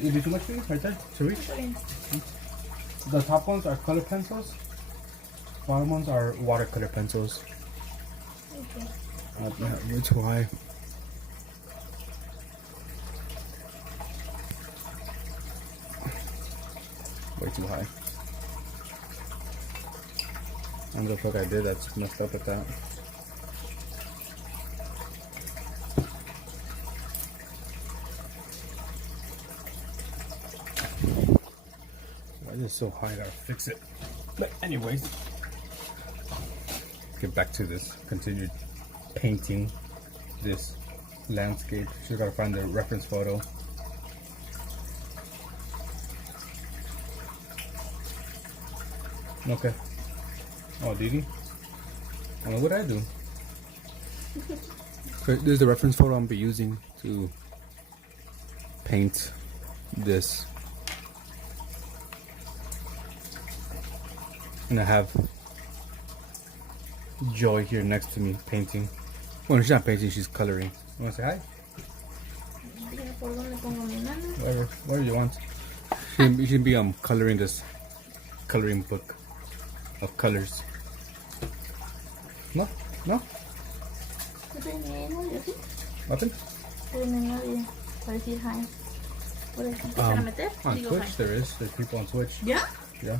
Is it too much for you right there to reach? The top ones are color pencils. Bottom ones are watercolor pencils. Okay. Way too high. Way too high. I don't know what I did. That's messed up at that. Why is it so high? I gotta fix it. But anyways, get back to this. Continued painting this landscape. Just gotta find the reference photo. Okay. Oh, did he? Well, what did I do? This is the reference photo I'm be using to paint this. And I have Joy here next to me painting. Well, she's not painting, she's coloring. You want to say hi? Whatever you want. You should be coloring this coloring book of colors. No? No? Nothing? On Twitch there is. There's people on Twitch. Yeah? Yeah.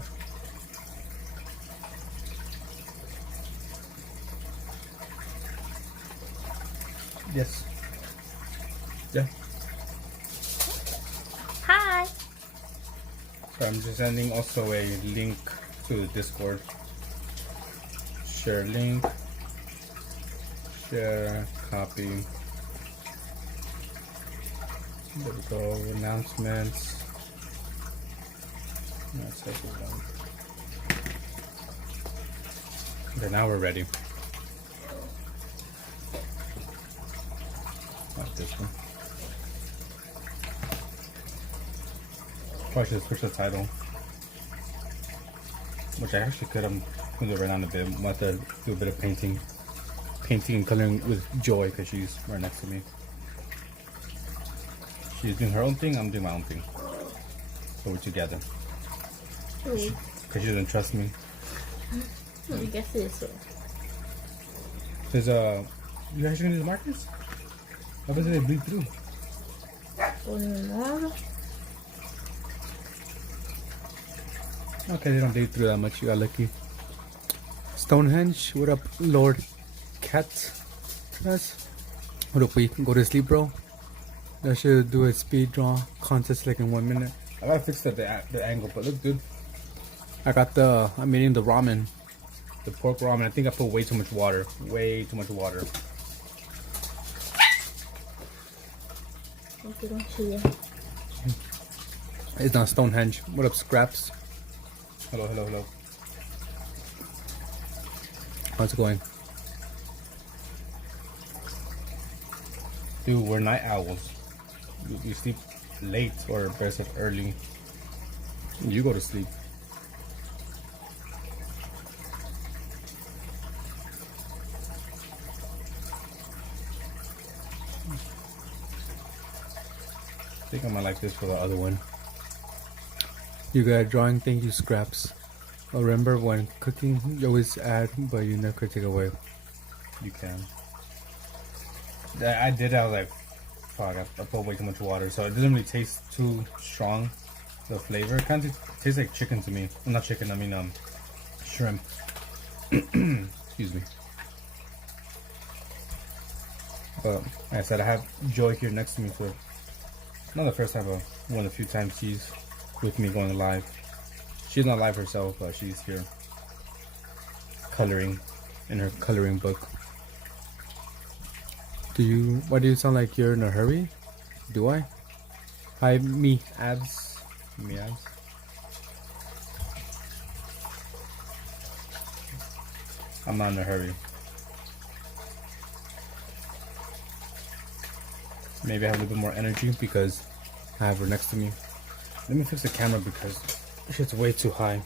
Yes. Yeah. Hi. So I'm just sending also a link to the Discord. Share link. Share, copy. There we go. Announcements. That's everyone. Okay, now we're ready. Not this one. Probably should switch the title. Which I actually could. I'm going to do it right now in a bit. I'm about to do a bit of painting. Painting and coloring with Joy because she's right next to me. She's doing her own thing, I'm doing my own thing. So we're together. Because she doesn't trust me. I guess it is. There's you actually gonna use the markers? How does they bleed through? Okay, they don't bleed through that much. You got lucky. Stonehenge, what up, Lord Cat? What up, we can go to sleep, bro? I should do a speed draw contest like in 1 minute. I gotta fix the angle, but look, dude. I'm eating the ramen, the pork ramen. I think I put way too much water. Way too much water. It's not Stonehenge. What up, Scraps? Hello, hello, hello. How's it going? Dude, we're night owls. You sleep late or better early. You go to sleep. I think I might like this for the other one. You got a drawing? Thank you, Scraps. Remember when cooking, you always add, but you never take away. You can. I did. I was like, fuck, I put way too much water, so it doesn't really taste too strong. The flavor it kind of tastes like chicken to me. Well, not chicken. I mean shrimp. Excuse me. But like I said, I have Joy here next to me for not the first time, but one of the few times she's with me going live. She's not live herself, but she's here coloring in her coloring book. Why do you sound like you're in a hurry? Do I? Hi, me abs. Me abs. I'm not in a hurry. Maybe I have a little bit more energy because I have her next to me. Let me fix the camera because shit's way too high.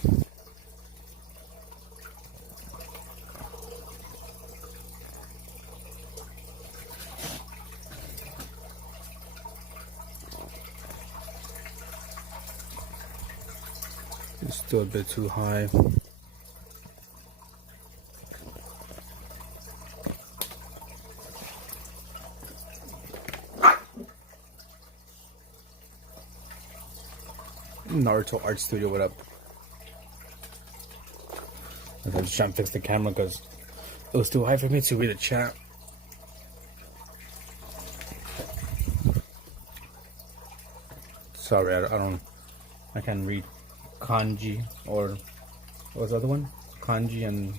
It's still a bit too high. Naruto Art Studio, what up? I was trying to fix the camera because it was too high for me to read the chat. Sorry, I can't read kanji, or what was the other one? Kanji and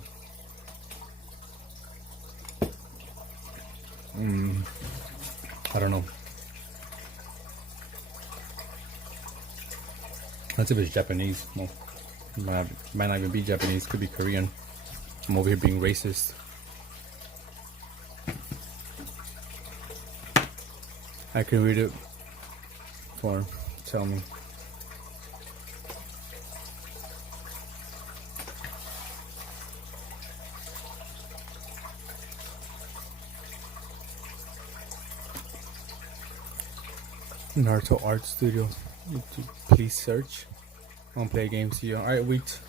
I don't know. That's if it's Japanese. Well, might not even be Japanese. Could be Korean. I'm over here being racist. I can read it. For tell me. Naruto Art Studio. Please search. I want to play games here. Alright, wait.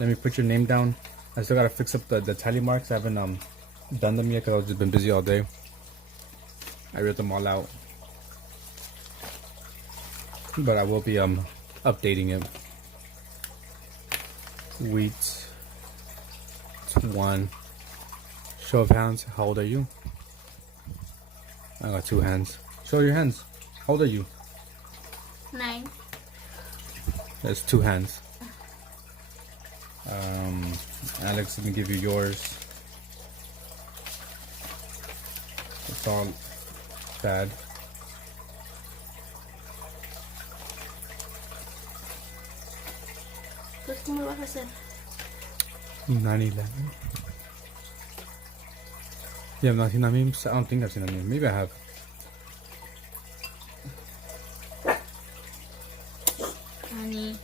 Let me put your name down. I still gotta fix up the tally marks. I haven't done them yet because I've just been busy all day. I read them all out. But I will be updating it. Wheat 1. Show of hands. How old are you? I got 2 hands. Show your hands. How old are you? 9. That's 2 hands. Alex, let me give you yours. It's all bad. Terus ¿cómo lo vas a hacer? 9/11. You have not seen that meme? I don't think I've seen that meme. Maybe I have. Honey.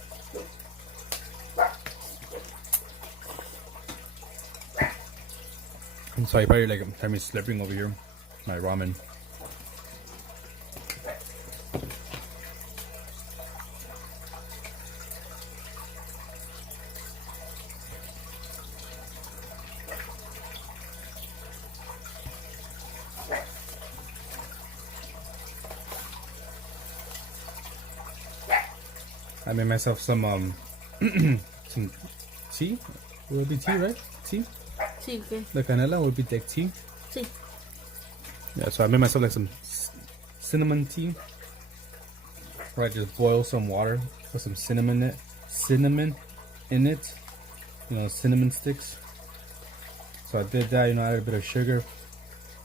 I'm sorry, probably like I'm having me slurping over here. My ramen. I made myself some some tea. Will it be tea, right? Tea? Sí, ¿qué? The canela would be like tea. Sí. Yeah, so I made myself like some cinnamon tea. Where I just boil some water, put some cinnamon in it. You know, cinnamon sticks. So I did that, you know, added a bit of sugar,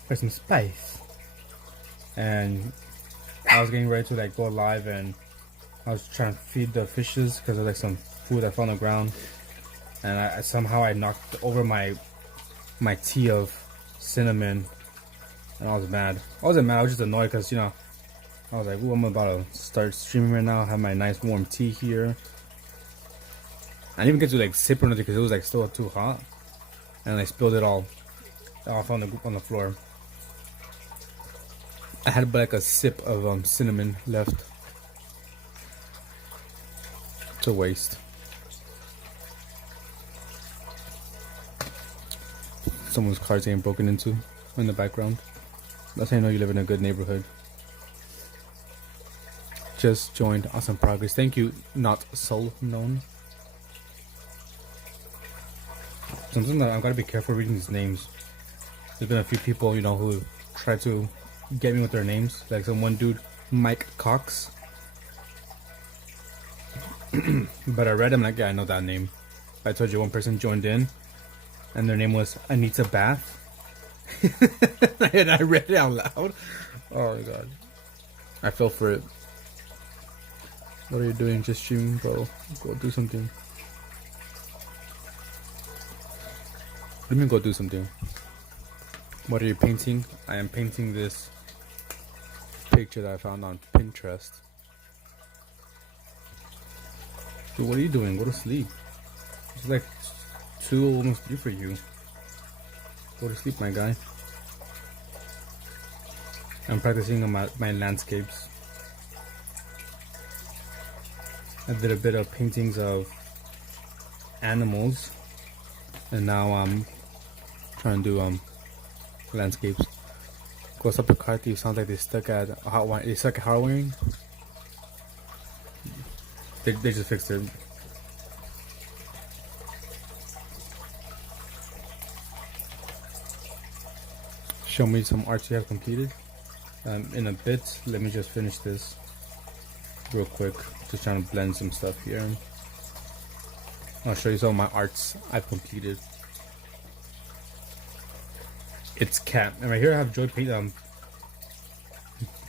put some spice. And I was getting ready to like go live, and I was trying to feed the fishes because of like some food I found on the ground. And I somehow knocked over my tea of cinnamon, and I was mad. I wasn't mad, I was just annoyed because, you know, I was like, ooh, I'm about to start streaming right now, have my nice warm tea here. I didn't even get to like sip or anything because it was like still too hot, and I spilled it all off on the floor. I had like a sip of cinnamon left. It's a waste. Someone's car's getting broken into in the background. That's how you know you live in a good neighborhood. Just joined. Awesome progress. Thank you, not soul known. Sometimes I've got to be careful reading these names. There's been a few people, you know, who try to get me with their names. Like some one dude, Mike Cox. But I read him like, yeah, I know that name. I told you one person joined in, and their name was Anita Bath. And I read it out loud. Oh my god. I fell for it. What are you doing? Just streaming, bro. Go do something. Let me go do something. What are you painting? I am painting this picture that I found on Pinterest. Dude, what are you doing? Go to sleep. It's like 2, almost 3 for you. Go to sleep, my guy. I'm practicing on my landscapes. I did a bit of paintings of animals, and now I'm trying to do landscapes. Goes up to car thief. Sounds like they stuck at hot wire. They stuck at hot wiring. They just fixed it. Show me some arts you have completed. In a bit, let me just finish this real quick. Just trying to blend some stuff here. I'll show you some of my arts I've completed. It's cat, and right here I have Joy paint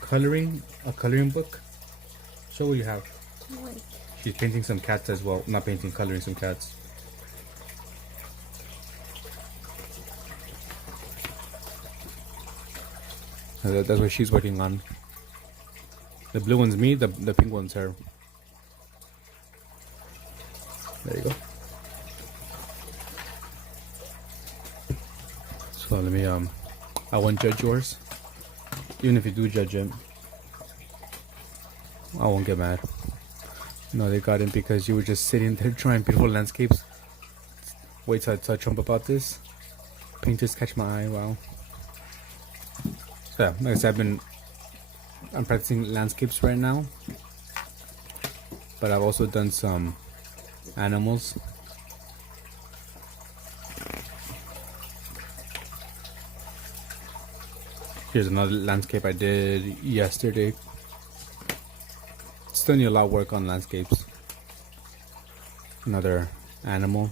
coloring, a coloring book. Show what you have. Wait. She's painting some cats as well. Not painting, coloring some cats. That's what she's working on. The blue one's me, the pink one's her. There you go. So let me I won't judge yours. Even if you do judge it, I won't get mad. No, they got in because you were just sitting there drawing beautiful landscapes. Wait till I tell Trump about this. Painters catch my eye, wow. So yeah, like I said, I'm practicing landscapes right now. But I've also done some animals. Here's another landscape I did yesterday. Still need a lot of work on landscapes. Another animal.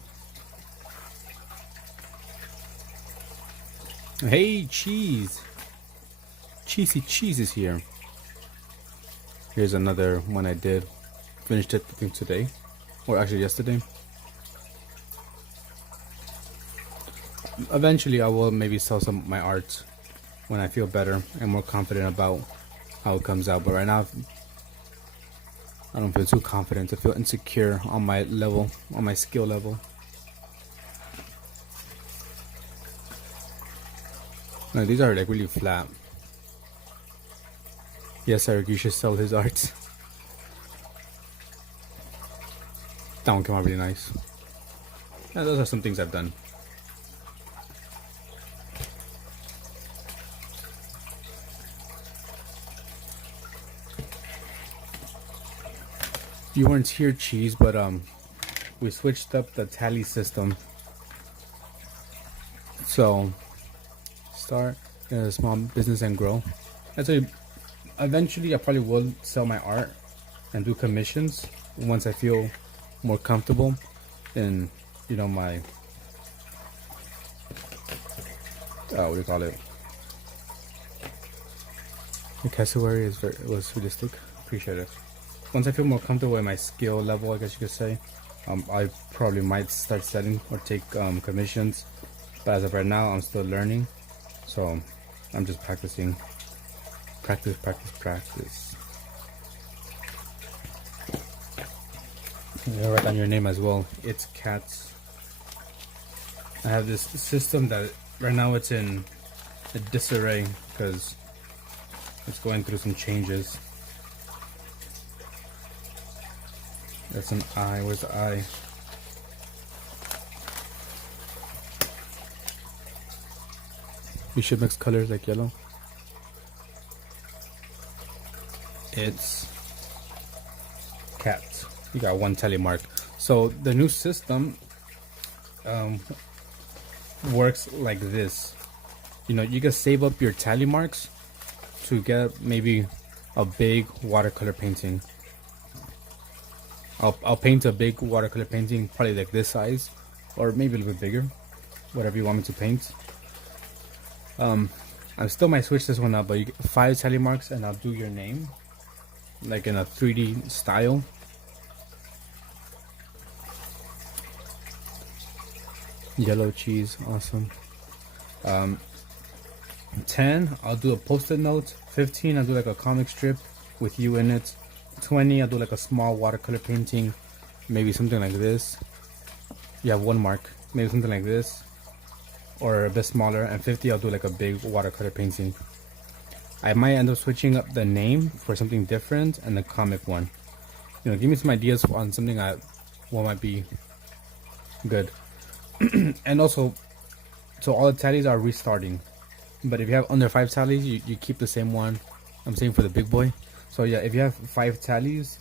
Hey, cheese! Cheesy cheese is here. Here's another one I did. Finished it, I think, today. Or actually yesterday. Eventually I will maybe sell some of my art when I feel better and more confident about how it comes out. But right now, I don't feel too confident. I feel insecure on my level, on my skill level. No, these are like really flat. Yes, Eric, you should sell his art. That one came out really nice. Yeah, those are some things I've done. You weren't here, cheese, but we switched up the tally system. So start a small business and grow. And so eventually I probably will sell my art and do commissions once I feel more comfortable in, you know, my what do you call it? The cassowary was realistic. Appreciate it. Once I feel more comfortable in my skill level, I guess you could say, I probably might start selling or take commissions. But as of right now, I'm still learning, so I'm just practicing. Practice. Yeah, write down your name as well. It's cats. I have this system that right now it's in a disarray because it's going through some changes. That's an eye. Where's the eye? We should mix colors like yellow. It's cat. You got one tally mark. So the new system works like this. You know, you can save up your tally marks to get maybe a big watercolor painting. I'll paint a big watercolor painting, probably like this size, or maybe a little bit bigger, whatever you want me to paint. I still might switch this one up, but you get 5 tally marks, and I'll do your name, like in a 3D style. Yellow cheese, awesome. 10, I'll do a post-it note. 15, I'll do like a comic strip with you in it. 20, I'll do like a small watercolor painting, maybe something like this. You have 1 mark, maybe something like this, or a bit smaller. And 50, I'll do like a big watercolor painting. I might end up switching up the name for something different and the comic one. You know, give me some ideas on something what might be Good. And also, so all the tallies are restarting. But if you have under 5 tallies, you keep the same one. I'm saying for the big boy. So yeah, if you have 5 tallies,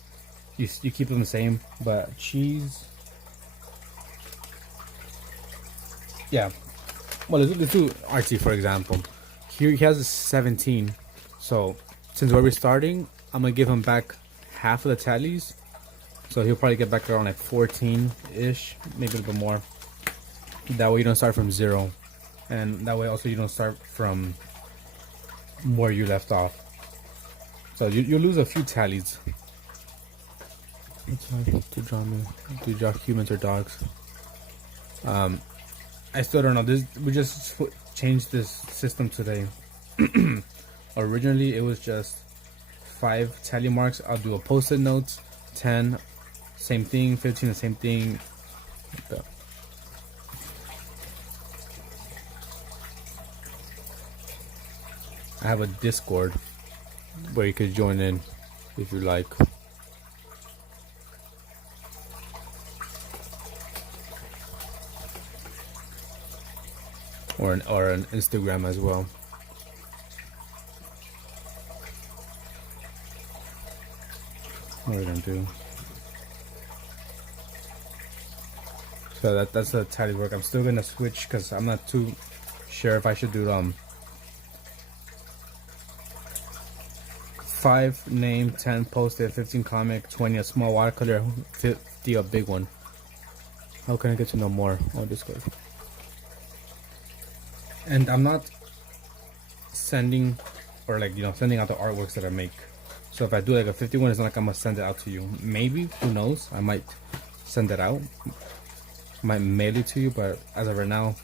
you keep them the same. But cheese, yeah. Well, let's do RT for example. Here he has a 17. So since we're restarting, I'm gonna give him back half of the tallies. So he'll probably get back around like 14-ish, maybe a little bit more. That way you don't start from 0. And that way also you don't start from where you left off. So you lose a few tallies. Do you draw humans or dogs? I still don't know. We just changed this system today. Originally it was just 5 tally marks. I'll do a post-it notes. 10, same thing. 15, the same thing. I have a Discord where you could join in if you like. Or an Instagram as well. What are we gonna do? So that's the tally work. I'm still gonna switch because I'm not too sure if I should do 5 name, 10 post-it, 15 comic, 20 a small watercolor, 50 a big one. How can I get to know more? Oh, Discord. And I'm not sending or sending out the artworks that I make. So if I do like a 51, it's not like I'm gonna send it out to you. Maybe, who knows? I might send it out. Might mail it to you, but as of right now,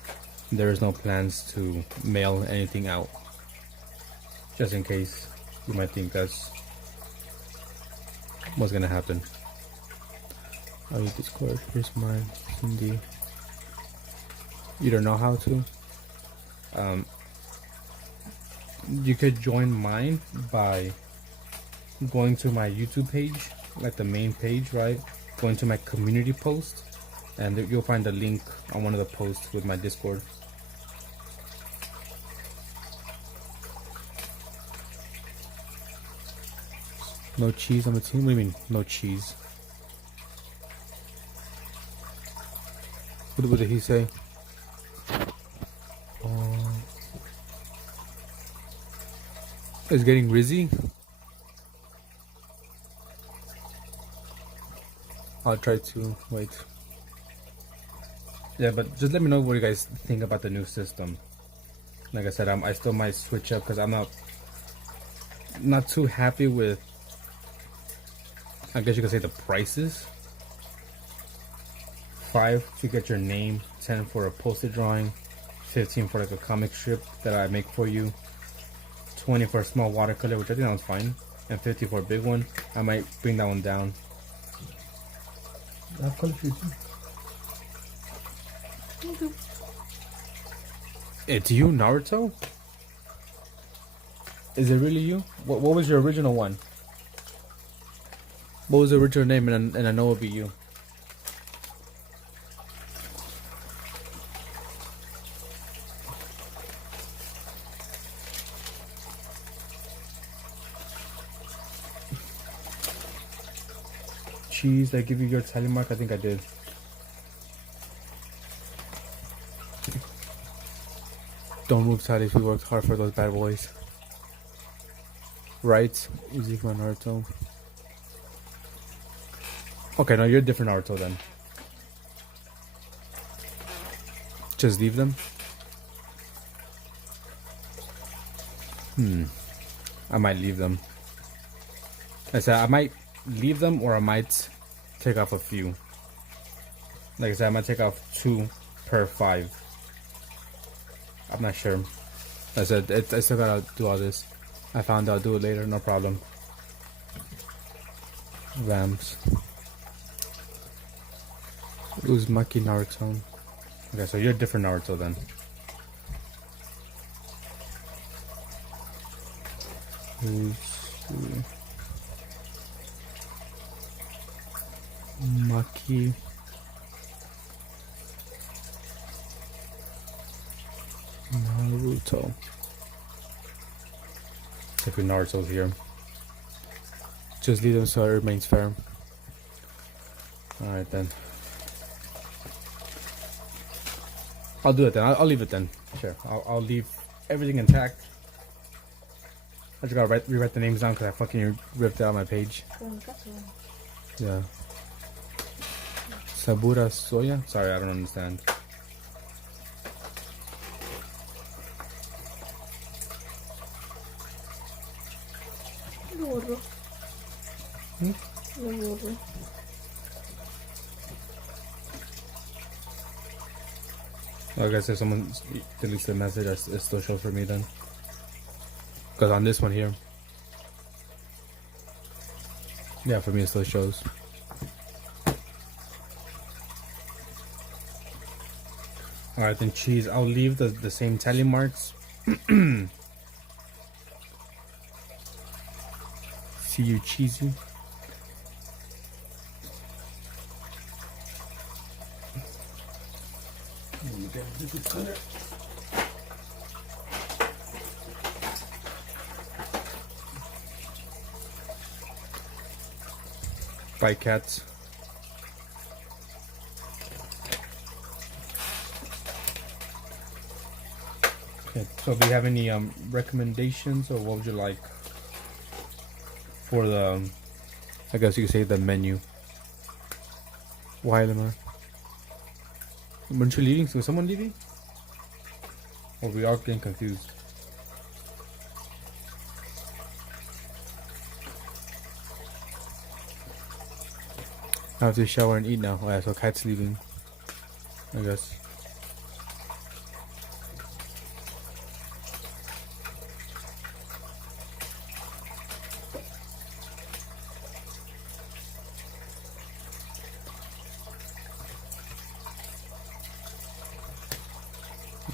there is no plans to mail anything out. Just in case you might think that's what's gonna happen. I'll use Discord. Here's mine, Cindy. You don't know how to? You could join mine by going to my YouTube page, like the main page, right? Going to my community post, and you'll find a link on one of the posts with my Discord. No cheese on the team? What do you mean, no cheese? What did he say? It's getting rizzy. I'll try to wait. Yeah, but just let me know what you guys think about the new system. Like I said, I still might switch up because I'm not too happy with, I guess you could say, the prices. 5 to get your name, 10 for a poster drawing, 15 for like a comic strip that I make for you, 20 for a small watercolor, which I think that was fine, and 50 for a big one. I might bring that one down. I have color for you too. Thank you. It's you, Naruto? Is it really you? What was your original one? What was the original name? And I know it'll be you. Cheese, I give you your tally mark? I think I did. Don't move tallies, we worked hard for those bad boys. Right? Easy for Naruto. Okay, no, you're a different Naruto then. Just leave them? I might leave them. I said I might leave them, or I might take off a few. Like I said, I might take off 2 per 5. I'm not sure. I said I still gotta do all this. I found I'll do it later, no problem. Rams. Uzumaki Naruto. Okay, so you're a different Naruto then. Uzumaki Naruto. If Naruto's here. Just leave them so it remains fair. Alright then. I'll do it then. I'll leave it then. Sure. I'll leave everything intact. I just gotta rewrite the names down because I fucking ripped out my page. Yeah. Sabura Soya? Sorry, I don't understand. Burro. Hmm? Burro. I guess if someone deletes the message, it still shows for me then. Because on this one here. Yeah, for me it still shows. Alright then, cheese. I'll leave the same tally marks. See you, cheesy. Bye, cats. Okay, so do you have any recommendations, or what would you like for the, I guess you could say, the menu? Why, Lemar? Weren't you leaving? Was someone leaving? Or we are getting confused? I have to shower and eat now. Oh yeah, so Cat's leaving, I guess.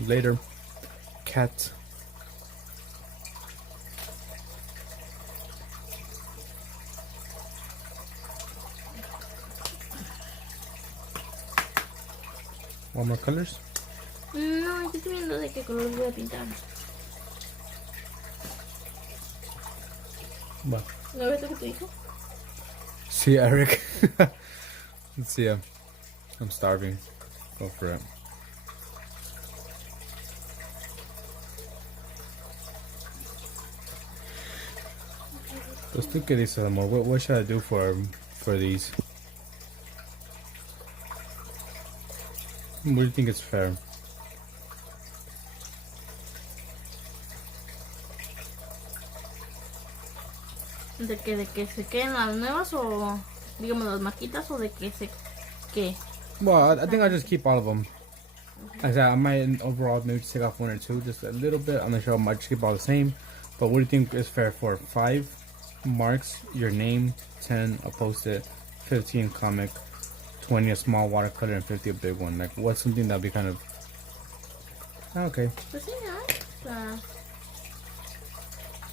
Later, Cat. Want more colors? No, estoy viendo de qué color voy a pintar. What? ¿No ves lo que te dijo? See, Eric. Let's see. I'm starving. Go for it. Let's look at this more. What should I do for these? What do you think is fair? ¿De que se queden las nuevas o digamos las maquitas o de que se que? Well, I think I'll just keep all of them. I said I might overall maybe just take off one or two, just a little bit. I'm not sure I might just keep all the same. But what do you think is fair for 5 marks, your name, 10 a post-it, 15 comic, 20 a small watercolor, and 50 a big one? Like, what's something that'd be kind of okay? Pues sí, ¿no?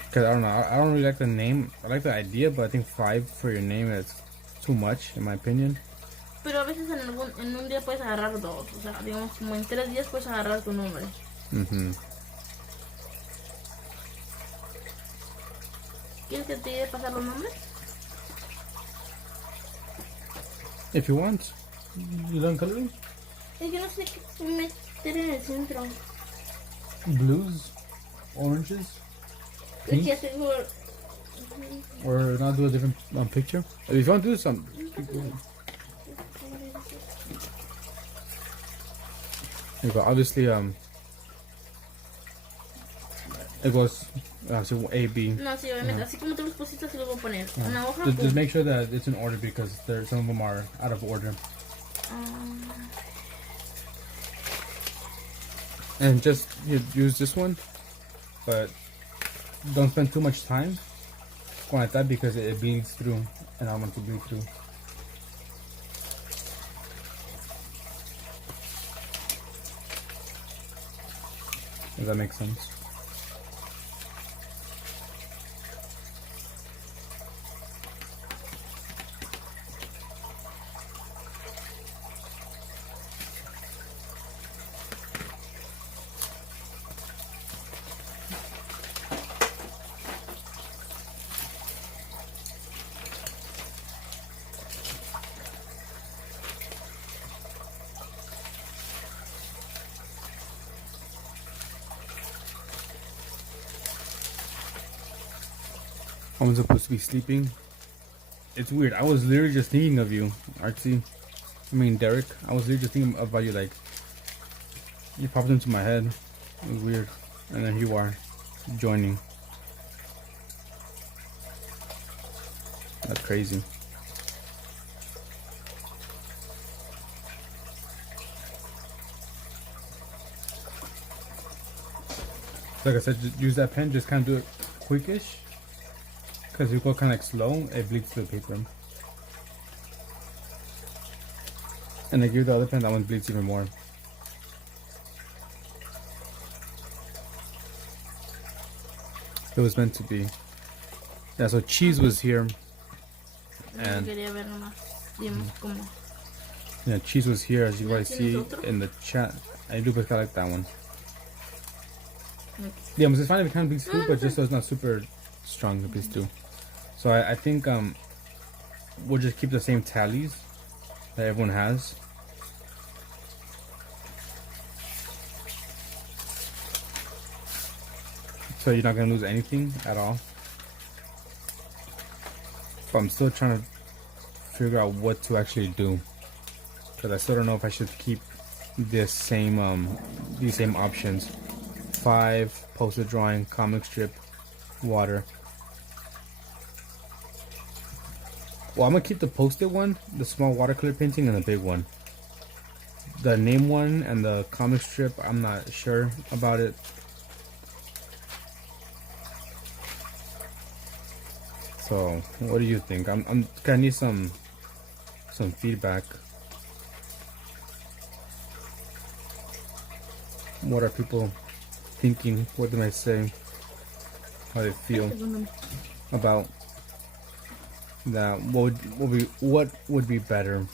Because I don't know, I don't really like the name. I like the idea, but I think 5 for your name is too much, in my opinion. Pero a veces en un día puedes agarrar dos, o sea, digamos como en 3 días puedes agarrar tu nombre. ¿Quieres que te lleve a pasar los nombres? If you want. You done coloring? Es que no sé qué meter en el centro. Blues, oranges, Es que tengo... or not do a different picture. If you want to do some. Obviously, it goes A, B. No, sí, obviamente, así como tú los pusiste, así los voy a poner. Una hoja. Just make sure that it's in order because some of them are out of order. And just use this one, but don't spend too much time going like that because it bleeds through, and I don't want to bleed through. Does that make sense? I'm supposed to be sleeping. It's weird. I was literally just thinking of you, Artsy. Derek. I was literally just thinking about you. Like, you popped into my head. It was weird. And then here you are, joining. That's crazy. Like I said, just use that pen. Just kind of do it quickish. Because you go kind of like slow, it bleeds through the paper. And I give the other pen, that one bleeds even more. It was meant to be. Yeah, so Cheese was here. And yeah, Cheese was here, as you guys see in the chat. I do kind of like that one. Yeah, I'm just finding it kind of bleeds through, but just so it's not super strong, it bleeds through. So I think we'll just keep the same tallies that everyone has. So you're not gonna lose anything at all. But I'm still trying to figure out what to actually do, because I still don't know if I should keep this same these same options: 5 poster drawing, comic strip, water. Well, I'm gonna keep the post-it one, the small watercolor painting, and the big one. The name one and the comic strip, I'm not sure about it. So, what do you think? I'm gonna need some feedback. What are people thinking? What do I say? How they feel about that? What would be better?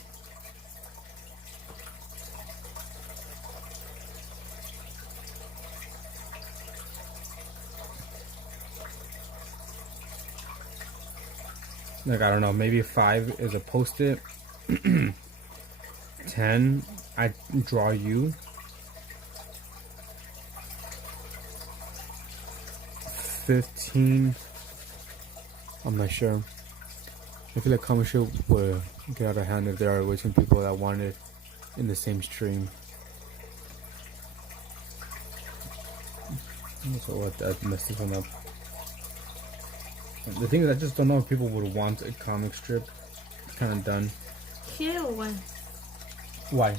Like, I don't know, maybe 5 is a post-it. 10, I draw you. 15, I'm not sure. I feel like comic strip would get out of hand if there are way some people that want it in the same stream. So what, that messed this one up. The thing is, I just don't know if people would want a comic strip. It's kind of done. Here or when? Why?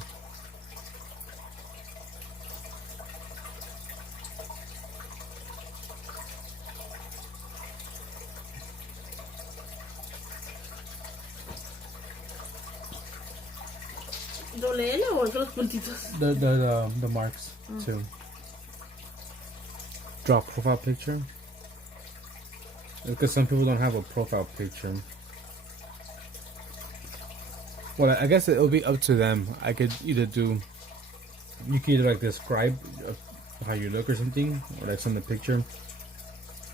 ¿Doble L o los puntitos? The marks too. Draw profile picture. Because some people don't have a profile picture. Well, I guess it'll be up to them. I could either do, you can either like describe how you look or something, or like send the picture,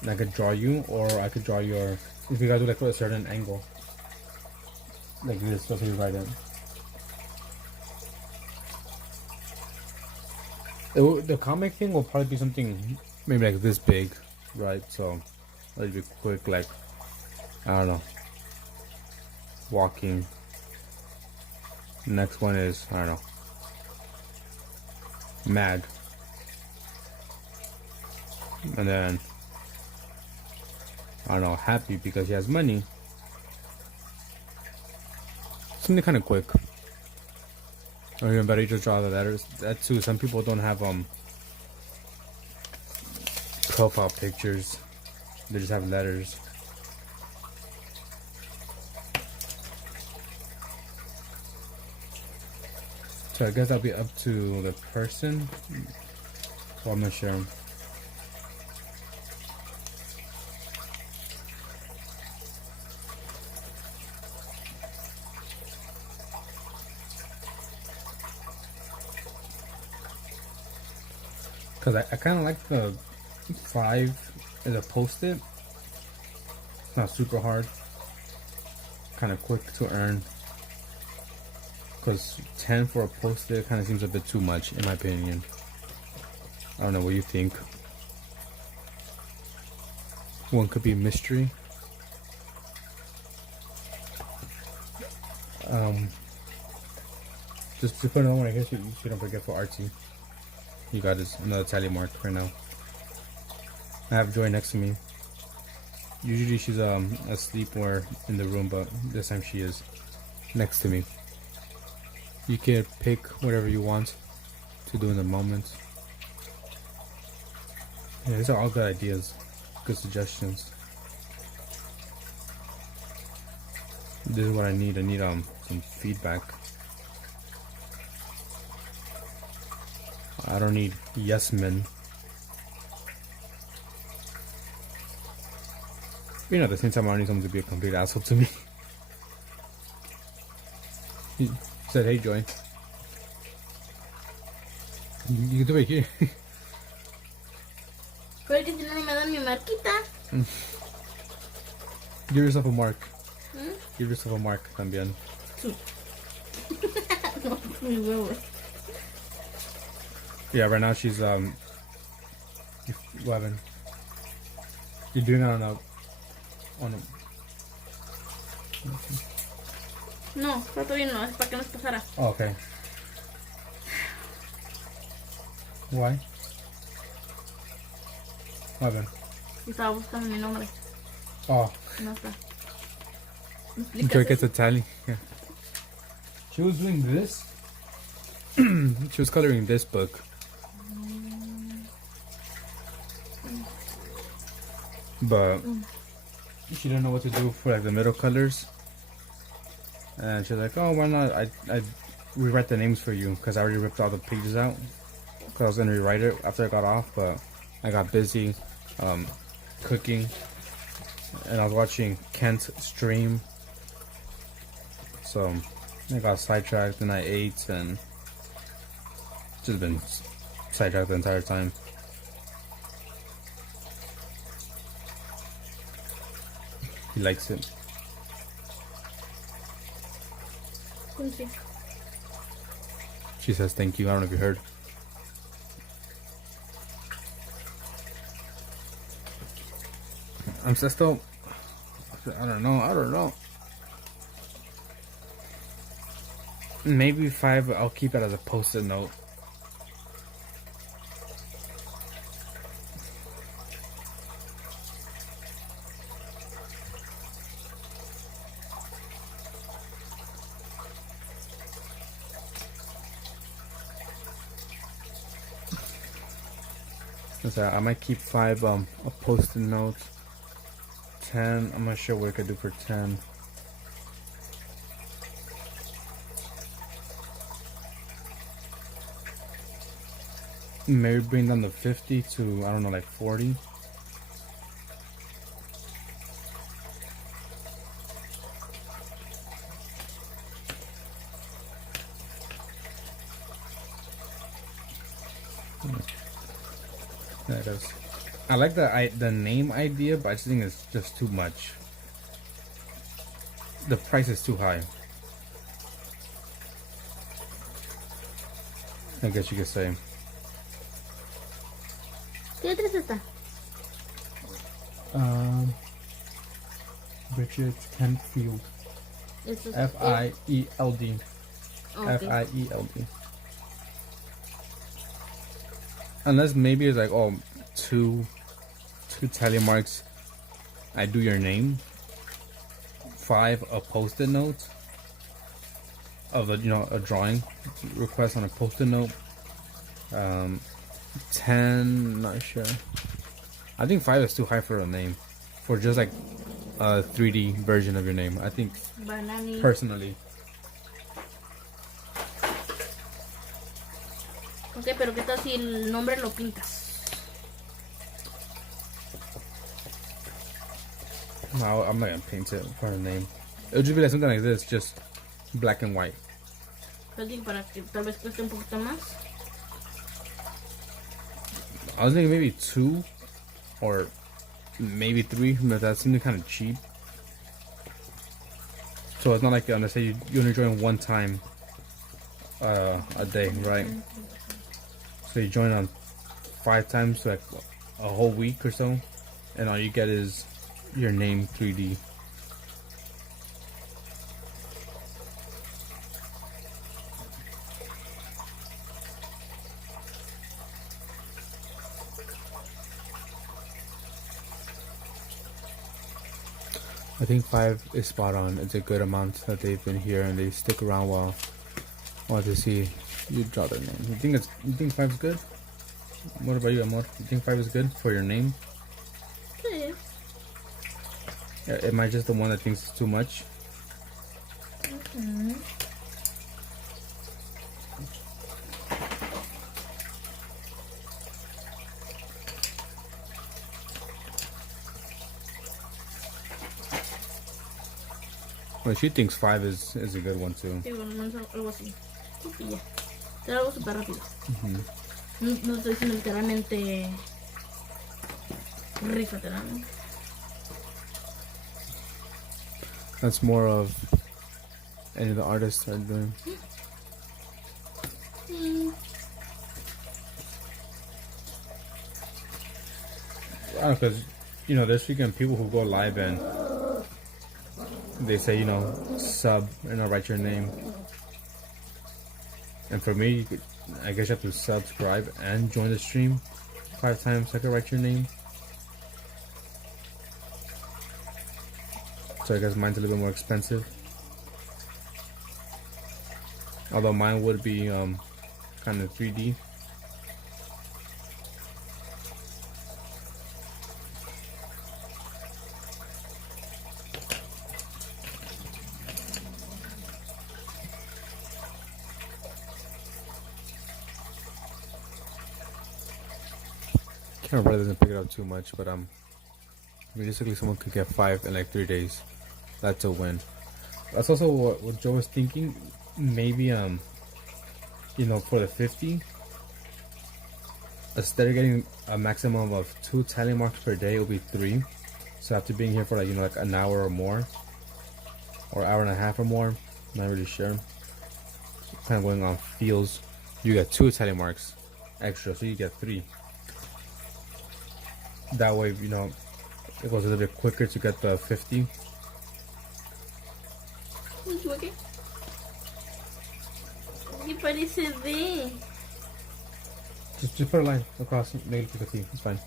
and I could draw you, or I could draw your, if you gotta do like a certain angle, like this, that's what you write in. The comic thing will probably be something maybe like this big, right? So it'll be quick, like, I don't know, walking. Next one is, I don't know, mad. And then, I don't know, happy because he has money. Something kind of quick. Or even better, you just draw the letters. That too, some people don't have profile pictures. They just have letters. So I guess that'll be up to the person. Well, I'm not sure. Because I kind of like the 5 as a post-it. It's not super hard. Kind of quick to earn. Because 10 for a post-it kind of seems a bit too much, in my opinion. I don't know what you think. One could be mystery. Just to put it on right here so you don't forget for artsy. You got this another tally mark right now. I have Joy next to me. Usually she's asleep or in the room, but this time she is next to me. You can pick whatever you want to do in the moment. Yeah, these are all good ideas, good suggestions. This is what I need. I need some feedback. I don't need yes men. You know, at the same time, I don't need someone to be a complete asshole to me. He said, "Hey, Joy, you can do it here." Pero que si no me dan mi marquita. Give yourself a mark. Give yourself a mark también. No, mi huevo. Yeah, right now she's 11. You're doing it on a No, pero todavía no, es para que nos pasara. Oh, okay. Why? What happened? Estaba buscando mi nombre. Oh, No está. Joy gets a tally. Yeah. She was doing this. She was coloring this book. But she didn't know what to do for like the middle colors. And she's like, "Oh, why not? I rewrite the names for you because I already ripped all the pages out. Because I was gonna rewrite it after I got off, but I got busy cooking, and I was watching Kent stream, so I got sidetracked and I ate and just been sidetracked the entire time." He likes it. She says thank you. I don't know if you heard. I'm still. I don't know. Maybe 5. I'll keep it as a post-it note. So I might keep 5 a post-it note. 10. I'm not sure what I could do for 10. Maybe bring down the 50 to, I don't know, like 40. Yeah, it is. I like the name idea, but I just think it's just too much. The price is too high, I guess you could say. ¿Qué letra es esta? Richard Kentfield. Eso es F-I-E-L-D. Okay. F-I-E-L-D. Unless maybe it's like, oh, two tally marks. I do your name. 5 a post-it note of a drawing request on a post-it note. 10, not sure. I think 5 is too high for a name, for just like a 3D version of your name. I think Banani. personally. Ok, pero ¿qué tal si el nombre lo pintas? No, I'm not gonna paint it for a name. It'll just be like something like this, just black and white. Pues digo, para que tal vez cueste un poquito más. I was thinking maybe 2 or maybe 3, but that seemed kind of cheap. So it's not like let's say you only join one time a day, right? So you join on 5 times, like a whole week or so, and all you get is your name 3D. I think 5 is spot on. It's a good amount that they've been here and they stick around while to see you draw their name. You think 5 is good? What about you, Amor? You think 5 is good for your name? Sí. Am I just the one that thinks it's too much? Well, she thinks 5 is a good one too. Sí, bueno, algo así. Y ya. Era algo súper rápido. No estoy diciendo literalmente. Rífatela, ¿no? That's more of any of the artists are doing. Because, there's freaking people who go live and they say, sub and I'll write your name. And for me, I guess you have to subscribe and join the stream 5 times so I can write your name. So I guess mine's a little bit more expensive. Although mine would be kind of 3D. Camera probably doesn't pick it up too much, but realistically someone could get 5 in like 3 days. That's a win. That's also what Joe was thinking. Maybe for the 50, instead of getting a maximum of 2 tally marks per day, it'll be 3. So after being here for like an hour or more, or hour and a half or more, I'm not really sure. Kind of going on feels, you get 2 tally marks extra, so you get 3. That way, it goes a little bit quicker to get the 50. ¿Qué parece de? Just put a line across, make it 50. It's fine.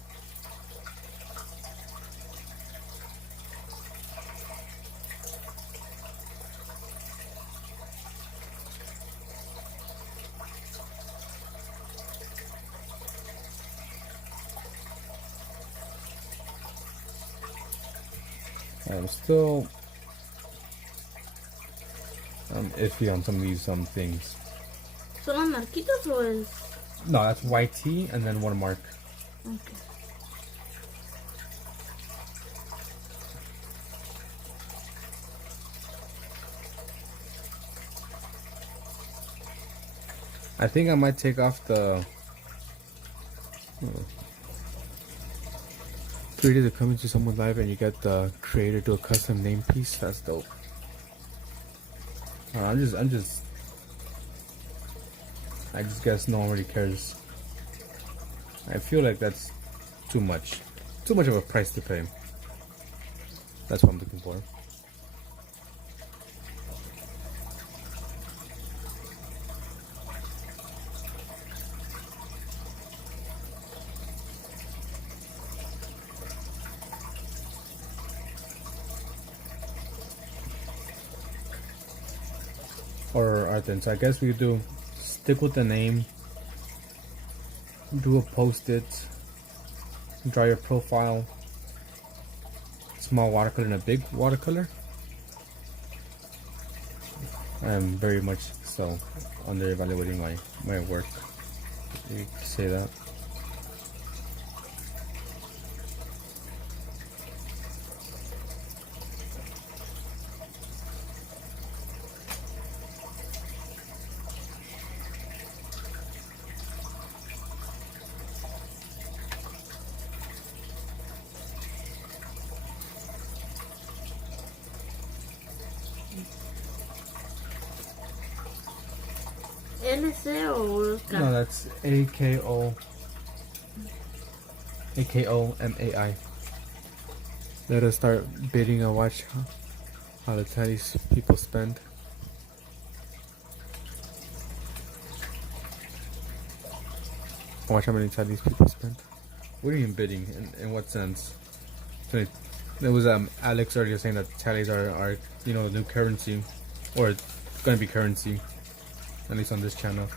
I'm still iffy on some of these things. ¿Son las marquitas o es? No, that's YT and then 1 mark. Okay. I think I might take off the 3 days of coming to someone live and you get the creator do a custom name piece. That's dope. I just guess no one really cares. I feel like that's too much of a price to pay. That's what I'm looking for. Or art then. So I guess we could do stick with the name, do a post-it, draw your profile, small watercolor and a big watercolor. I am very much so under evaluating my work. You could say that. LC o K? No, that's AKOMAI. Let us start bidding and watch how the tallies people spend. Watch how many tallies people spend. What are you bidding? In what sense? There was Alex earlier saying that tallies are new currency, or gonna be currency, at least on this channel.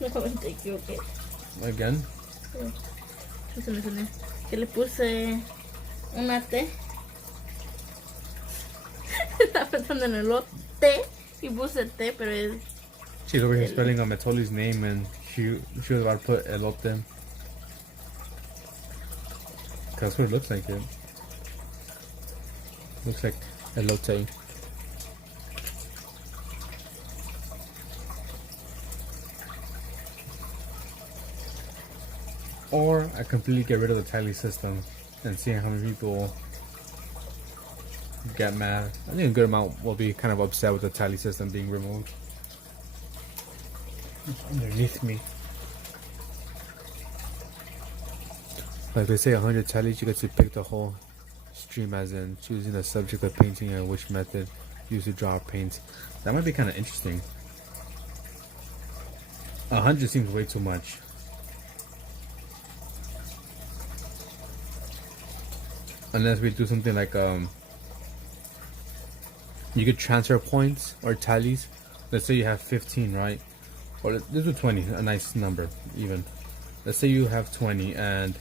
Nuevamente equivoqué. Again? Se me soné. Que le puse una T. Estaba pensando en el lote y puse T, pero es. She's over here spelling Metoli's name, and she was about to put elote. That's what it looks like. It looks like elote. Or I completely get rid of the tally system and see how many people get mad. I think a good amount will be kind of upset with the tally system being removed. It's underneath me. Like they say 100 tallies, you get to pick the whole stream, as in choosing the subject of painting and which method used to draw or paint. That might be kind of interesting. 100 seems way too much. Unless we do something like you could transfer points or tallies. Let's say you have 15, right? Or let's do 20, a nice number even. Let's say you have 20 and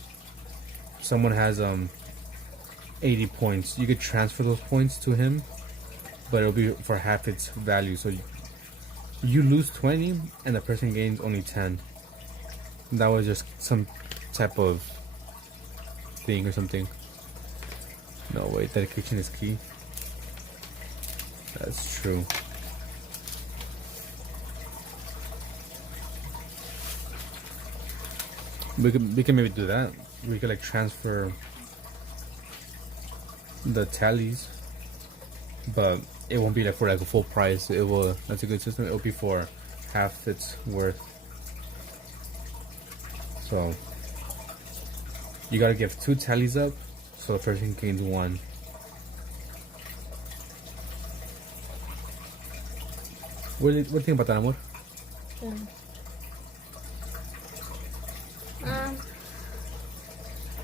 someone has 80 points. You could transfer those points to him, but it'll be for half its value. So you lose 20 and the person gains only 10. That was just some type of thing or something. No, wait, dedication is key. That's true. We can maybe do that. We could like transfer the tallies, but it won't be like for like a full price. It will. That's a good system. It'll be for half its worth. So you gotta give 2 tallies up, so the person gains 1. What do you think about that, amor?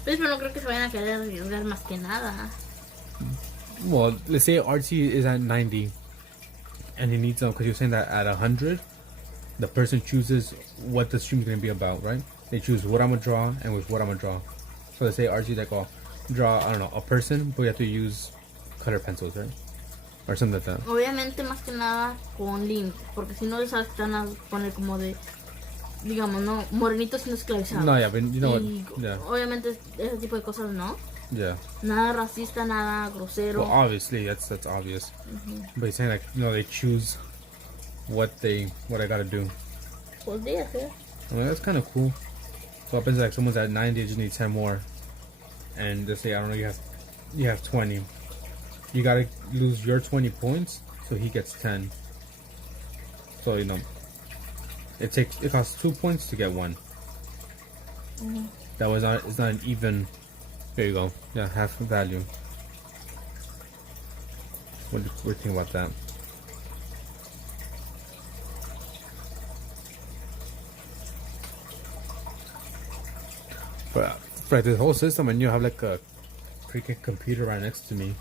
Pues pero no creo que se vayan a querer arriesgar más que nada. Well, let's say RT is at 90 and he needs them, because you're saying that at 100 the person chooses what the stream is going to be about, right? They choose what I'm going to draw and with what I'm going to draw. So let's say RT like, oh, draw, I don't know, a person, but you have to use color pencils, right? Or something like that. Obviamente más que nada con link, porque si no sabes que van a poner como de, digamos, no, morenitos no esclavizados. No, yeah, but you know y what? Yeah. Obviamente ese tipo de cosas no. Yeah. Nada racista, nada grosero. Well, obviously that's obvious. But he's saying like, they choose what I gotta do. Podría ser. I mean, that's kind of cool. So happens like someone's at 90, you just need 10 more, and they say, I don't know, you have 20. You gotta lose your 20 points, so he gets 10. So it costs 2 points to get 1. That was not. It's not an even. There you go. Yeah, half value. What do you think about that? But for this whole system, and you have like a freaking computer right next to me,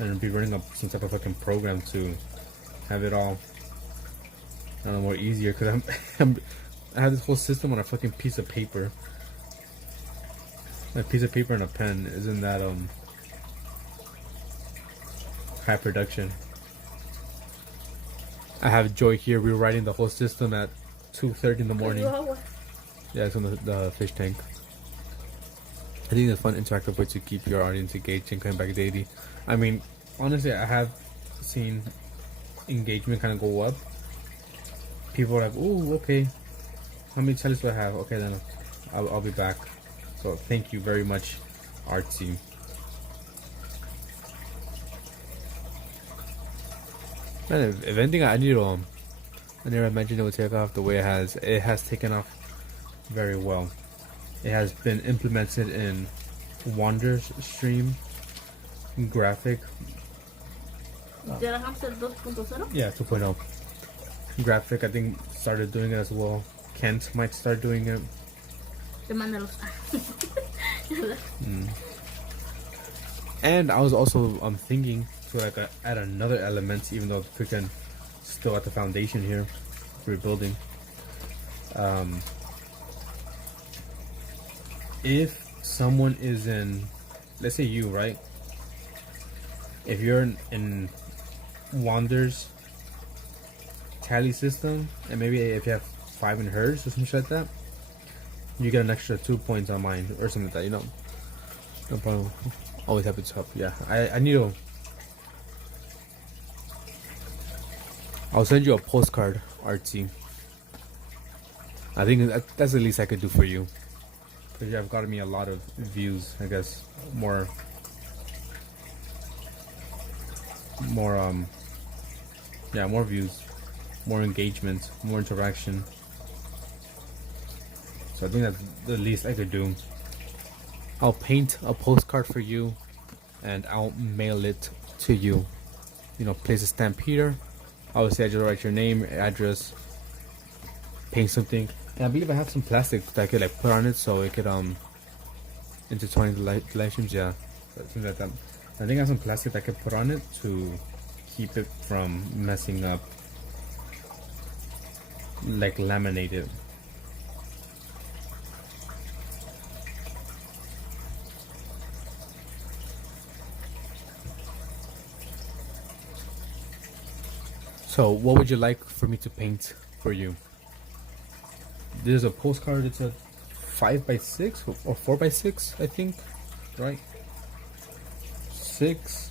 and it'll be running up some type of fucking program to have it all, I don't know, more easier, because I have this whole system on a fucking piece of paper. A piece of paper and a pen. Isn't that high production? I have Joy here rewriting the whole system at 2:30 in the morning. Yeah, it's on the fish tank. I think it's a fun interactive way to keep your audience engaged and coming back daily. I mean, honestly, I have seen engagement kind of go up, people are like, "Oh, okay. How many tallies do I have? Okay, then I'll be back." So thank you very much, Artsy. Man, if anything, I need to. I never mentioned it would take off the way it has. It has taken off very well. It has been implemented in Wander's stream, graphic. ¿Ya la hamster 2.0? Yeah, 2.0. Graphic, I think, started doing it as well. Kent might start doing it. Demándalos. And I was also thinking to like add another element, even though the freaking still at the foundation here, rebuilding. If someone is in, let's say you, right? If you're in Wander's tally system, and maybe if you have 5 in hers or something like that, you get an extra 2 points on mine or something like that, you know. No problem. Always happy to help. Yeah, I need to. I'll send you a postcard, Artsy. I think that's the least I could do for you. Because you have gotten me a lot of views, I guess. More views, more engagement, more interaction. So I think that's the least I could do. I'll paint a postcard for you and I'll mail it to you. You know, place a stamp here. Obviously I just write your name, address, paint something. And I believe I have some plastic that I could like put on it so it could intertwine the live streams. Yeah, something like that. I think I have some plastic that I could put on it to keep it from messing up, like laminated. So what would you like for me to paint for you? There's a postcard. It's a 5x6 or 4x6, I think, right? 6.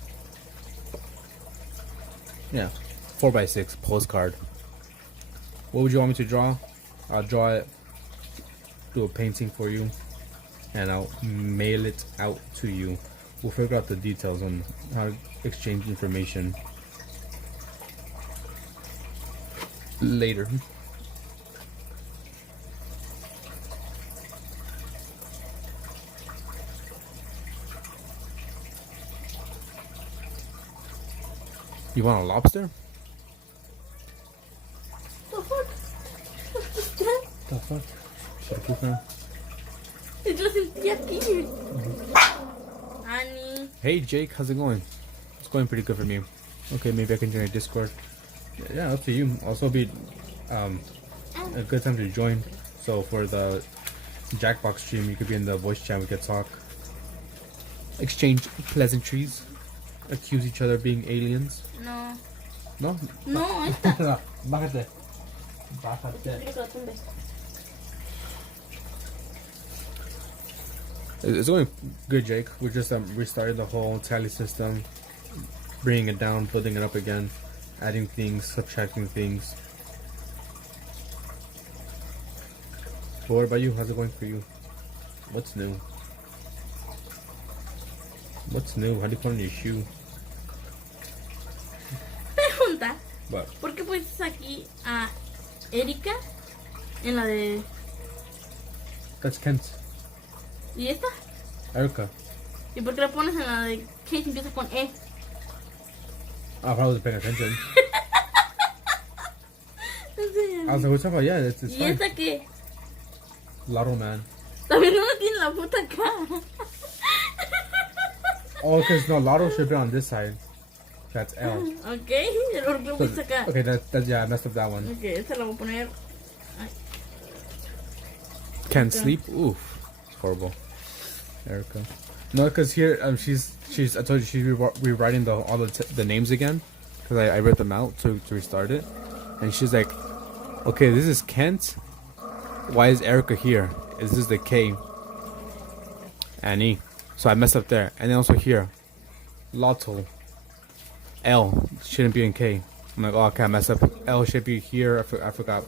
Yeah, 4x6 postcard. What would you want me to draw? I'll draw it, do a painting for you, and I'll mail it out to you. We'll figure out the details on how to exchange information later. You want a lobster? The fuck? The fuck? Should I cook now? Yo sentí aquí. Annie. Hey Jake, how's it going? It's going pretty good for me. Okay, maybe I can join a Discord. Yeah, up to you. Also be a good time to join. So for the Jackbox stream, you could be in the voice chat. We could talk, exchange pleasantries, accuse each other of being aliens. No. No. No, esta. Bájate. Bájate. Quiero que lo tumbes. It's going good, Jake. We just restarted the whole tally system, bringing it down, building it up again, adding things, subtracting things. But what about you? How's it going for you? What's new? What's new? How do you put on your shoe? Pregunta. What? ¿Por qué pusiste aquí a Erika en la de... That's Kent. ¿Y esta? Erica. ¿Y por qué la pones en la de Kate y empieza con E? I probably wasn't paying attention. Enséñame. I was like, what's up? Yeah, it's ¿Y fine. esta qué? Lotto Man. También no tiene la puta cara. Oh, because no, Lotto should be on this side. That's L. Ok, ¿por qué lo So, puse acá? okay, that's yeah, I messed up that one. Ok, esta la voy a poner... Ay. Can't sleep? Oof. It's horrible. Erica. No, because here, she's, I told you she's rewriting all the names again. Because I read them out to restart it. And she's like, okay, this is Kent. Why is Erica here? Is this the K? Annie. So I messed up there. And then also here. Lotto. L. Shouldn't be in K. I'm like, oh, okay, I messed up. L should be here. I forgot.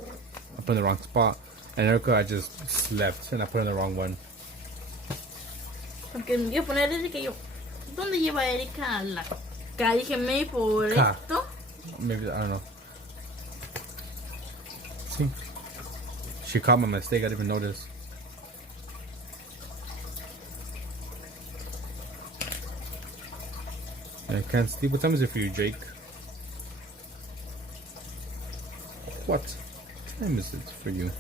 I put in the wrong spot. And Erica, I just slept and I put in the wrong one. Porque yo poner es de que yo, ¿dónde lleva Erika la K? Dije, maybe por K. esto. Maybe, I don't know. See? She caught my mistake. I didn't even notice. I can't sleep. What time is it for you, Jake? What time is it for you?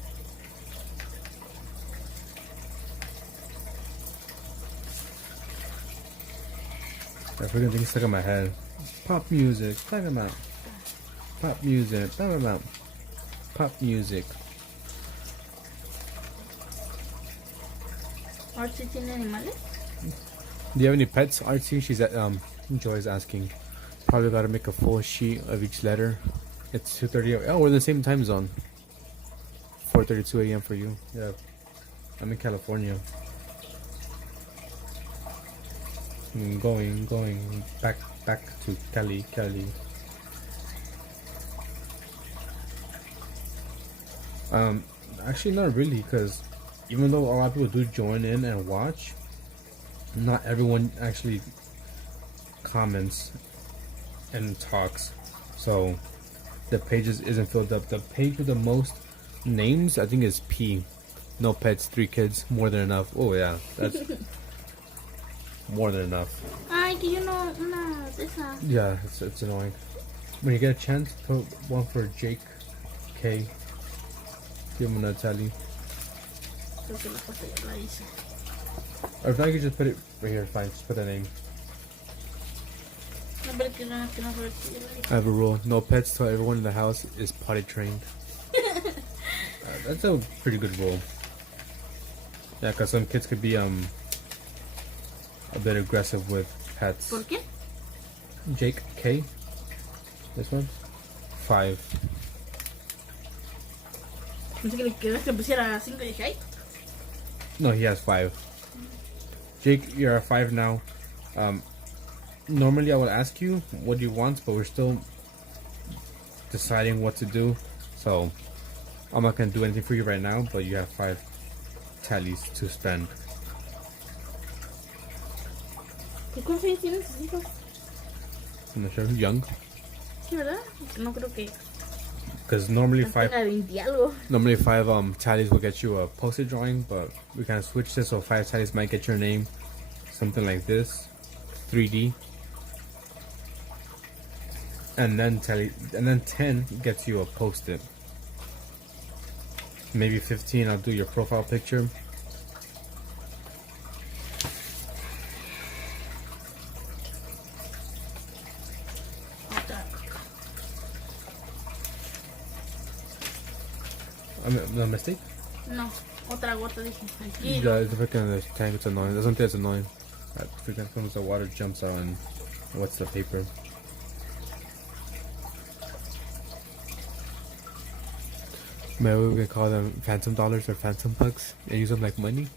I freaking thing stuck in my head. Pop music, talk about. Pop music, talk about. Pop music. Archie tiene animales. Do you have any pets, Artsy? She's at Joy's asking. Probably gotta make a full sheet of each letter. It's 2:30. Oh, we're in the same time zone. 4:32 a.m. for you. Yeah, I'm in California. I'm going back to Cali. Actually not really, because even though a lot of people do join in and watch, not everyone actually comments and talks. So the pages isn't filled up. The page with the most names, I think, is P. No pets, 3 kids, more than enough. Oh yeah, that's more than enough. Ay, que yo no, una de esas. Yeah, it's annoying. When you get a chance, put one for Jake K. Give him another tally. Creo que la cosa ya la hice. Or if I could just put it right here, fine. Just put a name. No, pero que no, que ya la hice. I have a rule: no pets till everyone in the house is potty trained. That's a pretty good rule. Yeah, because some kids could be a bit aggressive with pets. ¿Por qué? Jake K. This one, 5. Pensé que le quedó que pusiera 5 y dije, ay. No, he has 5. Jake, you're at 5 now. Normally I would ask you what you want, but we're still deciding what to do. So I'm not gonna do anything for you right now, but you have 5 tallies to spend. ¿Qué cuántos años tienen sus hijos? I'm not sure. Young. Sí, ¿verdad? No creo que Because normally 5 tenga 20 algo. normally 5 tallies will get you a poster drawing, but we kind of switched this, so 5 tallies might get your name, something like this, 3D, and then 10 gets you a post-it. Maybe 15 I'll do your profile picture. No mistake? No, otra gota dije. Aquí. Yeah, it's freaking the tank. It's annoying. That's something that's annoying. That freaking comes the water jumps out and what's the paper? Maybe we can call them phantom dollars or phantom bucks and use them like money.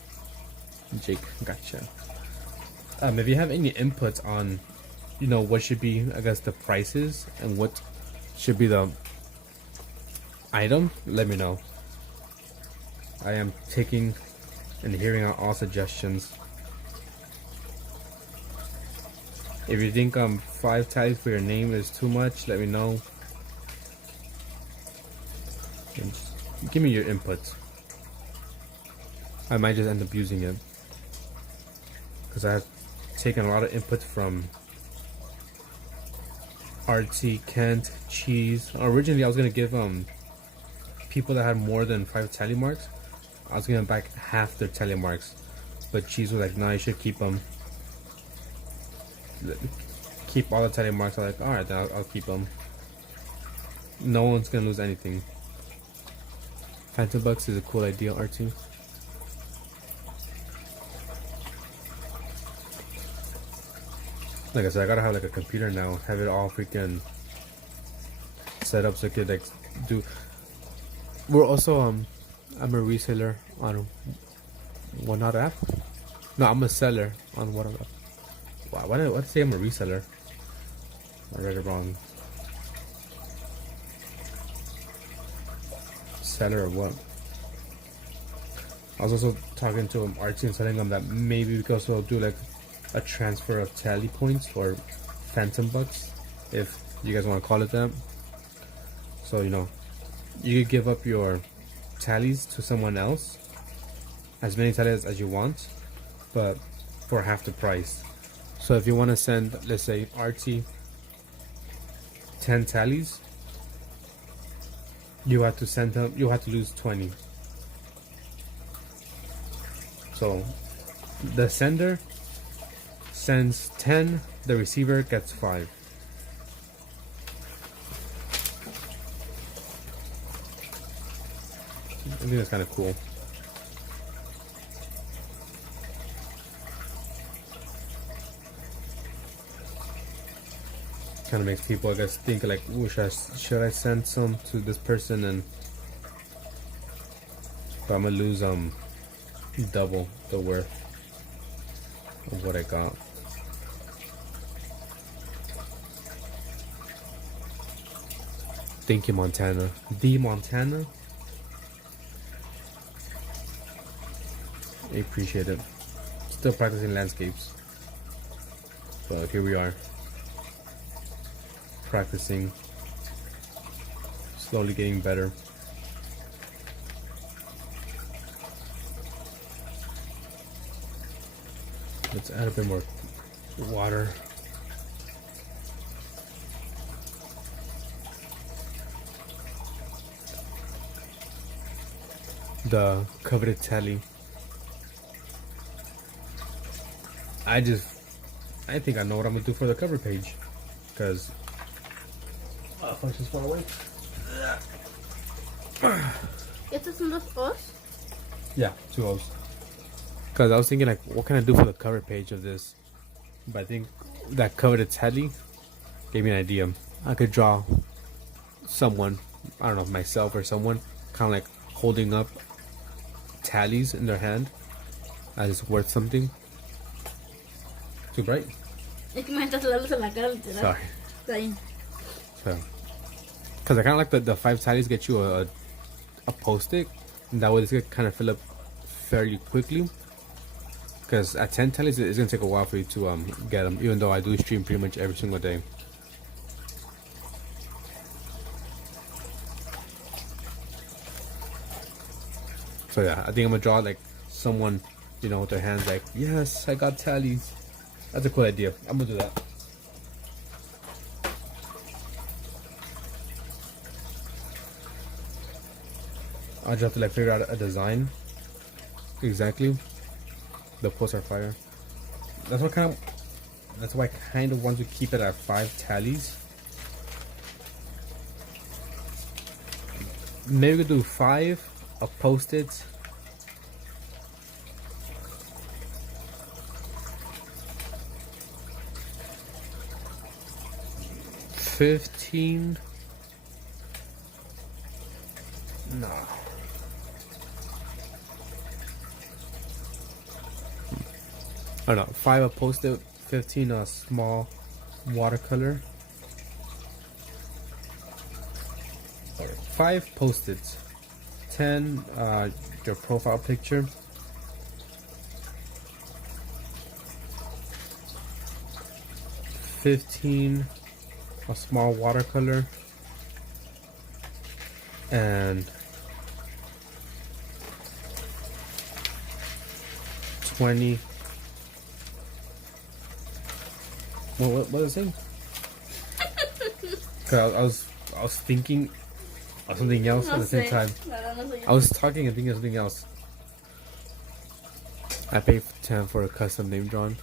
Jake, gotcha. If you have any inputs on, what should be, I guess, the prices and what should be the item, let me know. I am taking and hearing out all suggestions. If you think 5 tags for your name is too much, let me know. And just give me your inputs. I might just end up using it, because I have taken a lot of inputs from Artsy, Kent, Cheese. Originally I was gonna give people that had more than 5 tally marks, I was giving back half their tally marks, but Cheese was like, "No, you should keep them. Keep all the tally marks." I'm like, "All right, then I'll keep them. No one's gonna lose anything." Phantom Bucks is a cool idea, R2. Like I said, I gotta have like a computer now, have it all freaking set up so I could like do. We're also I'm a reseller on One Out app. No, I'm a seller on One Out app. Why did I say I'm a reseller? I read it wrong. seller or what. I was also talking to Archie and telling him that maybe we could also do like a transfer of tally points or phantom bucks, if you guys want to call it that. So, you know, you could give up your tallies to someone else, as many tallies as you want, but for half the price. So if you want to send, let's say, Archie 10 tallies, you have to send him, you have to lose 20. So the sender sends 10, the receiver gets 5. I think that's kind of cool. Kind of makes people, I guess, think like, ooh, should I send some to this person, and but I'm gonna lose double the worth of what I got. Thank you, Montana. The Montana. I appreciate it. Still practicing landscapes. But here we are. Practicing. Slowly getting better. Let's add a bit more water. The coveted tally. I think I know what I'm gonna do for the cover page, because functions far away. ¿Estos son dos O's? Yeah, 2 O's. Because I was thinking like, what can I do for the cover page of this? But I think that coveted tally gave me an idea. I could draw someone, I don't know, myself or someone, kind of like holding up tallies in their hand as it's worth something. Too bright? Es que me estás la luz en la cara, literal. Sorry. Está bien. So, because I kind of like the 5 tallies get you a post-it, and that way this could kind of fill up fairly quickly. Because at 10 tallies, it's gonna take a while for you to get them, even though I do stream pretty much every single day. So yeah, I think I'm gonna draw like someone, you know, with their hands like, yes, I got tallies. That's a cool idea. I'm gonna do that. I just have to like figure out a design exactly. The posts are fire. That's why I kind of want to keep it at 5 tallies. Maybe we could do 5 of post-its. $15. No. I don't know. 5 a post-it, 15 a small watercolor. Or 5 post-its, 10 your profile picture, 15 a small watercolor, and 20. What was I saying? Cause I was thinking of something else at the same time. I was talking and thinking of something else. I paid 10 for a custom name drawn,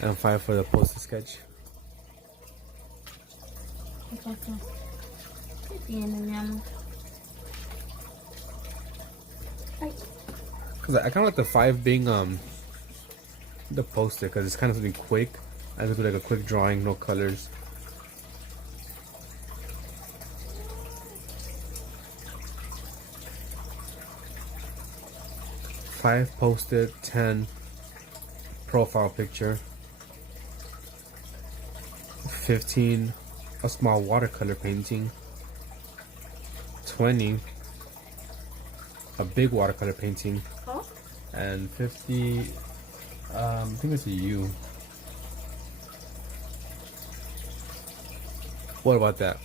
and 5 for the poster sketch. Cause I kind of like the 5 being the poster, cause it's kind of something quick. I just do like a quick drawing, no colors. Five post-it, 10 profile picture, 15 a small watercolor painting, 20 a big watercolor painting, Oh, and 50. I think it's a U. What about that?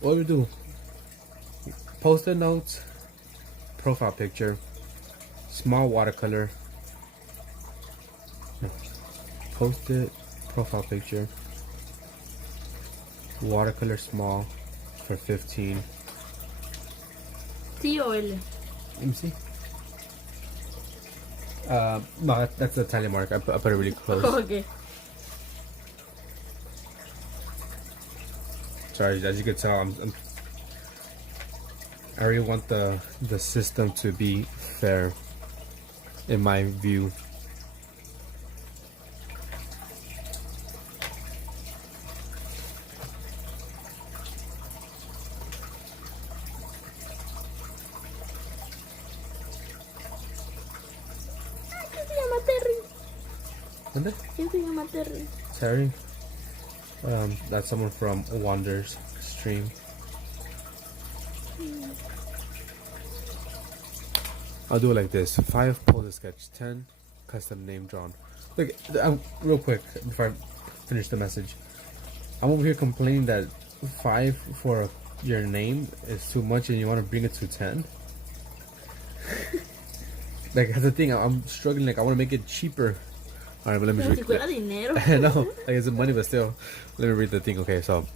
What do we do? Post-it notes, profile picture, small watercolor. No. Post-it, profile picture, watercolor small for 15. T o L. Let me see. No, that's the tally mark. I put it really close. Okay. Sorry, as you can tell, I really want the system to be fair, in my view. ¿Quién se llama Terry? ¿Dónde? ¿Quién se llama Terry? Terry. That's someone from Wonders stream. I'll do it like this: 5 pose sketch, 10 custom name drawn. Look, real quick before I finish the message, I'm over here complaining that 5 for your name is too much, and you want to bring it to 10. Like, that's the thing. I'm struggling. Like, I want to make it cheaper. All right, but let me Como si read. fuera dinero. I know, like it's money, but still. Let me read the thing. Okay, so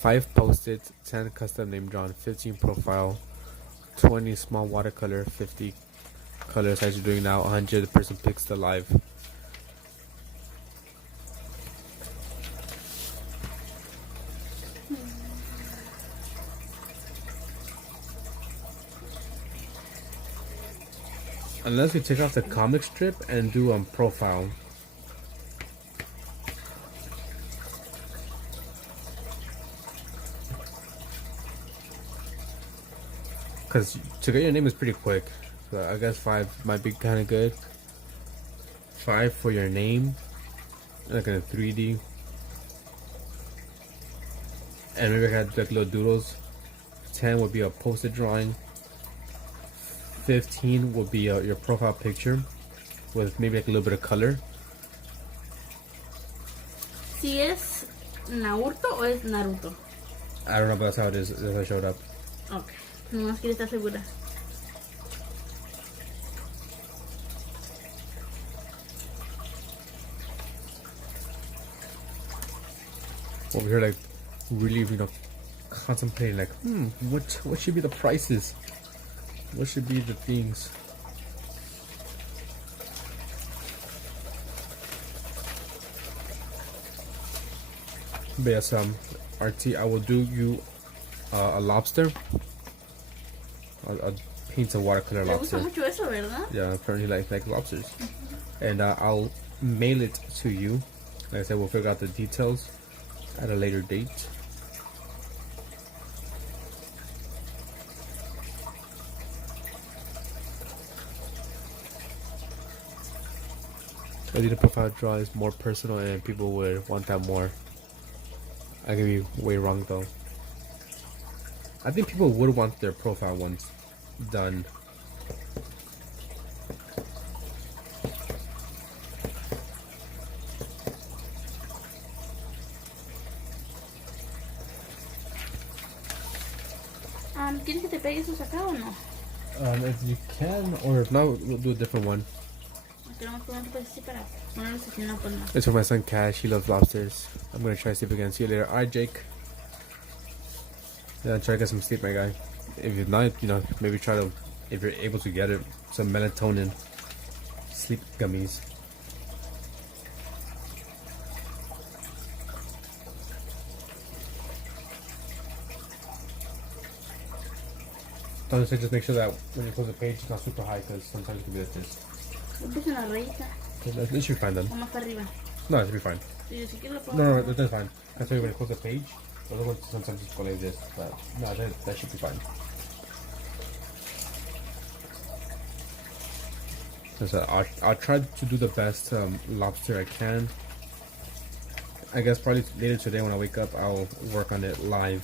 5 post-its, 10 custom name drawn, 15 profile, 20 small watercolor, 50 colors as you're doing now, 100 the person picks the live. Unless we take off the comic strip and do profile. Because to get your name is pretty quick. So I guess 5 might be kind of good. 5 for your name. Like in a 3D. And maybe I had like little doodles. 10 would be a post-it drawing. 15 will be your profile picture with maybe like a little bit of color. Si es Naruto o es Naruto. I don't know, but that's how it is. That's how it showed up. Ok. Nomás quiero estar segura. Over here, like really, contemplating, like, what should be the prices? What should be the things? But yes, RT, I will do you a lobster. I'll paint a watercolor Me gusta lobster. mucho eso, ¿verdad? Yeah, apparently like lobsters. And I'll mail it to you. Like I said, we'll figure out the details at a later date. I think the profile draw is more personal and people would want that more. I could be way wrong though. I think people would want their profile ones done. ¿Quieres que te pegue esos acá o no? If you can, or if not, we'll do a different one. Porque no me acuerdo pues así para ponerlos así, no, pues no. It's for my son Cash. He loves lobsters. I'm gonna try to see if we can see you later. Alright, Jake. Yeah, try to get some sleep, my guy. If you're not, maybe try to, if you're able to get it, some melatonin, sleep gummies. Honestly, just make sure that when you close the page, it's not super high, because sometimes it can be like this. Lo puse en la rayita, It should be fine then. o más para arriba. No, it should be fine. Y yo si quiero lo puedo. No, that's fine. That's why when you close the page, the other ones sometimes just go like this, but no, that should be fine. So I'll try to do the best lobster I can. I guess probably later today when I wake up, I'll work on it live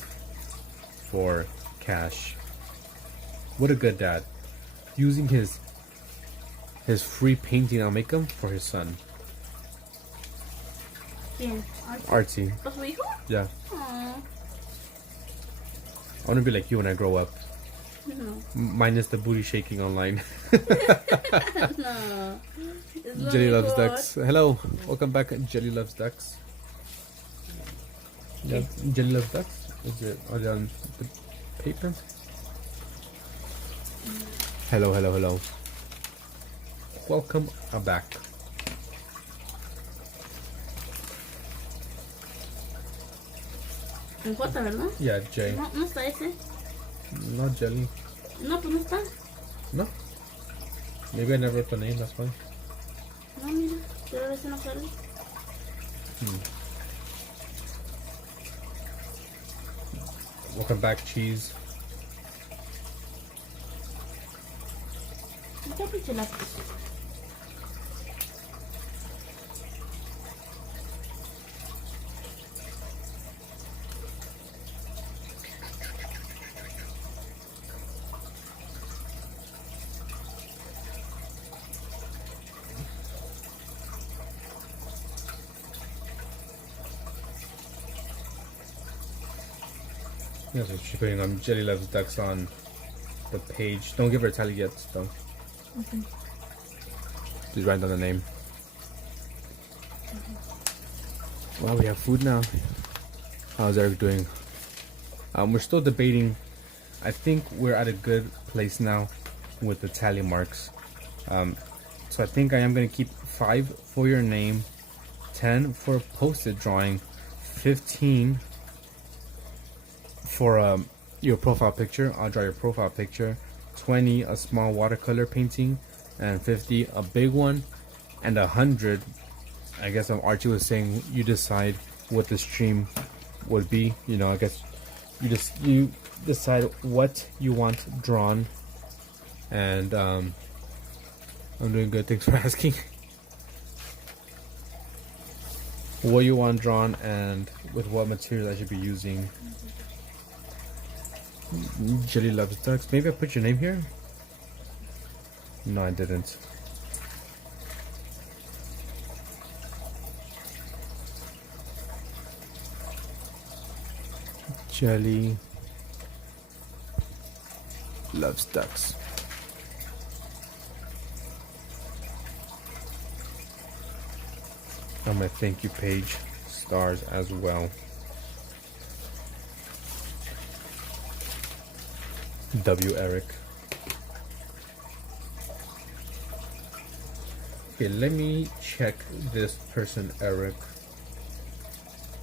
for Cash. What a good dad. using his free painting I'll make him for his son. ¿Quién? Artsy. ¿Para su hijo? Yeah. Aw. I want to be like you when I grow up. No. Minus the booty shaking online. No. Es lo Jelly loves mejor. ducks. Hello, welcome back. Jelly loves ducks. Yeah, Jelly loves ducks. Is it on the paper? Hello, hello, hello. Welcome back. En J, ¿verdad? Yeah, J. No, no está ese. Not Jelly. No, pues no está. No. Maybe I never wrote the name. That's why. No, mira. Pero a veces no sale. Welcome back, cheese. Está pinche lápiz. Yeah, so she's putting Jelly loves ducks on the page. Don't give her a tally yet, though. Okay. Just write down the name. Well, we have food now. How's Eric doing? We're still debating. I think we're at a good place now with the tally marks. So I think I am going to keep 5 for your name, 10 for post-it drawing, 15 for your profile picture. I'll draw your profile picture. 20 a small watercolor painting, and 50 a big one, and 100. I guess Archie was saying you decide what the stream would be. You know, I guess you decide what you want drawn, and I'm doing good. Thanks for asking. What you want drawn and with what material I should be using. Jelly loves ducks. Maybe I put your name here? No, I didn't. Jelly loves ducks. On my thank you page, stars as well. W. Eric. Okay, let me check this person, Eric.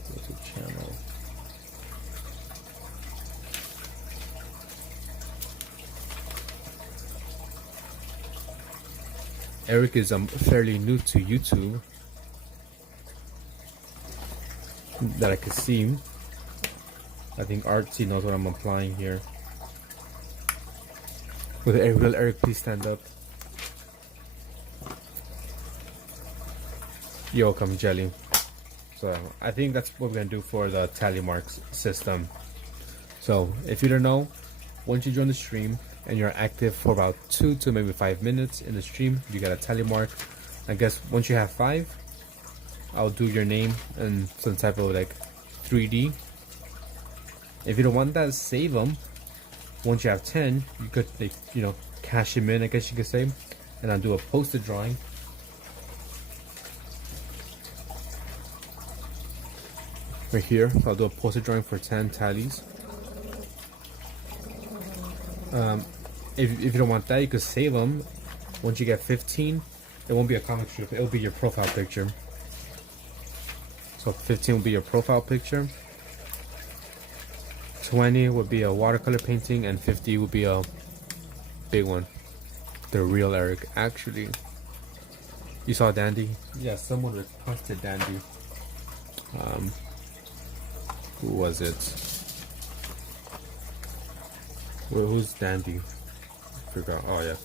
Go to channel. Eric is fairly new to YouTube. That I can see. I think Artsy knows what I'm applying here. Will Eric please stand up? You're welcome, Jelly. So I think that's what we're gonna do for the tally marks system. So if you don't know, once you join the stream and you're active for about 2 to maybe 5 minutes in the stream, you get a tally mark. I guess once you have 5, I'll do your name and some type of like 3D. If you don't want that, save them. Once you have 10, you could, like, you know, cash them in, I guess you could say, and I'll do a post-it drawing. Right here, so I'll do a post-it drawing for 10 tallies. If you don't want that, you could save them. Once you get 15, it won't be a comic strip, it'll be your profile picture. So 15 will be your profile picture. 20 would be a watercolor painting, and 50 would be a big one. The real Eric, actually. You saw Dandy? Yeah, someone requested Dandy. Who was it? Well, who's Dandy? I forgot. Oh yeah,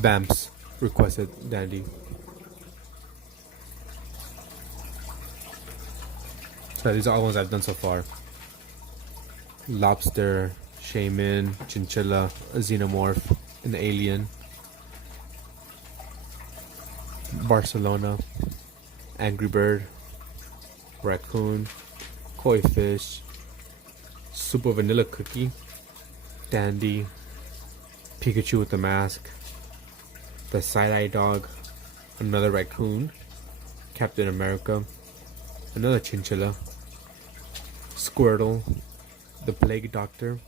Bamps requested Dandy. So these are all ones I've done so far. Lobster, Shaman, Chinchilla, a Xenomorph, an Alien. Barcelona, Angry Bird, Raccoon, Koi Fish, Super Vanilla Cookie, Dandy, Pikachu with the mask, the Side-Eye Dog, another Raccoon, Captain America, another Chinchilla, Squirtle, the Plague Doctor,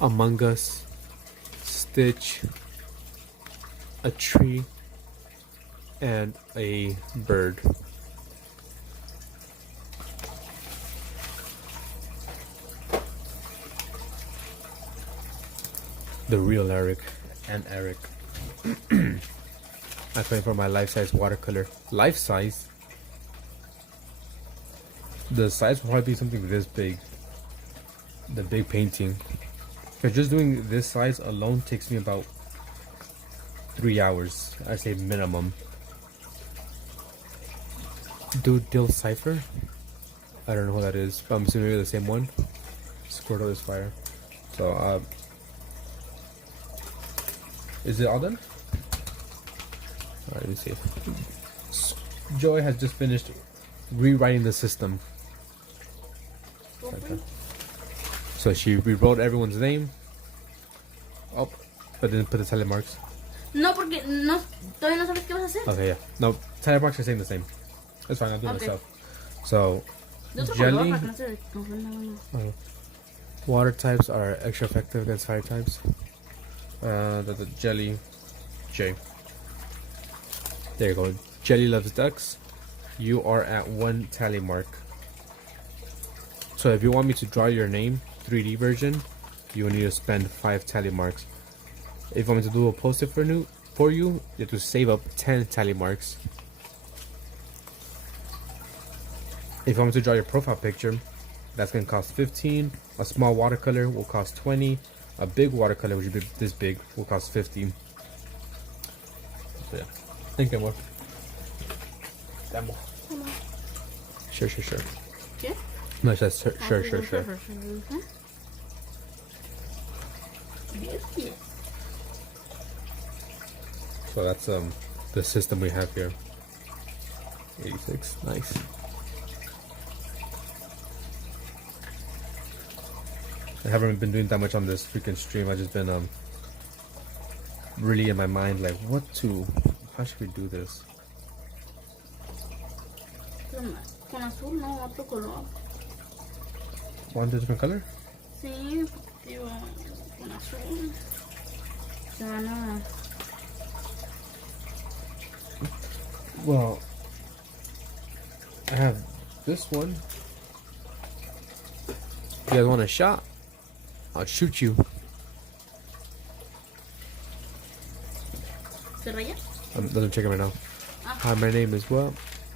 Among Us, Stitch, a tree, and a bird. The real Eric and Eric. I'm playing for my life-size watercolor. Life-size? The size will probably be something this big. The big painting. Because just doing this size alone takes me about 3 hours. I say minimum. Dude, Dill Cypher? I don't know who that is, but I'm assuming maybe the same one. Squirtle is fire. So, is it all done? Alright, let me see. Joy has just finished rewriting the system. Okay. So she rewrote everyone's name. Oh, but didn't put the telemarks. No, porque no, todavía no sabes qué vas a hacer. Okay, yeah. No, telemarks are staying the same. That's fine, I'll do it myself. So, jelly. Water types are extra effective against fire types. The jelly, J. There you go. Jelly loves ducks. You are at 1 tally mark. So if you want me to draw your name, 3D version, you will need to spend 5 tally marks. If you want me to do a post-it for you, you have to save up 10 tally marks. If you want me to draw your profile picture, that's going to cost 15. A small watercolor will cost 20. A big watercolor, which is this big, will cost 15. So yeah, think more. Demo. Sure. ¿Qué? No, it says sure. Yes. So that's the system we have here. 86, nice. I haven't been doing that much on this freaking stream. I've just been really in my mind like how should we do this? Con azul, no, otro color. Want a different color? Sí, digo, con azul. Se van a... Well, I have this one. You guys want a shot? I'll shoot you. ¿Se raya? Let me check it right now. Hi, my name is what?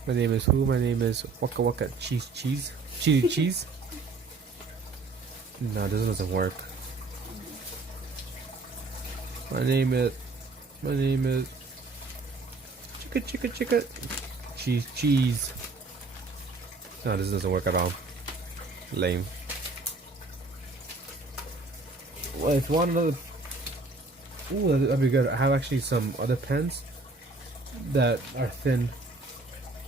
My name is who? My name is Waka Waka Cheese. Cheese. No, this doesn't work. My name is Chicka. Cheese. No, this doesn't work at all. Lame. Well, if you want another... Ooh, that'd be good. I have actually some other pens that are thin,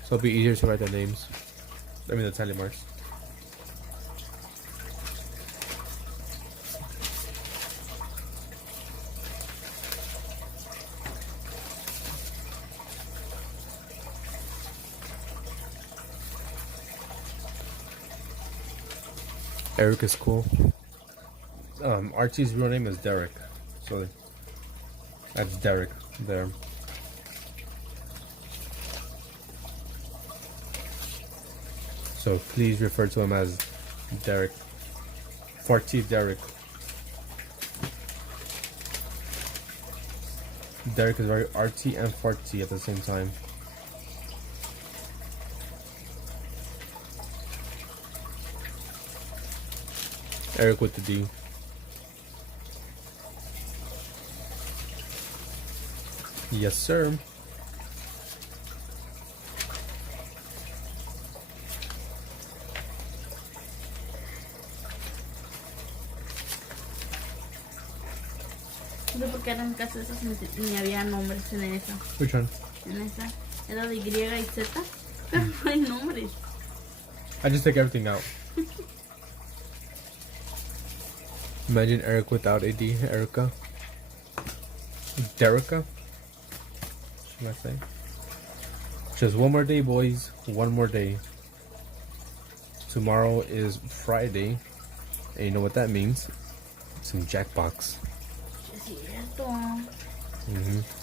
so it'll be easier to write their names. I mean the tally marks. Eric is cool. Archie's real name is Derek, so that's Derek there. So please refer to him as Derek. Forty Derek. Derek is very arty and farty at the same time. Eric with the D. Yes, sir. No sé por qué eran casi esas ni había nombres en esa. Which one? En esa. Era de Y y Z. Pero no hay nombres. I just take everything out. Imagine Eric without AD. Erica. Derica. Should I say? Just one more day, boys. One more day. Tomorrow is Friday. And you know what that means? Some Jackbox. Es cierto.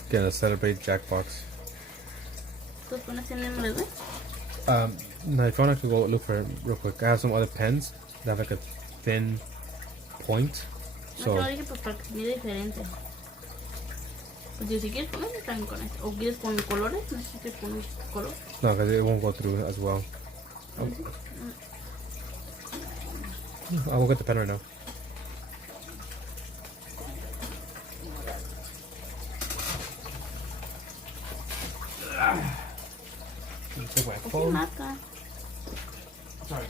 Gonna celebrate Jackbox. ¿Tú pones el nombre, güey? No, if you want, I could go look for it real quick. I have some other pens that have like a thin point. No, So, yo lo dije pues para que se mire diferente. Pues yo, si quieres poner, también con este. O quieres con colores, no sé si quieres poner color. no, because it won't go through as well. I will get the pen right now. Take my ¿Qué phone. marca? Sorry.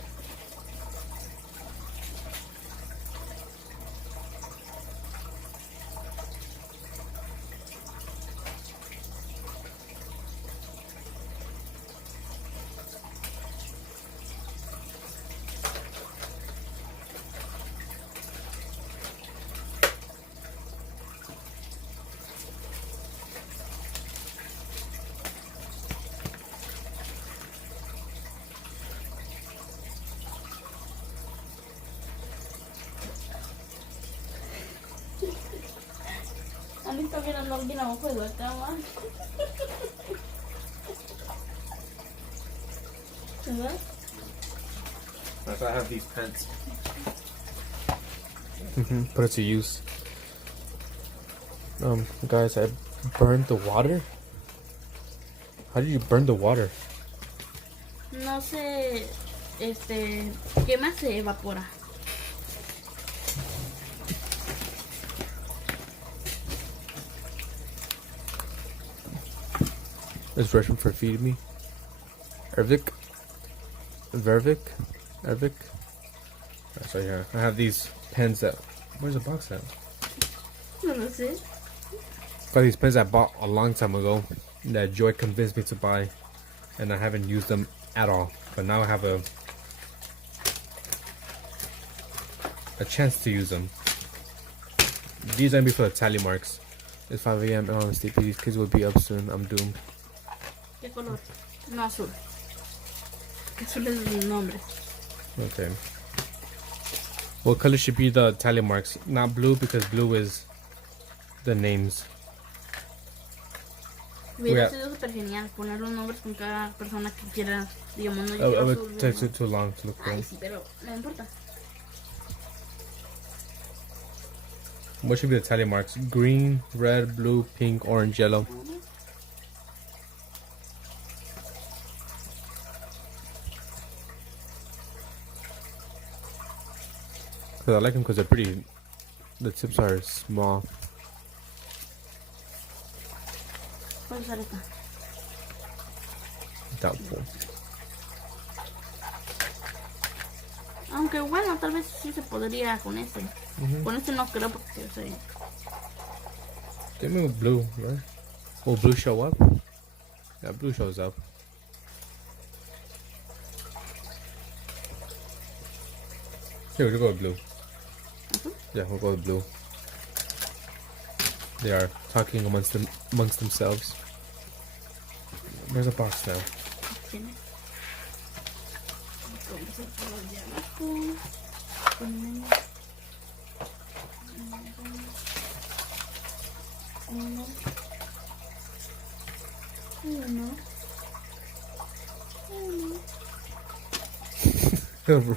A mí todavía no alguien abajo de la cama. ¿Verdad? That's why I have these pens. Put it to use. Guys, I burned the water. How did you burn the water? No sé, quema, se evapora. This Russian for feeding me. Ervik. Vervik. Ervik. That's right here. I have these pens that. Where's the box at? No lo sé. Got these pens I bought a long time ago that Joy convinced me to buy, and I haven't used them at all. But now I have a chance to use them. These are gonna be for the tally marks. It's 5 a.m. and I'm sleepy. These kids will be up soon. I'm doomed. ¿Qué color? No, azul. Que azul es el nombre. Okay. What color should be the tally marks? Not blue, because blue is the names. Hubiera sido súper genial poner los nombres con cada persona que quiera. Digamos, no yo It quiero would azul. take ¿no? too long to look for. Ay, sí, pero no importa. What should be the tally marks? Green, red, blue, pink, orange, yellow. Cause I like them because they're pretty. The tips are small. Voy a usar esta. Doubtful. Aunque bueno, tal vez sí se podría con este. Con este no creo porque yo sé. Give me blue, right? Will blue show up? Yeah, blue shows up. Here, we'll go with blue. Yeah, we'll go with blue. They are talking amongst themselves. Where's the box now? Tiene. Vamos a por los de abajo. Uno.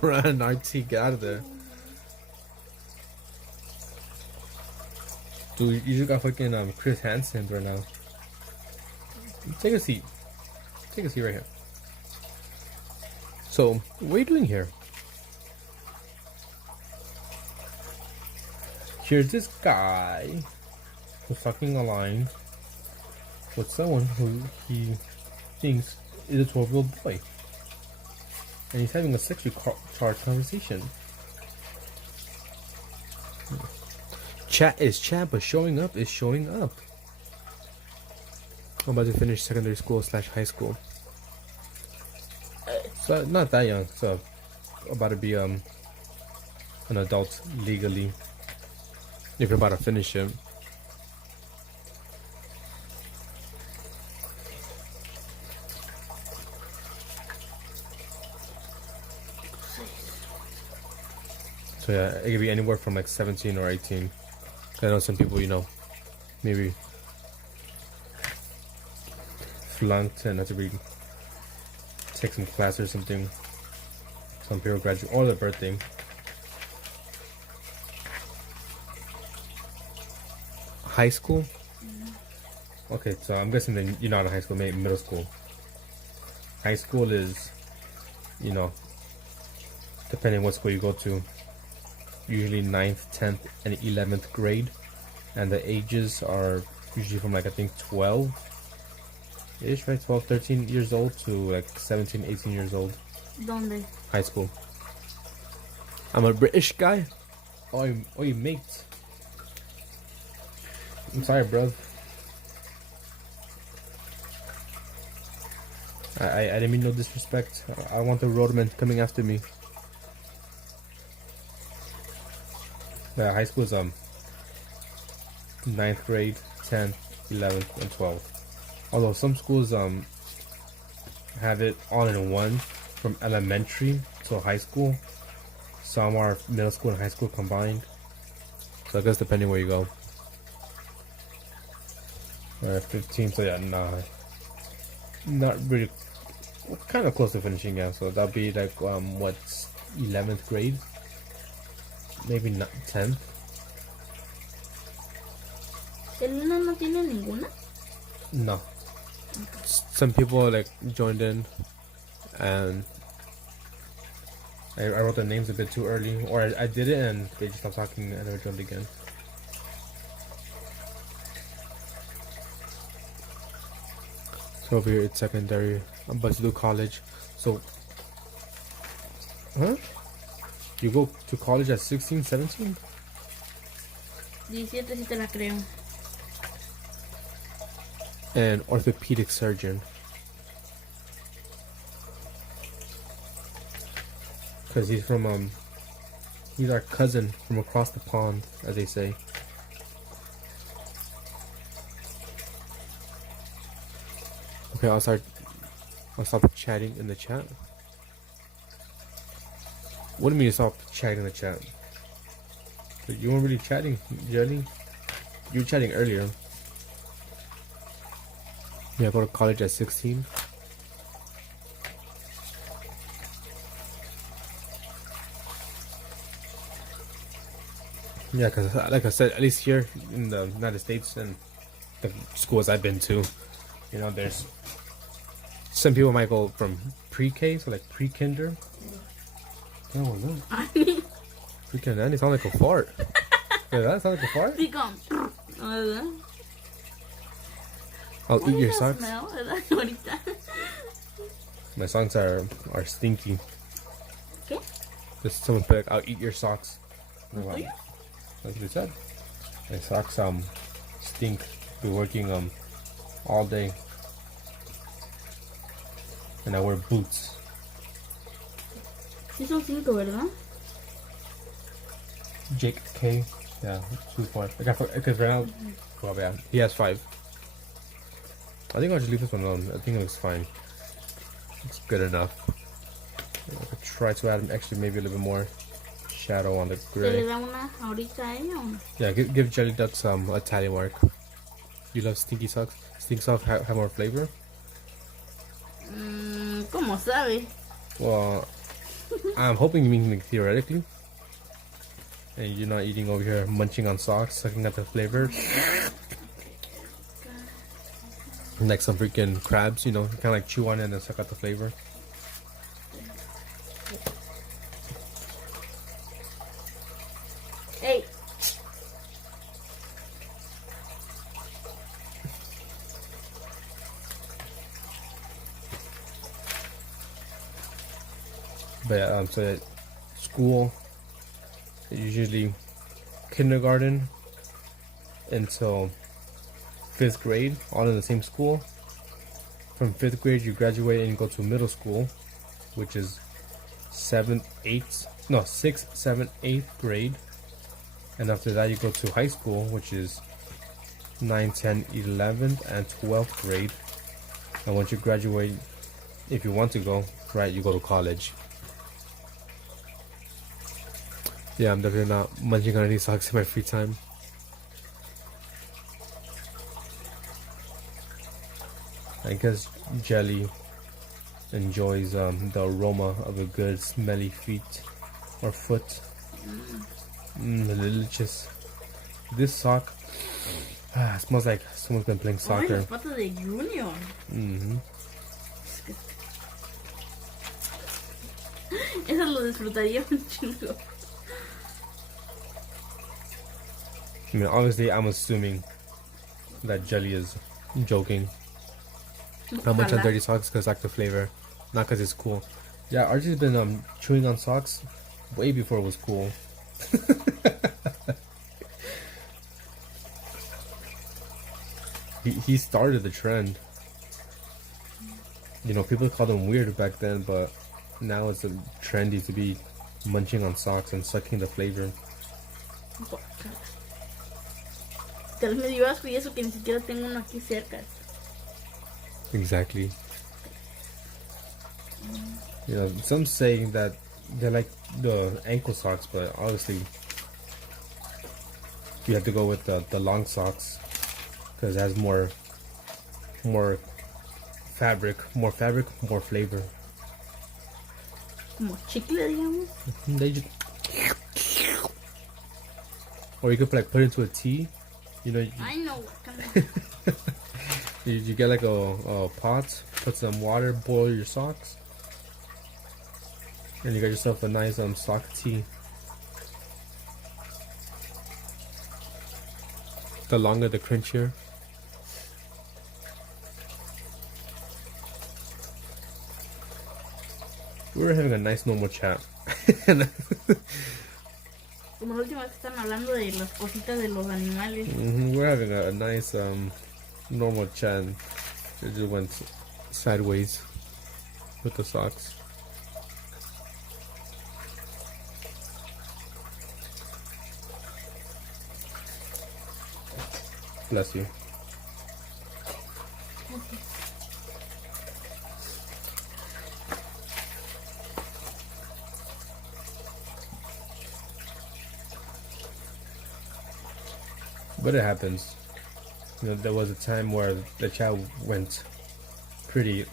Run, RT, get out of there. Dude, you just got fucking Chris Hansen right now. Take a seat. Take a seat right here. So, what are you doing here? Here's this guy who's fucking aligned with someone who he thinks is a 12-year-old boy. And he's having a sexually charged conversation. Chat is chat, but showing up is showing up. I'm about to finish secondary school / high school. So not that young. So about to be an adult legally. If you're about to finish it. So yeah, it could be anywhere from like 17 or 18. I know some people, maybe flunked and had to take some class or something. Some people graduate or their birthday. High school? Okay, so I'm guessing that you're not in high school, maybe middle school. High school is, depending what school you go to, usually 9th, 10th, and 11th grade. And the ages are usually from like, I think 12-ish, right? 12, 13 years old to like 17, 18 years old. ¿Dónde? High school. I'm a British guy. Oh, you mate. I'm sorry, bro. I didn't mean no disrespect. I want the roadman coming after me. Yeah, high school is 9th grade, 10th, 11th, and 12th. Although some schools have it all in one from elementary to high school. Some are middle school and high school combined. So I guess depending where you go. 15, so yeah, nah. Not really. Kind of close to finishing, yeah. So that'll be like, what's 11th grade? Maybe not 10th. ¿Elena no tiene ninguna? No. Some people like joined in and I wrote the names a bit too early, or I did it and they just stopped talking and I joined again. So over here it's secondary. I'm about to do college. So, huh? You go to college at 16, 17? 17 si te la creo. An orthopedic surgeon. Because he's from, he's our cousin from across the pond, as they say. Okay, I'll stop chatting in the chat. What do you mean you stop chatting in the chat? You weren't really chatting, Jelly. You were chatting earlier. Yeah, I go to college at 16. Yeah, because like I said, at least here in the United States and the schools I've been to, there's some people might go from pre-K, so like pre-kinder. Oh, no. Pre-kinder, that sounds like a fart. Yeah, that sounds like a fart? I'll eat your socks. My socks are stinky. ¿Qué? Just someone put like, I'll eat your socks. That's what you said. My socks stink. Be working all day. And I wear boots. Sí son 5, ¿verdad? Jake K. Yeah, 2 5. Because right now, well, yeah, he has 5. I think I'll just leave this one alone. I think it looks fine. It's good enough. I could try to add actually maybe a little bit more shadow on the gray. Yeah, give Jelly Ducks a tally mark. You love stinky socks? Stinky socks have more flavor? ¿Cómo sabe? Well, I'm hoping you mean like, theoretically. And you're not eating over here munching on socks, sucking at the flavor. Like some freaking crabs, kind of like chew on it and then suck out the flavor. Hey. But yeah, so school, usually kindergarten until 5th grade, all in the same school. From 5th grade, you graduate and you go to middle school, which is 6th, 7th, 8th grade. And after that, you go to high school, which is 9, 10, 11th, and 12th grade. And once you graduate, if you want to go, right, you go to college. Yeah, I'm definitely not munching on any socks in my free time. I guess Jelly enjoys the aroma of a good smelly feet or foot. Delicious. This sock smells like someone's been playing soccer. Las patas de Junior. Eso lo disfrutaría un chingo. I mean, obviously, I'm assuming that Jelly is joking. How much on dirty socks because I like the flavor, not because it's cool. Yeah, Archie's been chewing on socks way before it was cool. he started the trend. You know, people called him weird back then, but now it's trendy to be munching on socks and sucking the flavor. Tal vez me dio asco y eso que ni siquiera tengo uno aquí cerca. Exactly. You know, some say that they like the ankle socks, but obviously you have to go with the long socks because it has more fabric, more flavor. Como chicle, digamos. They just, or you could like put it into a tea. You know. I know what kind of. You get like a pot, put some water, boil your socks, and you got yourself a nice sock tea. The longer, the crunchier. We were having a nice normal chat. Como la última vez están hablando de las cositas de los animales. We're having a nice normal chat. It just went sideways with the socks. Bless you. But it happens. You know, there was a time where the chat went pretty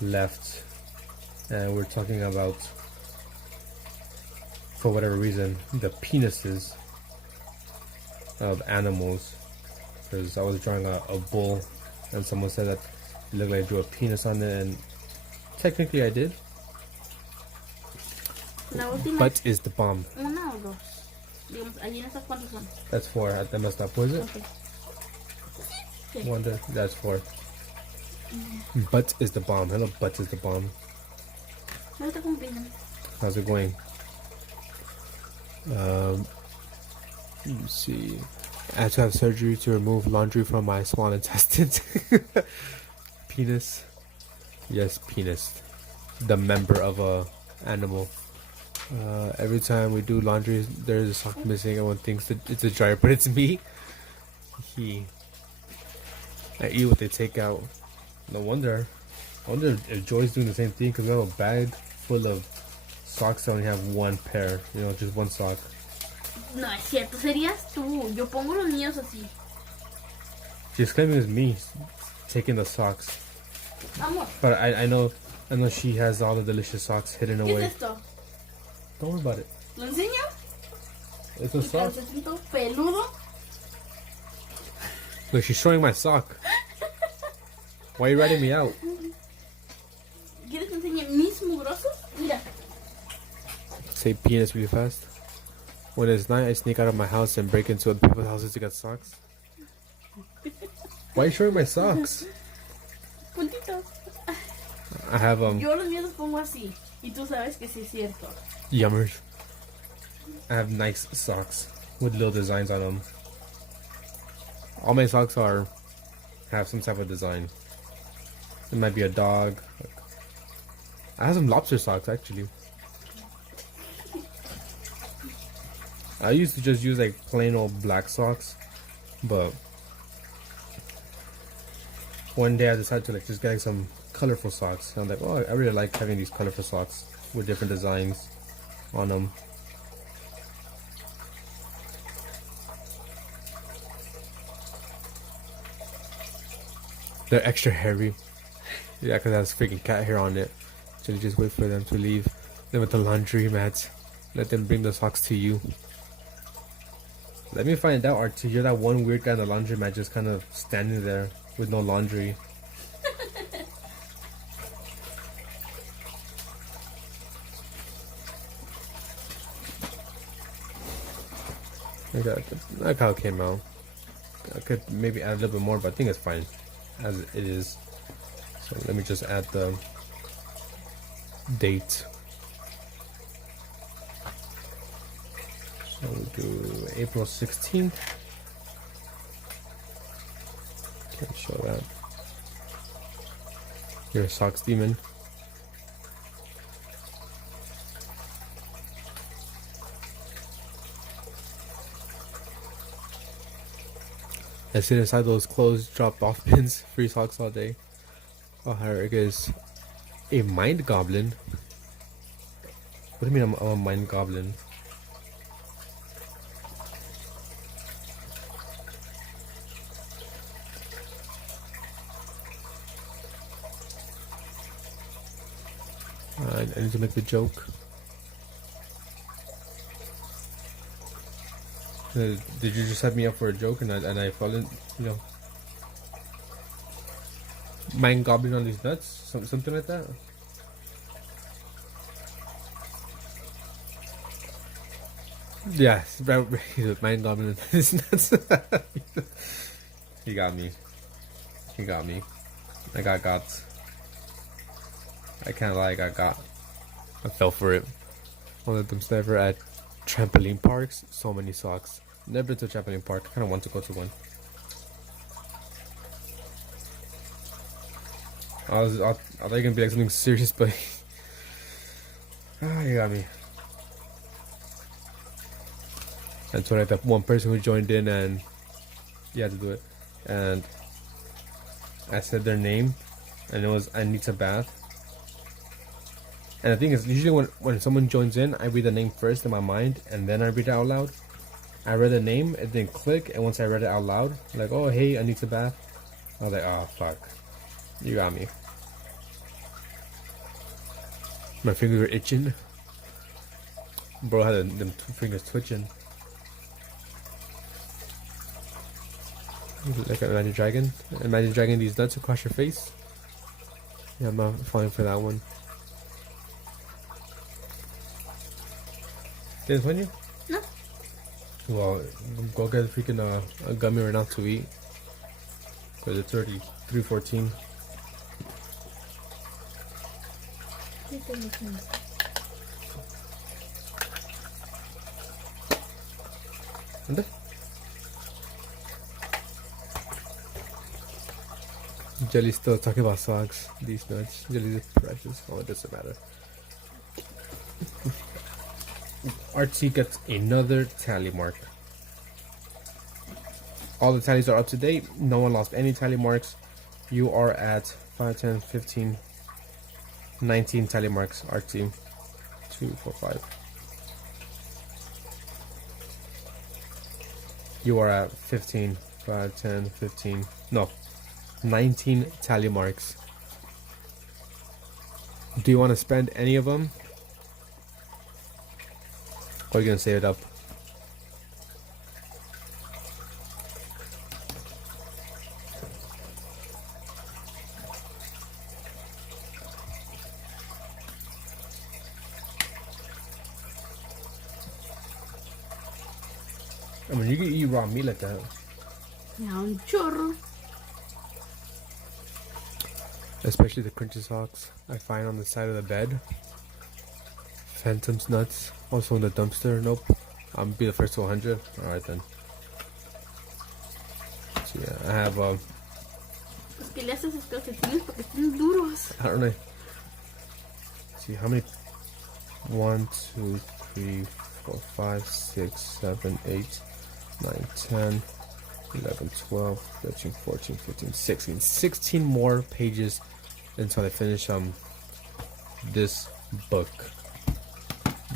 left, and we're talking about, for whatever reason, the penises of animals. Because I was drawing a bull, and someone said that it looked like I drew a penis on it, and technically I did. But is the bomb. Una o dos. Digamos, allí en estas cuántas son. That's 4. That must up, was it? Okay. Wonder. That's 4. But is the bomb. Hello, but is the bomb. How's it going? Let me see. I had to have surgery to remove laundry from my small intestines. Penis. Yes, penis. The member of a animal. Every time we do laundry, there's a sock missing. Everyone thinks that it's a dryer, but it's me. I eat what they take out. No wonder. I wonder if Joy's doing the same thing, because we have a bag full of socks that only have one pair. You know, just one sock. No, es cierto. Serías tú. Yo pongo los míos así. She's claiming it's me taking the socks. Amor. But I know she has all the delicious socks hidden ¿Qué away. es esto? Don't worry about it. ¿Lo enseño? It's a sock. Calcetito peludo. Look, she's showing my sock. Why are you ratting me out? ¿Quieres que enseñe mis mugrosos? Mira. Say penis really fast. When it's night, I sneak out of my house and break into other people's houses to get socks. Why are you showing my socks? Puntitos. I have Yo los míos los pongo así. Y tú sabes que sí es cierto. yummers. I have nice socks with little designs on them. All my socks have some type of design. It might be a dog. I have some lobster socks actually. I used to just use like plain old black socks, but one day I decided to like just get like some colorful socks. And I'm like, oh, I really like having these colorful socks with different designs on them. They're extra hairy. Yeah, because has freaking cat hair on it. So you just wait for them to leave. Then with the laundry mats, let them bring the socks to you. Let me find out, RT, you're that one weird guy in the laundry mat just kind of standing there with no laundry. Okay, like how it came out. I could maybe add a little bit more, but I think it's fine as it is. So let me just add the date. So we'll do April 16th. Can't show that. You're a socks demon. I sit inside those closed drop-off bins, free socks all day. Oh, Eric is a mind goblin. What do you mean I'm a mind goblin? I need to make the joke. Did you just set me up for a joke and I fell in, you know, mind goblin on these nuts? Something like that? Yeah, mind goblin on these nuts. He got me. He got me. I got. I can't lie, I got. I fell for it. One of them never at trampoline parks. So many socks. Never been to a trampoline park. I kind of want to go to one. I thought you were gonna be like something serious, but you got me. And so like that one person who joined in and you had to do it, and I said their name, and it was Anita Bath. And the thing is, usually when someone joins in, I read the name first in my mind, and then I read it out loud. I read the name, it didn't click, and once I read it out loud, like, oh, hey, Anita Bath, I was like, oh, fuck. You got me. My fingers were itching. Bro had them two fingers twitching. Like an Imagine Dragon. Imagine dragging these nuts across your face. Yeah, I'm not falling for that one. Didn't find you? No. Well, go get a freaking a gummy right now to eat. Because it's already 3:14. ¿Dónde? Jelly's still talking about socks. These nuts. Jelly's precious. Oh, it doesn't matter. Artsy gets another tally mark. All the tallies are up to date. No one lost any tally marks. You are at 5, 10, 15, 19 tally marks. Artsy. 2, 4, 5. You are at 15, 5, 10, 15. No. 19 tally marks. Do you want to spend any of them? Or are you going to save it up? I mean, you can eat raw meat like that. Yeah, un chorro. Especially the crunchy socks I find on the side of the bed. Phantom's nuts. Also in the dumpster. Nope. I'll be the first to 100. Alright then. So yeah, I have Pues que le haces esos calcetines porque están duros. I don't know. See how many? 1, 2, 3, 4, 5, 6, 7, 8, 9, 10, 11, 12, 13, 14, 15, 16. 16 more pages until I finish this book.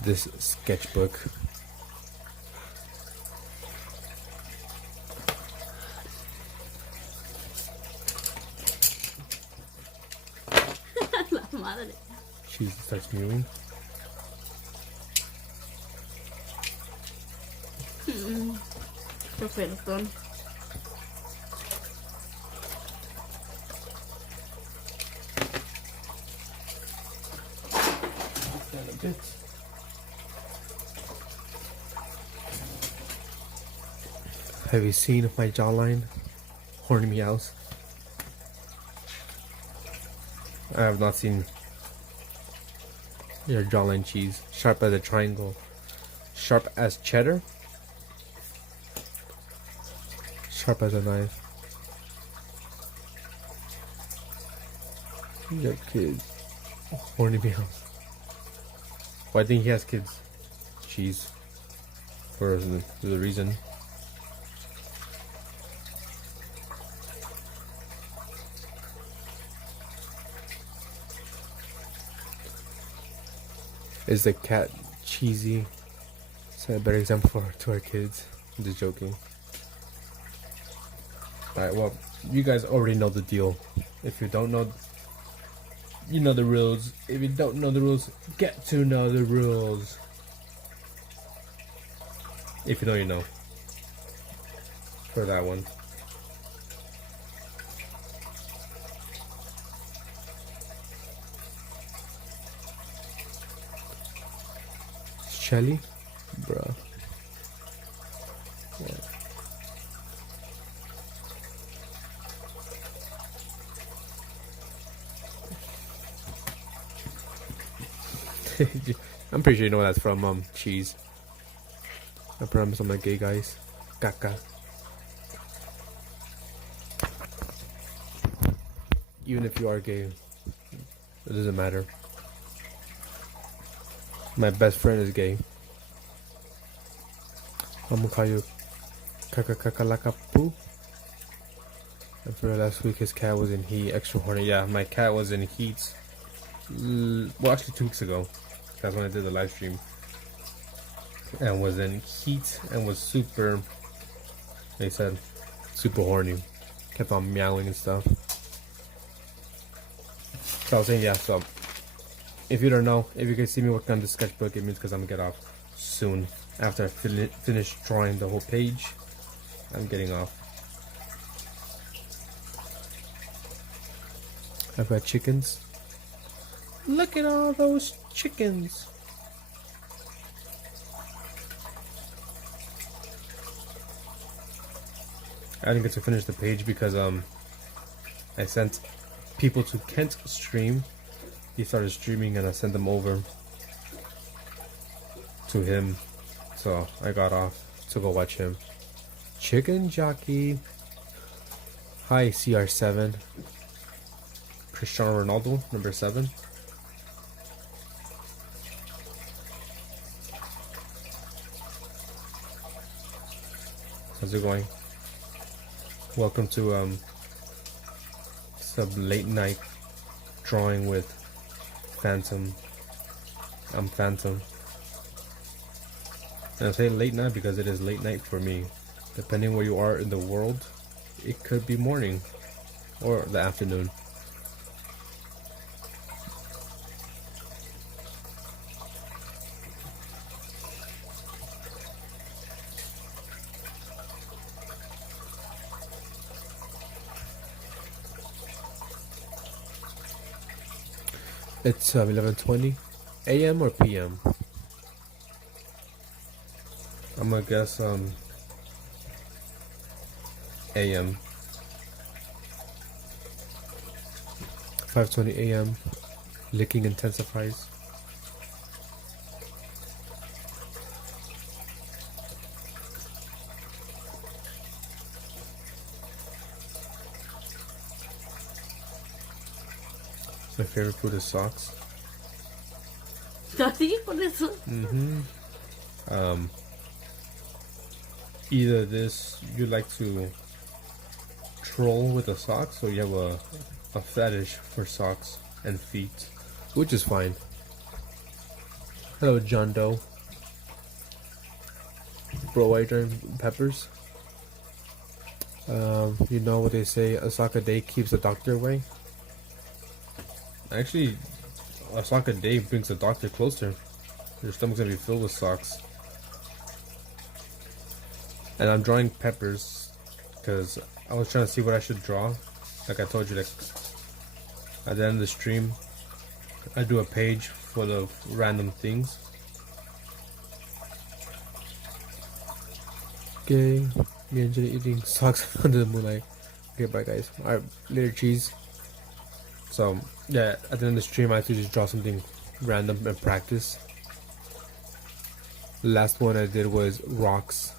This sketchbook. La madre. Cheese starts mewing. Qué ofertón. Have you seen my jawline? Horny meows. I have not seen your jawline, Cheese. Sharp as a triangle. Sharp as cheddar. Sharp as a knife. Your kids. Horny meows. Well, I think he has kids. Cheese. For the reason. Is the cat cheesy? Set a better example to our kids. I'm just joking. Alright, well, you guys already know the deal. If you don't know, you know the rules. If you don't know the rules, get to know the rules. If you know, you know. For that one. Shelly? Bruh. Yeah. I'm pretty sure you know where that's from, Cheese. I promise I'm not gay, guys. Caca. Even if you are gay, it doesn't matter. My best friend is gay. I'm gonna call you Kakakalakapu. I feel last week his cat was in heat, extra horny. Yeah, my cat was in heat. Well, actually 2 weeks ago. That's when I did the live stream. And was in heat and was super, they said, super horny. Kept on meowing and stuff. So I was saying, yeah, so if you don't know, if you can see me working on the sketchbook, it means because I'm gonna get off soon. After I finish drawing the whole page, I'm getting off. I've got chickens. Look at all those chickens. I didn't get to finish the page because I sent people to Kent's stream. He started streaming and I sent them over to him. So I got off to go watch him. Chicken jockey. Hi CR7. Cristiano Ronaldo, number 7. How's it going? Welcome to some late night drawing with Phantom. I'm Phantom. And I say late night because it is late night for me. Depending where you are in the world, it could be morning or the afternoon. It's 11:20 a.m. or p.m. I'm gonna guess a.m. 5:20 a.m. Licking intensifies. My favorite food is socks. Así, por eso. Either this, you like to troll with the socks, or you have a fetish for socks and feet, which is fine. Hello, John Doe. Bro, why are you trying peppers? You know what they say, a sock a day keeps the doctor away? Actually, a sock a day brings the doctor closer. Your stomach's gonna be filled with socks. And I'm drawing peppers because I was trying to see what I should draw. Like I told you, like at the end of the stream, I do a page full of random things. Okay, me and Jenny eating socks under the moonlight. Okay, bye guys. Alright, later, cheese. So yeah, at the end of the stream, I have to just draw something random and practice. The last one I did was rocks.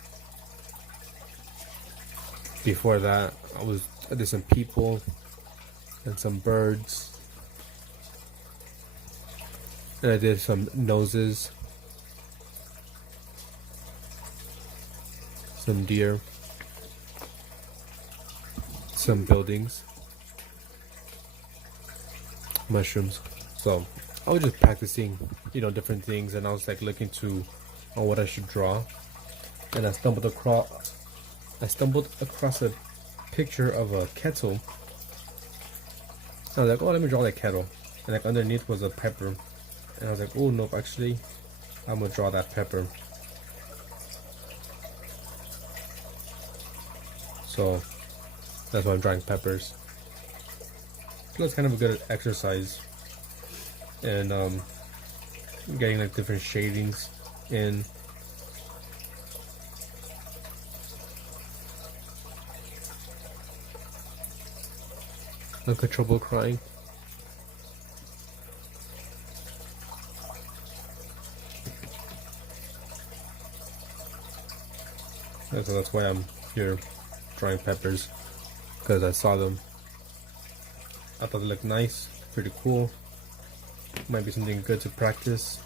Before that, I did some people and some birds, and I did some noses, some deer, some buildings, mushrooms. So I was just practicing, different things, and I was like looking on what I should draw, and I stumbled across a picture of a kettle. I was like, oh, let me draw that kettle, and like underneath was a pepper, and I was like, oh nope, actually I'm gonna draw that pepper. So that's why I'm drawing peppers. So it's kind of a good exercise, and getting like different shadings in. Uncontrollable crying. So that's why I'm here drawing peppers, because I saw them. I thought they looked nice, pretty cool. Might be something good to practice,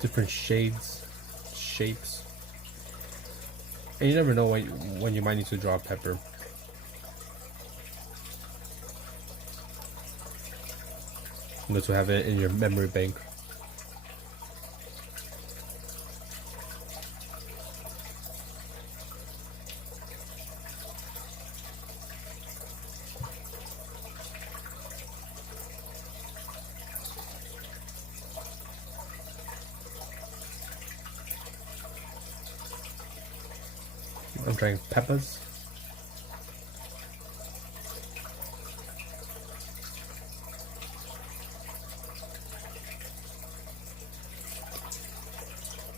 different shades, shapes. And you never know when you might need to draw a pepper. Good to have it in your memory bank. I'm trying peppers.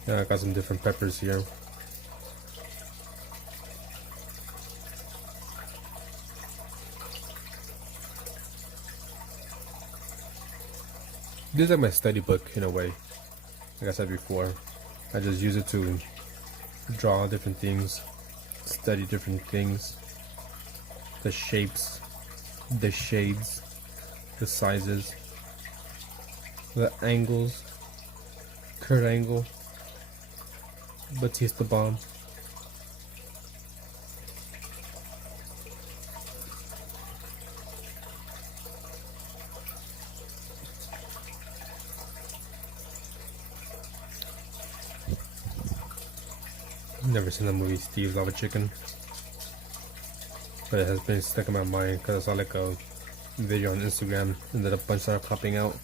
Yeah, I got some different peppers here. This is like my study book in a way. Like I said before, I just use it to draw different things, study different things, the shapes, the shades, the sizes, the angles, Kurt Angle, Batista bomb. Never seen the movie Steve's Lava Chicken, but it has been stuck in my mind because I saw like a video on Instagram and then a bunch started popping out.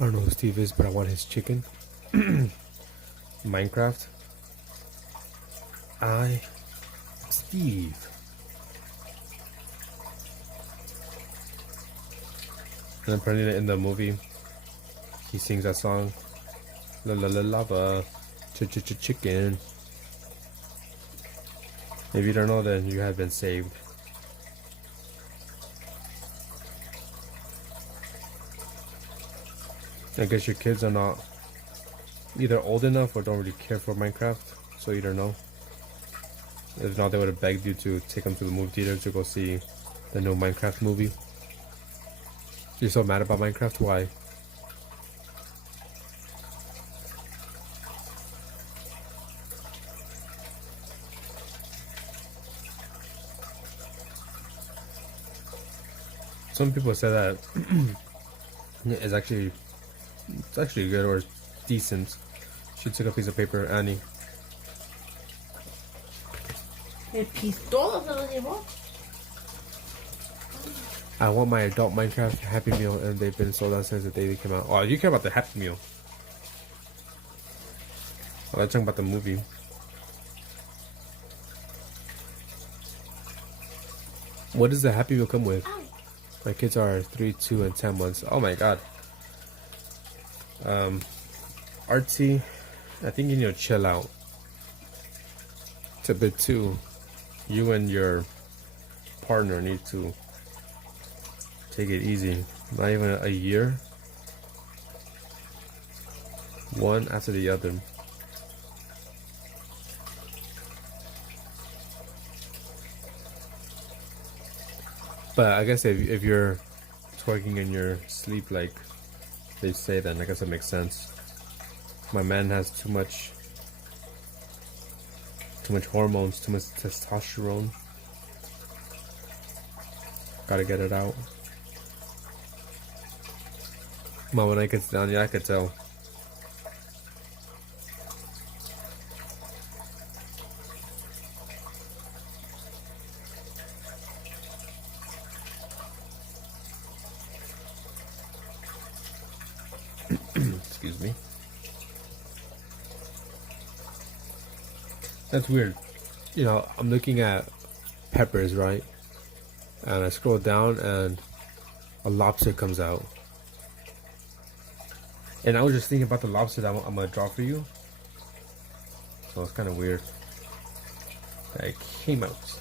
I don't know who Steve is, but I want his chicken. Minecraft. Steve. And apparently in the movie, he sings that song. La la la lava. Chicken. If you don't know, then you have been saved. I guess your kids are not either old enough or don't really care for Minecraft, so you don't know. If not, they would have begged you to take them to the movie theater to go see the new Minecraft movie. You're so mad about Minecraft? Why? Some people say that it's actually good or decent. She took a piece of paper, Annie. El pistola se lo llevó. I want my adult Minecraft Happy Meal, and they've been sold out since the day they came out. Oh, you care about the Happy Meal. Oh, let's talk about the movie. What does the Happy Meal come with? My kids are 3, 2, and 10 months. Oh my god. Artsy, I think you need to chill out. It's a bit too. You and your partner need to take it easy. Not even a year. One after the other. But I guess if you're twerking in your sleep like they say, then I guess it makes sense. My man has too much hormones, too much testosterone. Gotta get it out. Mom, when I get down, yeah, I could tell. Excuse me. That's weird. You know, I'm looking at peppers, right? And I scroll down and a lobster comes out. And I was just thinking about the lobster that I'm gonna draw for you. So it's kind of weird that it came out.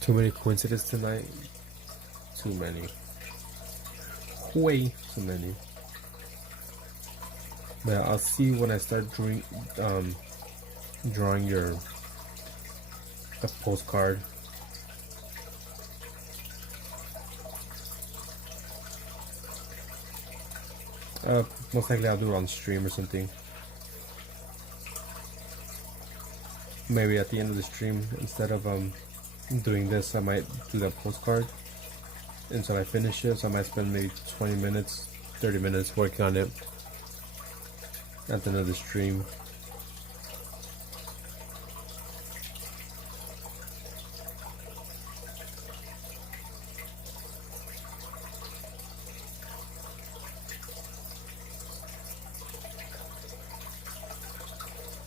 Too many coincidences tonight. Too many. Way too many. But I'll see when I start drawing a postcard. Most likely I'll do it on stream or something. Maybe at the end of the stream, instead of doing this, I might do that postcard until I finish it. So I might spend maybe 20 minutes, 30 minutes working on it at the end of the stream.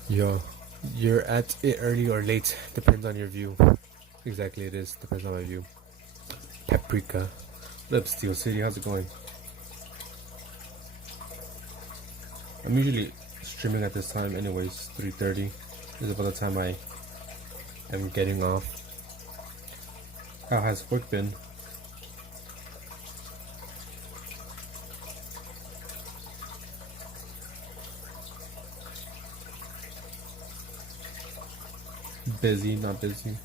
Yo, you're at it early or late, depends on your view. Exactly, it is, depends on my view. Paprika. Lip Steel City, how's it going? I'm usually streaming at this time anyways. 3:30 is about the time I am getting off. How has work been? Busy, not busy.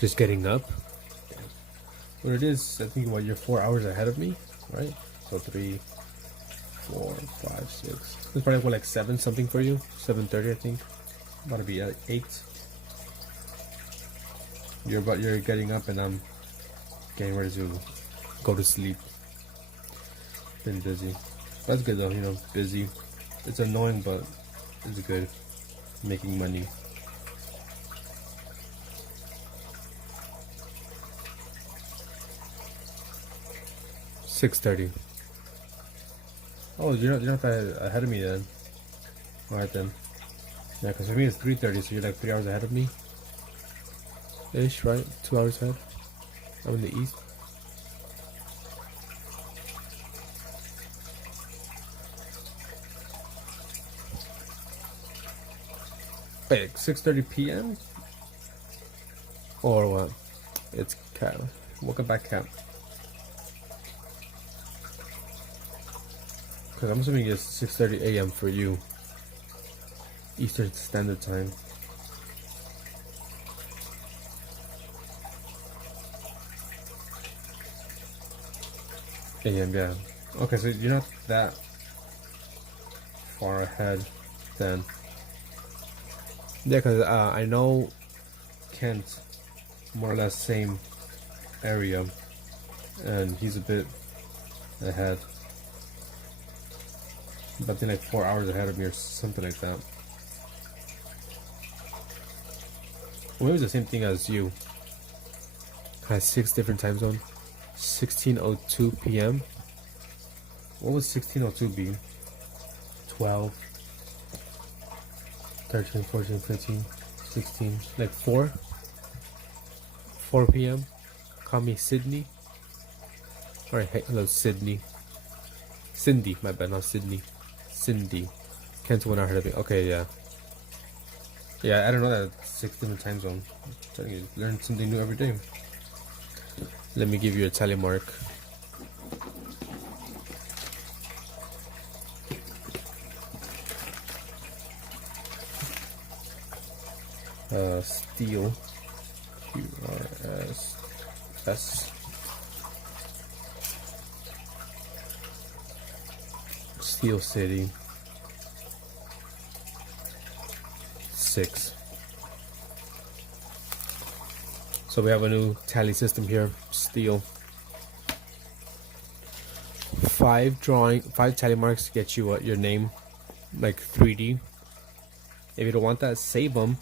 Just getting up. What it is, I think you're 4 hours ahead of me, right? So 3, 4, 5, 6. It's probably like 7 something for you. 7:30, I think. About to be at 8. You're getting up and I'm getting ready to go to sleep. Been busy. That's good though, you know, busy. It's annoying, but it's good. Making money. $6:30. Oh, you're not that ahead of me then. Alright then. Yeah, because for me it's 3:30, so you're like 3 hours ahead of me. Ish, right? 2 hours ahead. I'm in the east. Wait, 6:30 p.m. Or what? It's Cat. Welcome back, Cat. Because I'm assuming it's 6:30 a.m. for you. Eastern Standard Time. AM, yeah. Okay, so you're not that far ahead then. Yeah, because I know Kent, more or less same area, and he's a bit ahead. But then like 4 hours ahead of me or something like that. Well, maybe it's the same thing as you. Has 6 different time zones. 16:02 p.m. What was 16:02 be? 12, 13, 14, 15, 16, like 4 p.m. Call me Sydney. Alright, hey, hello Sydney. Cindy, my bad, not Sydney. Cindy. Kent's one I heard of it. Okay, yeah. Yeah, I don't know that 6 different time zones. I'm telling you, learn something new every day. Let me give you a tally mark. Steel. QRS. Steel City. 6. So we have a new tally system here. Steel. 5 tally marks to get you your name, like 3D. If you don't want that, save them.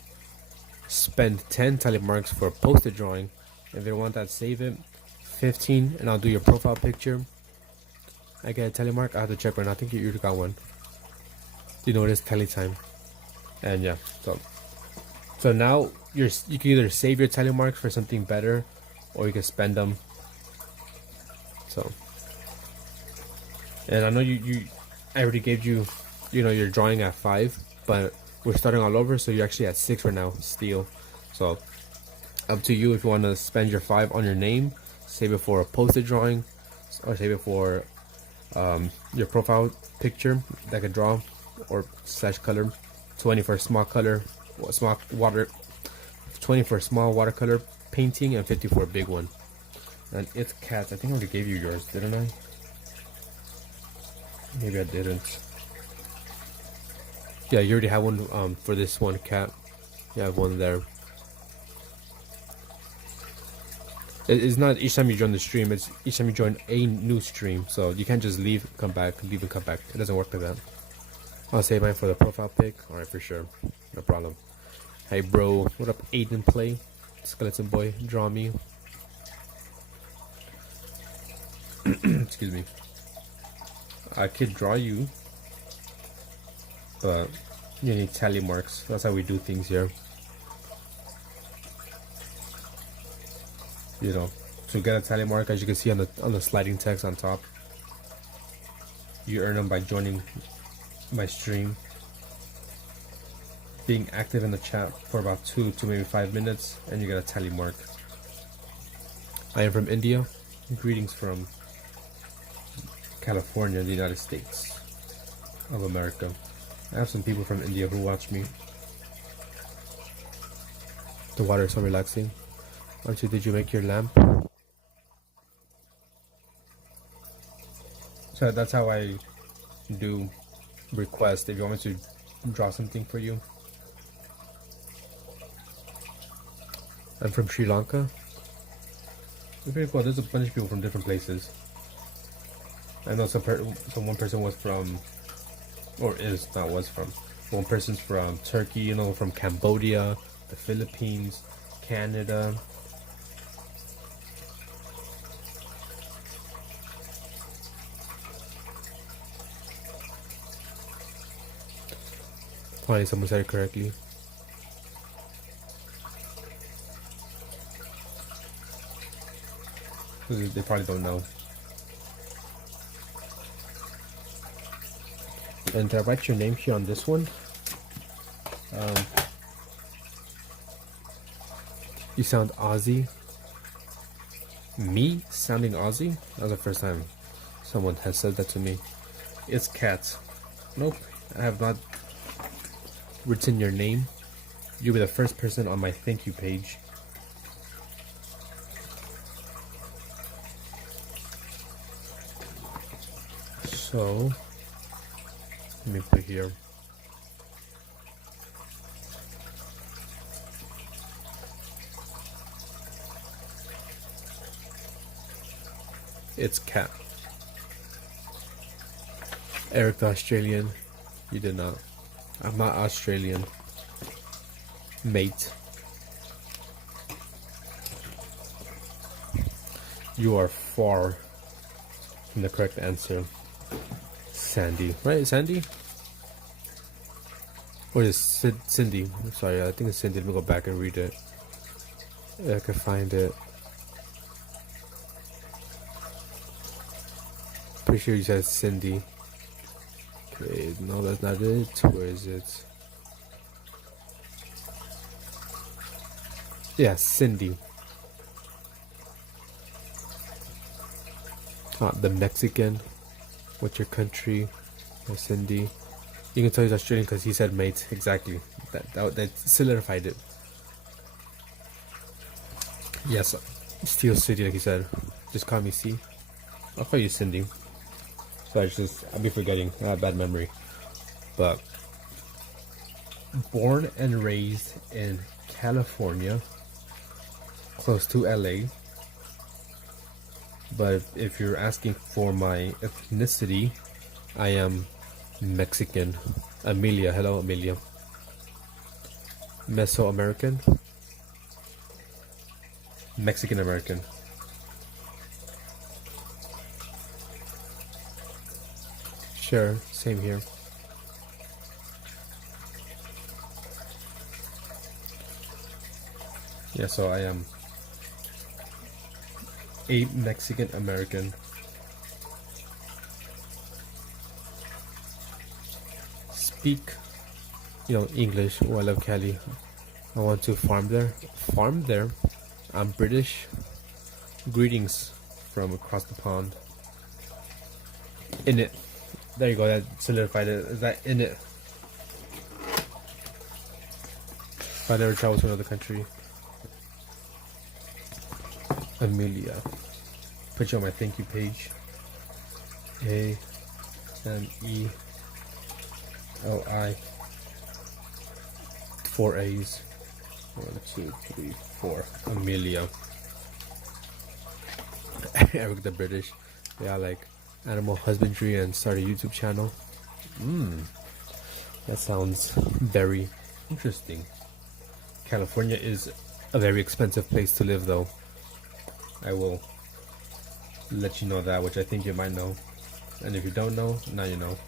Spend 10 tally marks for a poster drawing. If you don't want that, save it. 15, and I'll do your profile picture. I get a tally mark. I have to check right now. I think you got one. You know it is tally time. And yeah, so now you can either save your tally marks for something better, or you can spend them. So, and I know I already gave you, your drawing at 5, but we're starting all over, so you're actually at 6 right now, steel. So, up to you if you want to spend your 5 on your name, save it for a posted drawing, or save it for your profile picture that I could draw, or / color. 20 for small color, 20 for small watercolor painting, and 50 for a big one. And it's cats. I think I already gave you yours, didn't I? Maybe I didn't. Yeah, you already have one for this one, cat. You have one there. It's not each time you join the stream, it's each time you join a new stream. So you can't just leave, come back, leave and come back. It doesn't work like that. I'll save mine for the profile pic. Alright, for sure. No problem. Hey bro, what up Aiden Play? Skeleton Boy, draw me. Excuse me. I could draw you, but you need tally marks. That's how we do things here. To get a tally mark, as you can see on the sliding text on top, you earn them by joining my stream, being active in the chat for about 2 to maybe 5 minutes, and you get a tally mark. I am from India. Greetings from California, the United States of America. I have some people from India who watch me. The water is so relaxing. Auntie, did you make your lamp? So that's how I do request. If you want me to draw something for you, I'm from Sri Lanka. It's pretty cool. There's a bunch of people from different places. I know one person was from, or is not was from. One person's from Turkey, you know, from Cambodia, the Philippines, Canada. Finally, someone said it correctly. They probably don't know. And did I write your name here on this one? You sound Aussie. Me sounding Aussie? That was the first time someone has said that to me. It's Kat. Nope, I have not written your name. You'll be the first person on my thank you page. So, let me put here. It's Kat. Eric the Australian. You did not. I'm not Australian. Mate. You are far from the correct answer. Sandy. Right, Sandy? Or is it Cindy? I'm sorry, I think it's Cindy. Let me go back and read it. I can find it. Pretty sure you said Cindy. Okay, no, that's not it. Where is it? Yeah, Cindy. The Mexican. What's your country? Cindy. You can tell he's Australian because he said mate. Exactly. That solidified it. Yes. Steel City, like he said. Just call me C. I'll call you Cindy. So I'll be forgetting. I have bad memory. But born and raised in California, close to LA. But if you're asking for my ethnicity, I am Mexican. Amelia, hello Amelia. Mesoamerican. Mexican American. Sure, same here. Yeah, so I am a Mexican American. Speak, English. Oh, I love Cali. I want to farm there. Farm there. I'm British. Greetings from across the pond. In it. There you go. That solidified it. Is that in it? If I never travel to another country. Amelia. Put you on my thank you page. A-M-E-L-I. 4 A's. 1, 2, 3, 4. Amelia. Eric the British. Yeah, like animal husbandry and start a YouTube channel. That sounds very interesting. California is a very expensive place to live, though. I will let you know that, which I think you might know. And if you don't know, now you know.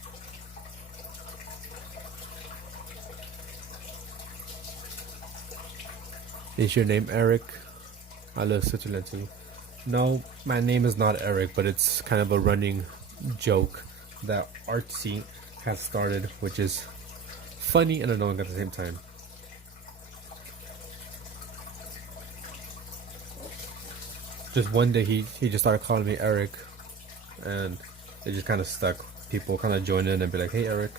Is your name Eric? I love Switzerland too. No, my name is not Eric, but it's kind of a running joke that Artsy has started, which is funny and annoying at the same time. Just one day he just started calling me Eric, and it just kind of stuck. People kind of join in and be like, "Hey, Eric,"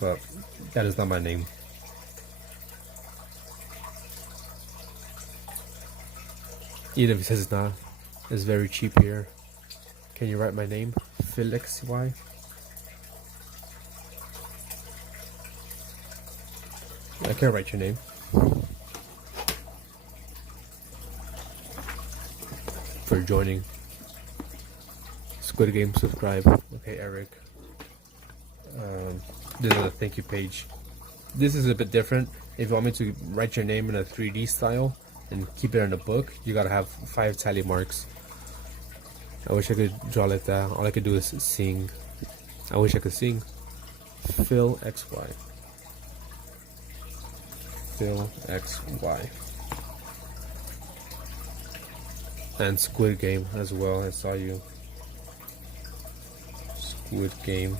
but that is not my name. Even if he says it's not, it's very cheap here. Can you write my name? Felix Y. I can't write your name. for joining. Squid Game, subscribe. Okay, Eric. This is a thank you page. This is a bit different. If you want me to write your name in a 3D style and keep it in a book, you gotta have 5 tally marks. I wish I could draw like that. All I could do is sing. I wish I could sing. Phil XY. Phil XY. And Squid Game as well. I saw you. Squid Game.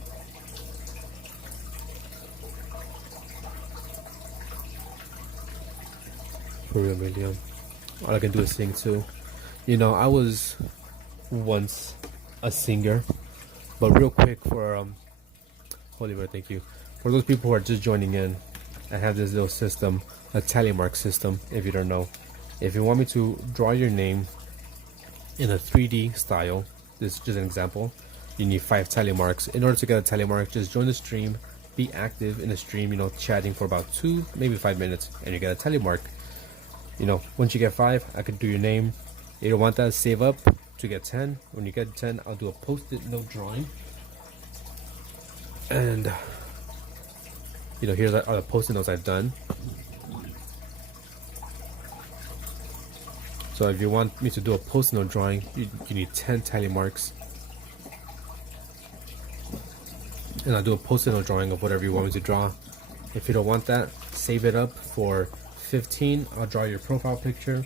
For real, million. All I can do is sing too. You know, I was once a singer, but real quick for Holy Bird, thank you. For those people who are just joining in, I have this little system, a tally mark system. If you don't know, if you want me to draw your name in a 3D style, this is just an example. You need 5 tally marks. In order to get a tally mark, just join the stream, be active in the stream. You know, chatting for about 2, maybe 5 minutes, and you get a tally mark. You know, once you get 5, I could do your name. You don't want that, save up to get 10. When you get 10, I'll do a post-it note drawing. And, you know, here's all the post-it notes I've done. So if you want me to do a post-it note drawing, you need 10 tally marks. And I'll do a post-it note drawing of whatever you want me to draw. If you don't want that, save it up for 15. I'll draw your profile picture.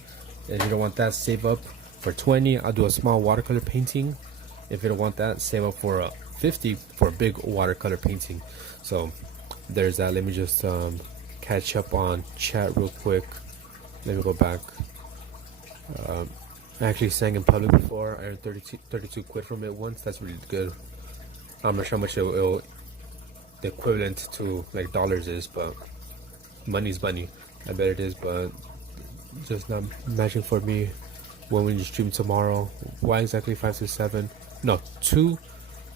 If you don't want that, save up for 20. I'll do a small watercolor painting. If you don't want that, save up for 50 for a big watercolor painting. So there's that. Let me just catch up on chat real quick. Let me go back. I actually sang in public before. I earned 32 quid from it once. That's really good. I'm not sure how much the equivalent to like dollars is, but money's money. I bet it is, but just not matching for me. When will you stream tomorrow? Why exactly 5 to 7? No, 2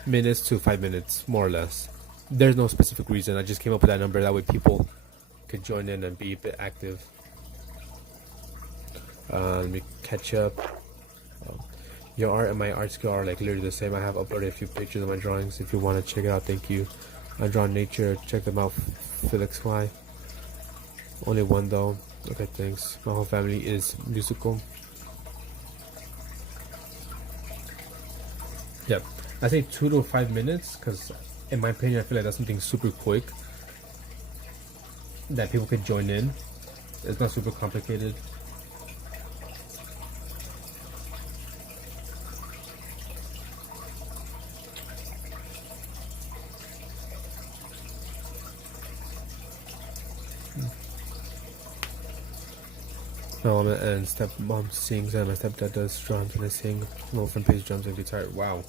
minutes to 5 minutes, more or less. There's no specific reason. I just came up with that number. That way people could join in and be a bit active. Let me catch up. Your art and my art skill are like literally the same. I have uploaded a few pictures of my drawings. If you want to check it out, thank you. I draw nature. Check them out. Felix Y. Only one though. Okay, thanks. My whole family is musical. Yep. I say 2 to 5 minutes because, in my opinion, I feel like that's something super quick that people could join in. It's not super complicated. My mom and stepmom sings and my stepdad does drums and I sing. My friend plays drums and guitar. Wow.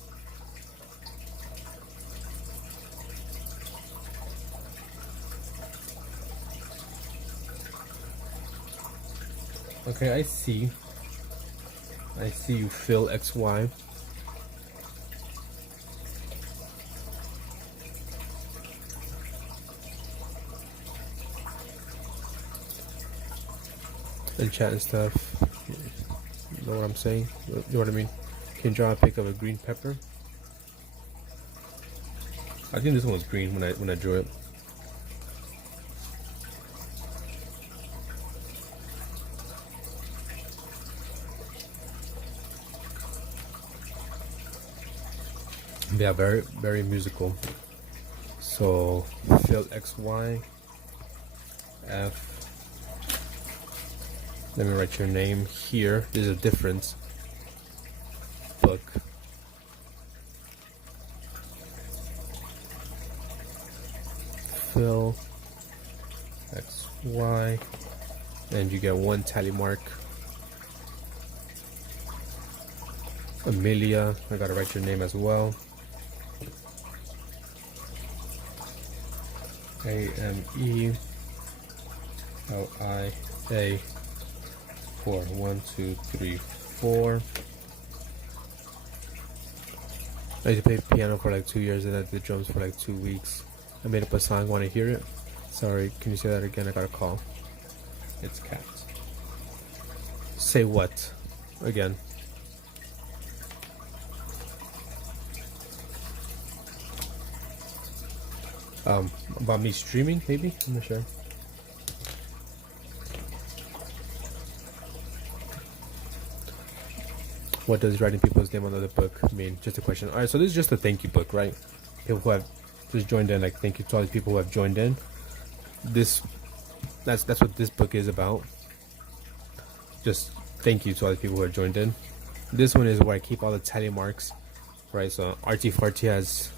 Okay, I see you, Phil XY. And chat and stuff. You know what I'm saying? You know what I mean? Can you draw a pic of a green pepper? I think this one was green when I drew it. Yeah, very, very musical. So Phil XY F. Let me write your name here. There's a difference. Book. Phil XY. And you get 1 tally mark. Amelia. I gotta write your name as well. AMELIA 4. 1, 2, 3, 4. I used to play piano for like 2 years and I did drums for like 2 weeks. I made up a song. Want to hear it? Sorry, can you say that again? I got a call. It's cat. Say what? Again. About me streaming, maybe? I'm not sure. What does writing people's name on the book mean? Just a question. Alright, so this is just a thank you book, right? People who have just joined in, like thank you to all the people who have joined in. That's what this book is about. Just thank you to all the people who have joined in. This one is where I keep all the tally marks, right? So RT40 has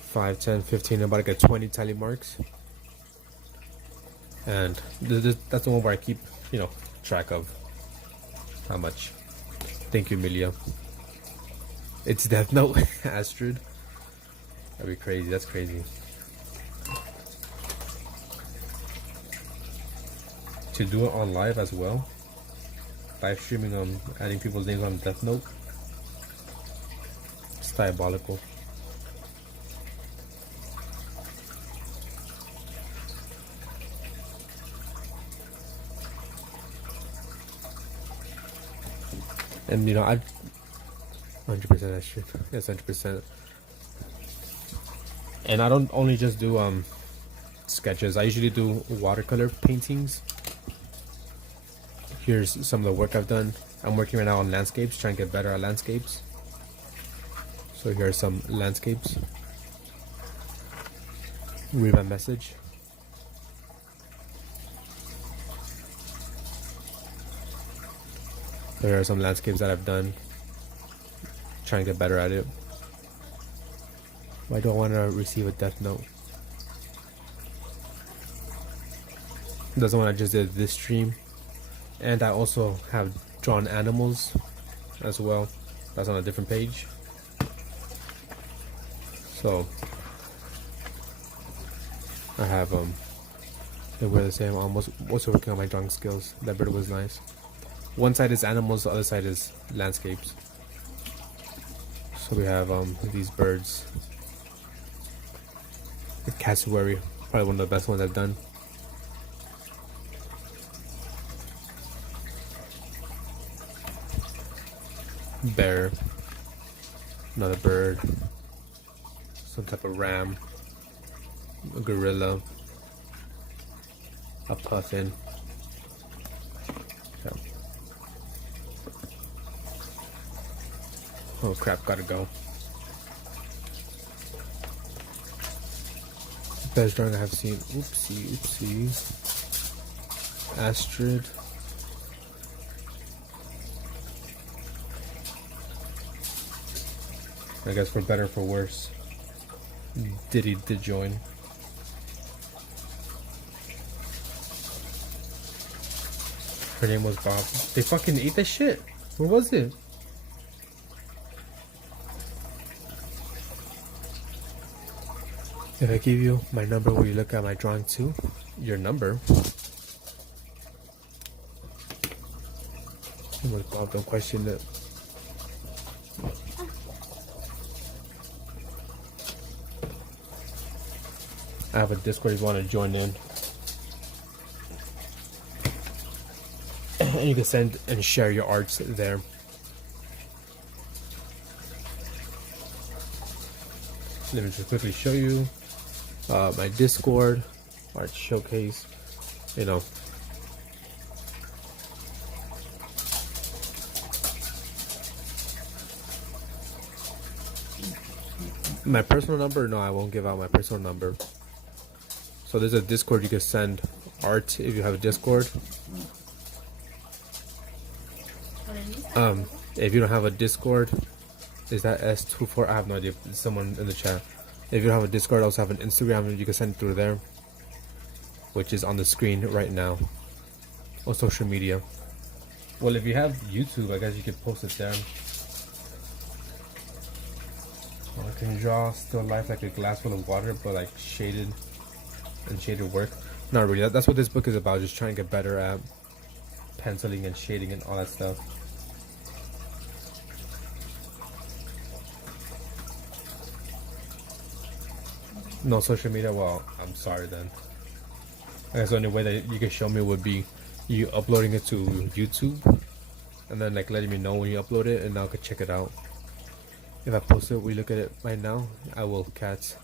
5, 10, 15, about like 20 tally marks. And that's the one where I keep, track of how much. Thank you, Amelia. It's Death Note, Astrid. That'd be crazy. That's crazy. To do it on live as well. Live streaming on adding people's names on Death Note. It's diabolical. And I 100% that shit. Yes, 100%. And I don't only just do sketches. I usually do watercolor paintings. Here's some of the work I've done. I'm working right now on landscapes, trying to get better at landscapes. So here are some landscapes. Read my message. There are some landscapes that I've done. Trying to get better at it. Why do I want to receive a death note? That's the one I just did this stream. And I also have drawn animals as well. That's on a different page. So I have they were the same. I'm also working on my drawing skills. That bird was nice. One side is animals, the other side is landscapes. So we have these birds. The cassowary, probably one of the best ones I've done. Bear, another bird, some type of ram, a gorilla, a puffin. Yeah. Oh crap, gotta go. Best drawing I have seen. Oopsie. Astrid. I guess for better or for worse. Diddy did join. Her name was Bob. They fucking ate that shit. Where was it? If I give you my number, will you look at my drawing too? Your number? It was Bob, don't question it. I have a Discord if you want to join in. And you can send and share your arts there. Let me just quickly show you my Discord, art showcase, My personal number? No, I won't give out my personal number. So there's a Discord you can send art if you have a Discord. If you don't have a Discord, is that S24? I have no idea. Someone in the chat. If you don't have a Discord, I also have an Instagram. You can send it through there, which is on the screen right now. Or social media. Well, if you have YouTube, I guess you could post it there. I can draw still life like a glass full of water, but like shaded work. Not really. That's what this book is about. Just trying to get better at penciling and shading and all that stuff. No social media? Well, I'm sorry then. I guess the only way that you can show me would be you uploading it to YouTube and then like letting me know when you upload it, and I could check it out. If I post it, we look at it right now, I will catch.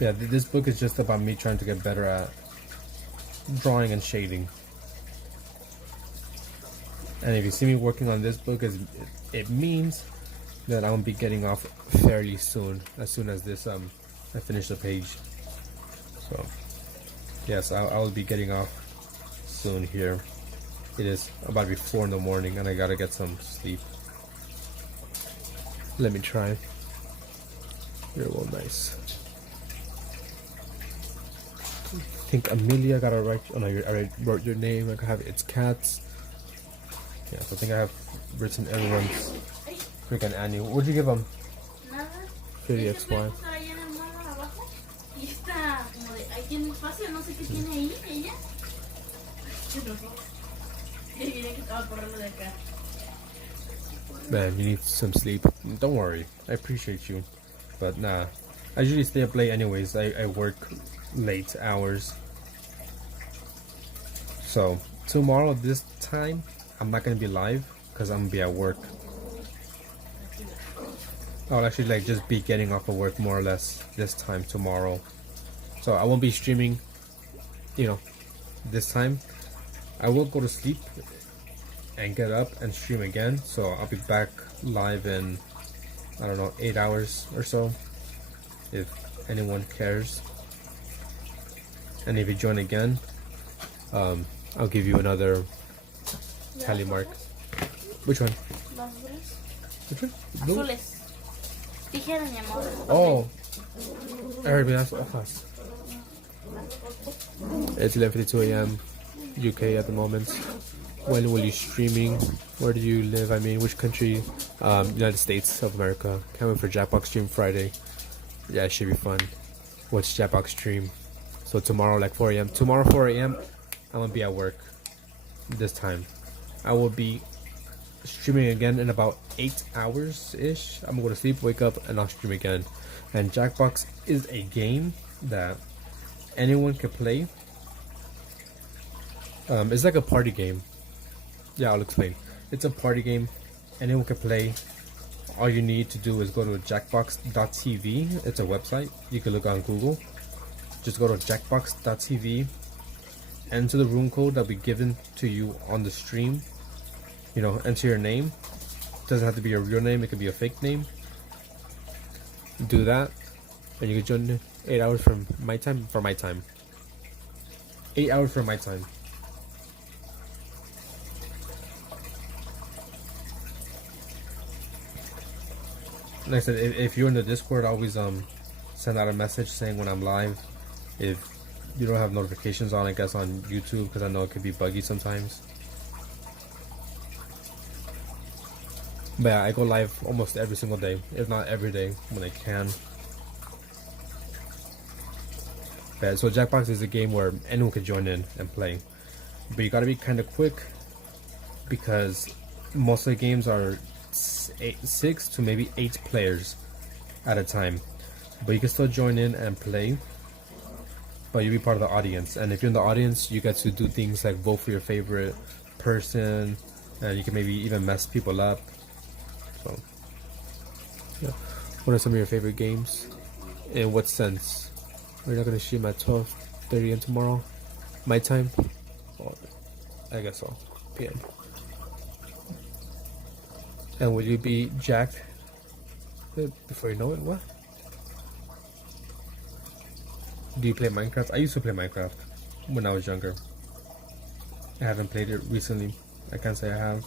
Yeah, this book is just about me trying to get better at drawing and shading. And if you see me working on this book, it means that I'm gonna be getting off fairly soon as this I finish the page. So yes, I'll be getting off soon here. It is about to be 4 in the morning and I gotta get some sleep. Let me try. You're well nice. I think Amelia gotta write. Oh no, I already wrote your name. I have it's cats. Yeah, so I think I have written everyone's freaking annual. What'd you give them? Nada. Pretty Ese puede XY. estar allá en el mall abajo. Y está como de, ahí tiene espacio, no sé qué tiene ahí ella. Qué horror. Y viene que estaba corriendo de acá. Man, you need some sleep. Don't worry, I appreciate you, but nah. I usually stay up late anyways. I work late hours. So tomorrow this time I'm not gonna be live because I'm gonna be at work. I'll actually like just be getting off of work more or less this time tomorrow. So I won't be streaming, this time. I will go to sleep and get up and stream again. So I'll be back live in, I don't know, 8 hours or so, if anyone cares. And if you join again, I'll give you another tally mark. Which one? Las azules. Which one? Blue? Azules. Tijera, mi amor. Oh, I heard me ask us. It's 11:52 a.m. UK at the moment. When will you streaming? Where do you live? I mean, which country? United States of America. Can't wait for Jackbox stream Friday. Yeah, it should be fun. Watch Jackbox stream. So tomorrow, like 4 a.m. Tomorrow 4 a.m. I'm gonna be at work. This time, I will be streaming again in about 8 hours ish. I'm gonna go to sleep, wake up, and I'll stream again. And Jackbox is a game that anyone can play. It's like a party game. Yeah, I'll explain. It's a party game. Anyone can play. All you need to do is go to jackbox.tv. It's a website. You can look on Google. Just go to jackbox.tv. Enter the room code that'll be given to you on the stream. Enter your name. Doesn't have to be your real name. It could be a fake name. Do that, and you can join 8 hours from my time. For my time. 8 hours from my time. Like I said, if you're in the Discord, I always send out a message saying when I'm live. If you don't have notifications on, I guess on YouTube, because I know it could be buggy sometimes. But yeah, I go live almost every single day, if not every day when I can. Yeah, so Jackbox is a game where anyone can join in and play, but you gotta be kind of quick because most of the games are 6 to maybe 8 players at a time. But you can still join in and play, but you'll be part of the audience. And if you're in the audience, you get to do things like vote for your favorite person, and you can maybe even mess people up. So, yeah. What are some of your favorite games? In what sense? We're not gonna stream at 12:30 and tomorrow, my time. Well, I guess so. PM. And will you be Jack before you know it? What? Do you play Minecraft? I used to play Minecraft when I was younger. I haven't played it recently. I can't say I have.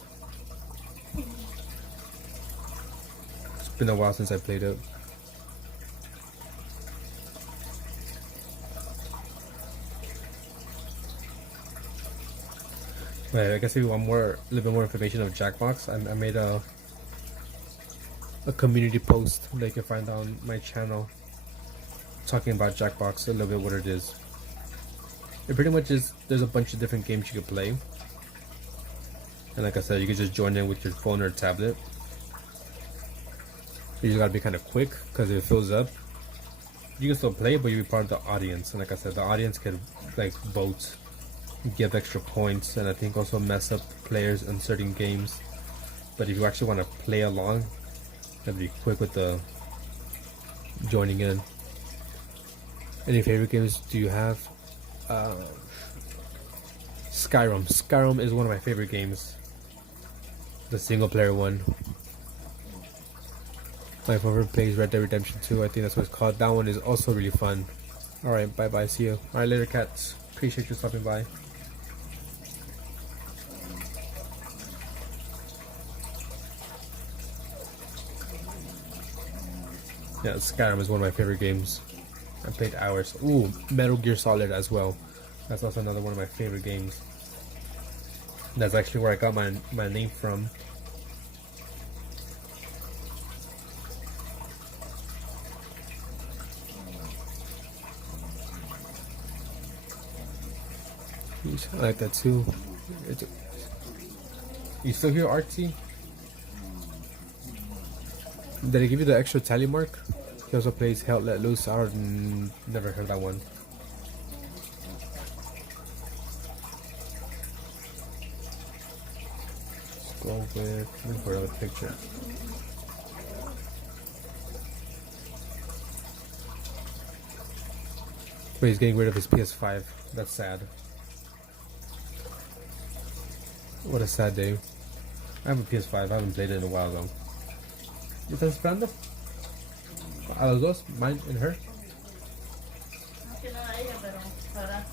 It's been a while since I played it. Right, I guess if you want a little bit more information of Jackbox, I made a community post that you can find on my channel talking about Jackbox, a little bit what it is. It pretty much is, there's a bunch of different games you can play. And like I said, you can just join in with your phone or tablet. You just gotta be kind of quick, because if it fills up, you can still play, but you'll be part of the audience. And like I said, the audience can like vote, give extra points, and I think also mess up players in certain games. But if you actually want to play along, you have to be quick with the joining in. Any favorite games do you have? Skyrim. Skyrim is one of my favorite games. The single player one. My favorite plays Red Dead Redemption 2. I think that's what it's called. That one is also really fun. Alright, bye bye. See you. Alright, later, cats. Appreciate you stopping by. Yeah, Skyrim is one of my favorite games. I played hours. Ooh, Metal Gear Solid as well. That's also another one of my favorite games. That's actually where I got my name from. I like that too. You still hear Artsy? Did I give you the extra tally mark? He also plays Hell Let Loose. I never heard that one. Let's go with, looking for another picture. But he's getting rid of his PS5. That's sad. What a sad day. I have a PS5. I haven't played it in a while though. ¿Y estás esperando? ¿A los dos? Mine and her? No que nada ella, pero para.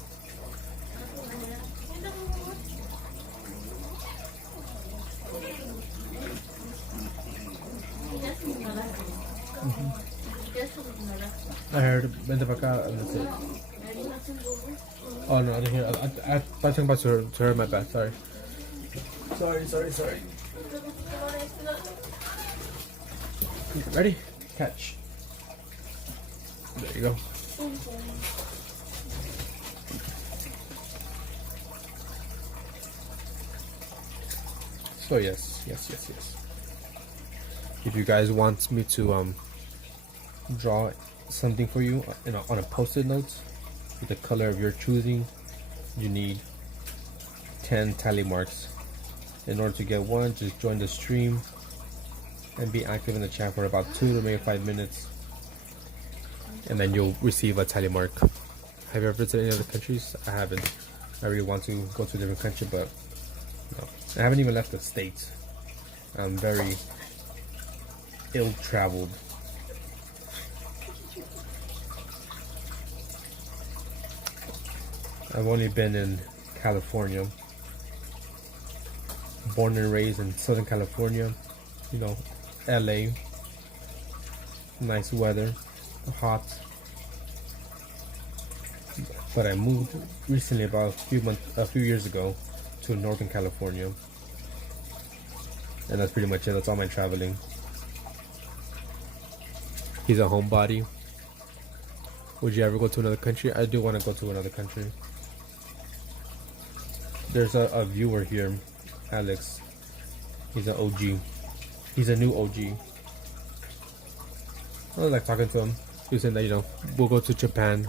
I heard. Vente para acá. Oh no, I didn't hear. I was talking about to her. My bad. Sorry. Sorry. Ready? Catch. There you go. So yes. If you guys want me to draw something for you on a post-it note with the color of your choosing, you need 10 tally marks. In order to get one, just join the stream and be active in the chat for about 2 to maybe 5 minutes, and then you'll receive a tally mark. Have you ever visited any other countries? I haven't. I really want to go to a different country, but no. I haven't even left the States. I'm very ill-traveled. I've only been in California. Born and raised in Southern California. You know, LA. Nice weather. Hot. But I moved recently, about a few years ago, to Northern California. And that's pretty much it. That's all my traveling. He's a homebody. Would you ever go to another country? I do want to go to another country. There's a viewer here, Alex. He's an OG. He's a new OG. I like talking to him. He was saying that, you know, we'll go to Japan.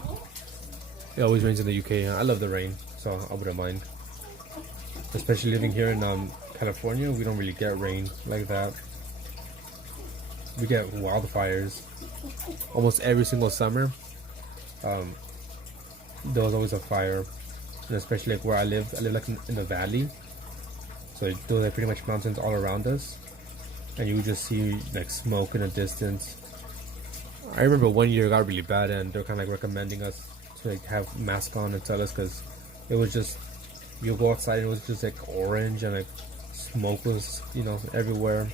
It always rains in the UK. I love the rain, so I wouldn't mind. Especially living here in California, we don't really get rain like that. We get wildfires almost every single summer. There was always a fire, and especially like where I live like in the valley, so there were like pretty much mountains all around us, and you would just see like smoke in the distance. I remember one year it got really bad, and they're kind of like recommending us to like have masks on and tell us, because it was just, you go outside and it was just like orange, and like smoke was, you know, everywhere,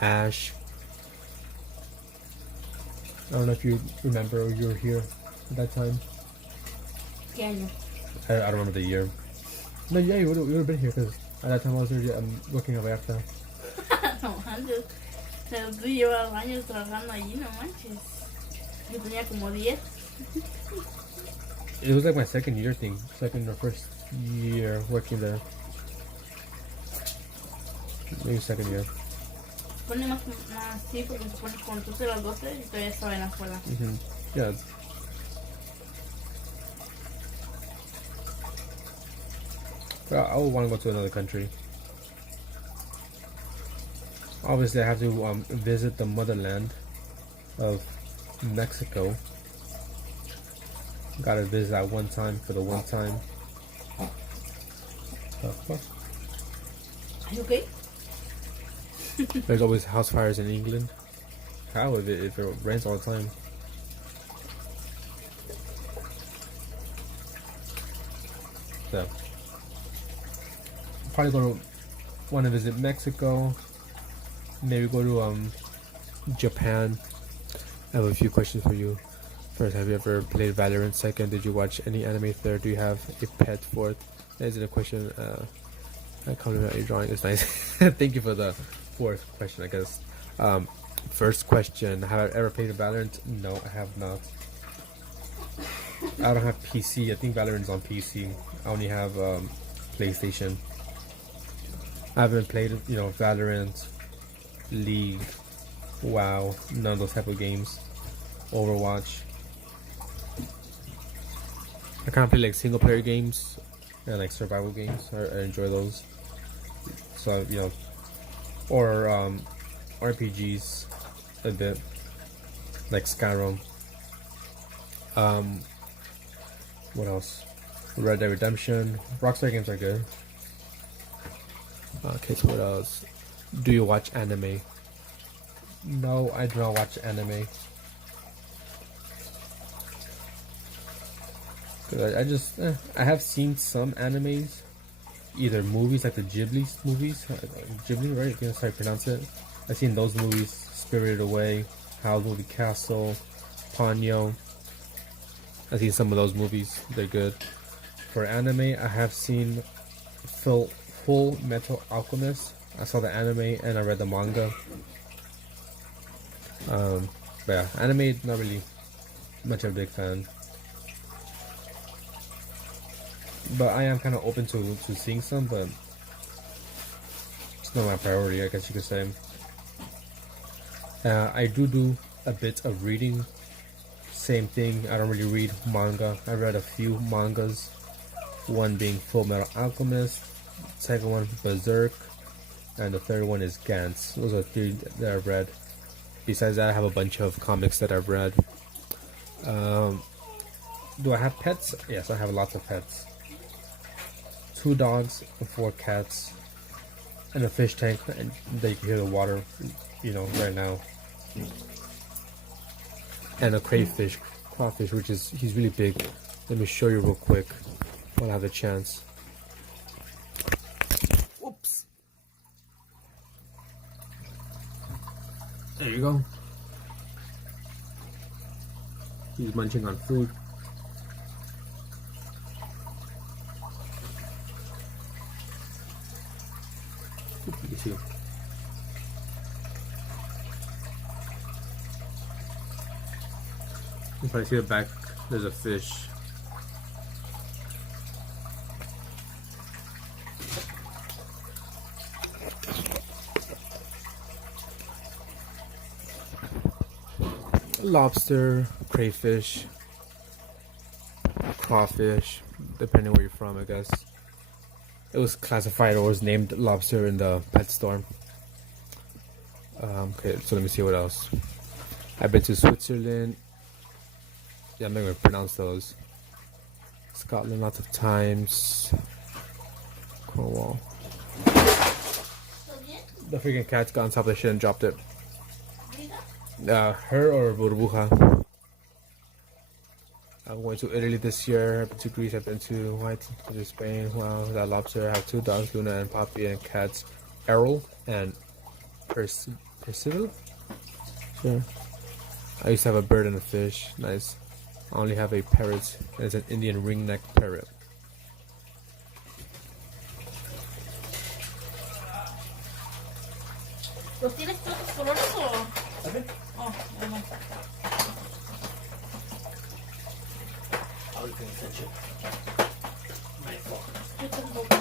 ash. I don't know if you remember, or you were here at that time. ¿Qué año? I don't remember the year. No, yeah, you would have been here, because at that time I was already working at Vallarta. No manches. Pero tú llevas años trabajando allí, no manches. Yo tenía como 10. It was like my second year thing. Second or first year working there. Maybe second year. Pone más sí, porque se pone cuando tú se las 12 y todavía estaba en la escuela. Yeah. But I would want to go to another country. Obviously, I have to visit the motherland of Mexico. Gotta visit that one time for the one time. Are you okay? There's always house fires in England. How if it rains all the time? So probably want to visit Mexico. Maybe go to Japan. I have a few questions for you. First, have you ever played Valorant? Second, did you watch any anime? Third, do you have a pet? Fourth, is it a question? I compliment your drawing. It's nice. Thank you for the fourth question, I guess. First question, have I ever played Valorant? No, I have not. I don't have PC. I think Valorant's on PC. I only have PlayStation. I haven't played, Valorant, League, WoW, none of those type of games. Overwatch. I kind of play like single player games and like survival games. I enjoy those. So or RPGs a bit, like Skyrim. What else? Red Dead Redemption. Rockstar games are good. Okay, so what else? Do you watch anime? No, I do not watch anime. I have seen some animes, either movies like the Ghibli movies, Ghibli, right? That's how you pronounce it. I've seen those movies, Spirited Away, Howl's Moving Castle, Ponyo. I've seen some of those movies, they're good. For anime, I have seen Full Metal Alchemist. I saw the anime and I read the manga. But yeah, anime, not really much of a big fan. But I am kind of open to seeing some, but it's not my priority, I guess you could say. I do a bit of reading. Same thing, I don't really read manga. I read a few mangas. One being Full Metal Alchemist, second one Berserk, and the third one is Gantz. Those are three that I've read. Besides that, I have a bunch of comics that I've read. Do I have pets? Yes, I have lots of pets. 2 dogs and 4 cats, and a fish tank, and they can hear the water, right now. And a crawfish, which he's really big. Let me show you real quick while I have a chance. Whoops. There you go. He's munching on food. You see. If I see the back, there's a fish. Lobster, crayfish, crawfish, depending where you're from, I guess. It was classified or was named lobster in the pet store. Okay, so let me see what else. I've been to Switzerland. Yeah, I'm not going to pronounce those. Scotland lots of times. Cornwall. The freaking cat's got on top of the shit and dropped it. Her or Burbuja. I'm going to Italy this year. I've been to Greece. I've been to Spain. Wow, that lobster. I have 2 dogs, Luna and Poppy, and cats, Errol and Percival. Sure. I used to have a bird and a fish. Nice. I only have a parrot. It's an Indian ringneck parrot. ¿Los tienes todos colores o...? Okay. Oh, ya no. I was going to touch it. My fault. Yo tampoco.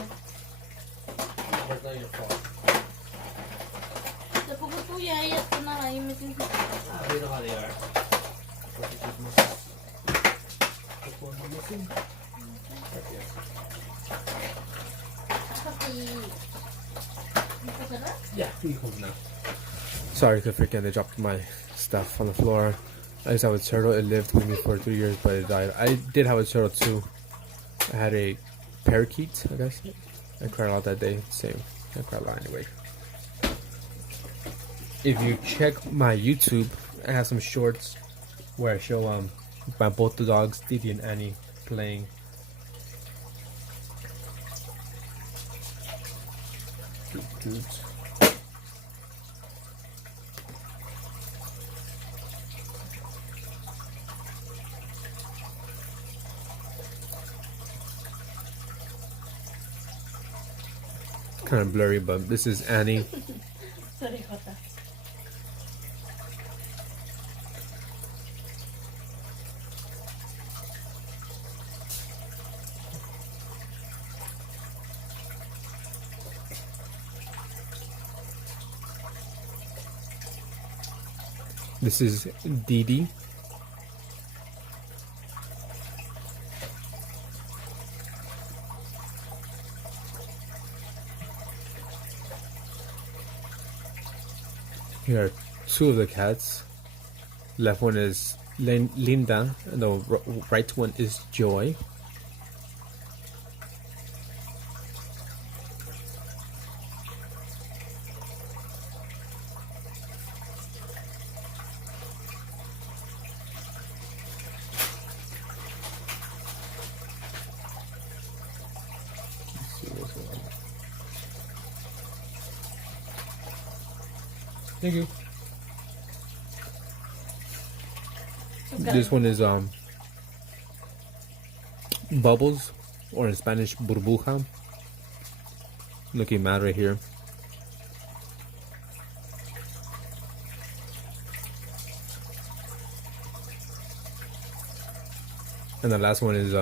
It's not your fault. Tampoco tuya, ella está nada ahí me siento. We know how they are. Yeah, you hold now. Sorry, the freaking they dropped my stuff on the floor. I used to have a turtle. It lived with me for 3 years, but it died. I did have a turtle too. I had a parakeet, I guess. I cried a lot that day. Same. I cried a lot anyway. If you check my YouTube, I have some shorts where I show my both the dogs, Didi and Annie, playing. Dudes. Kind of blurry, but this is Annie. Sorry, Jota. This is Didi. Here are two of the cats. Left one is Linda, and the right one is Joy. Thank you. Okay. This one is Bubbles, or in Spanish burbuja. Looking mad right here. And the last one is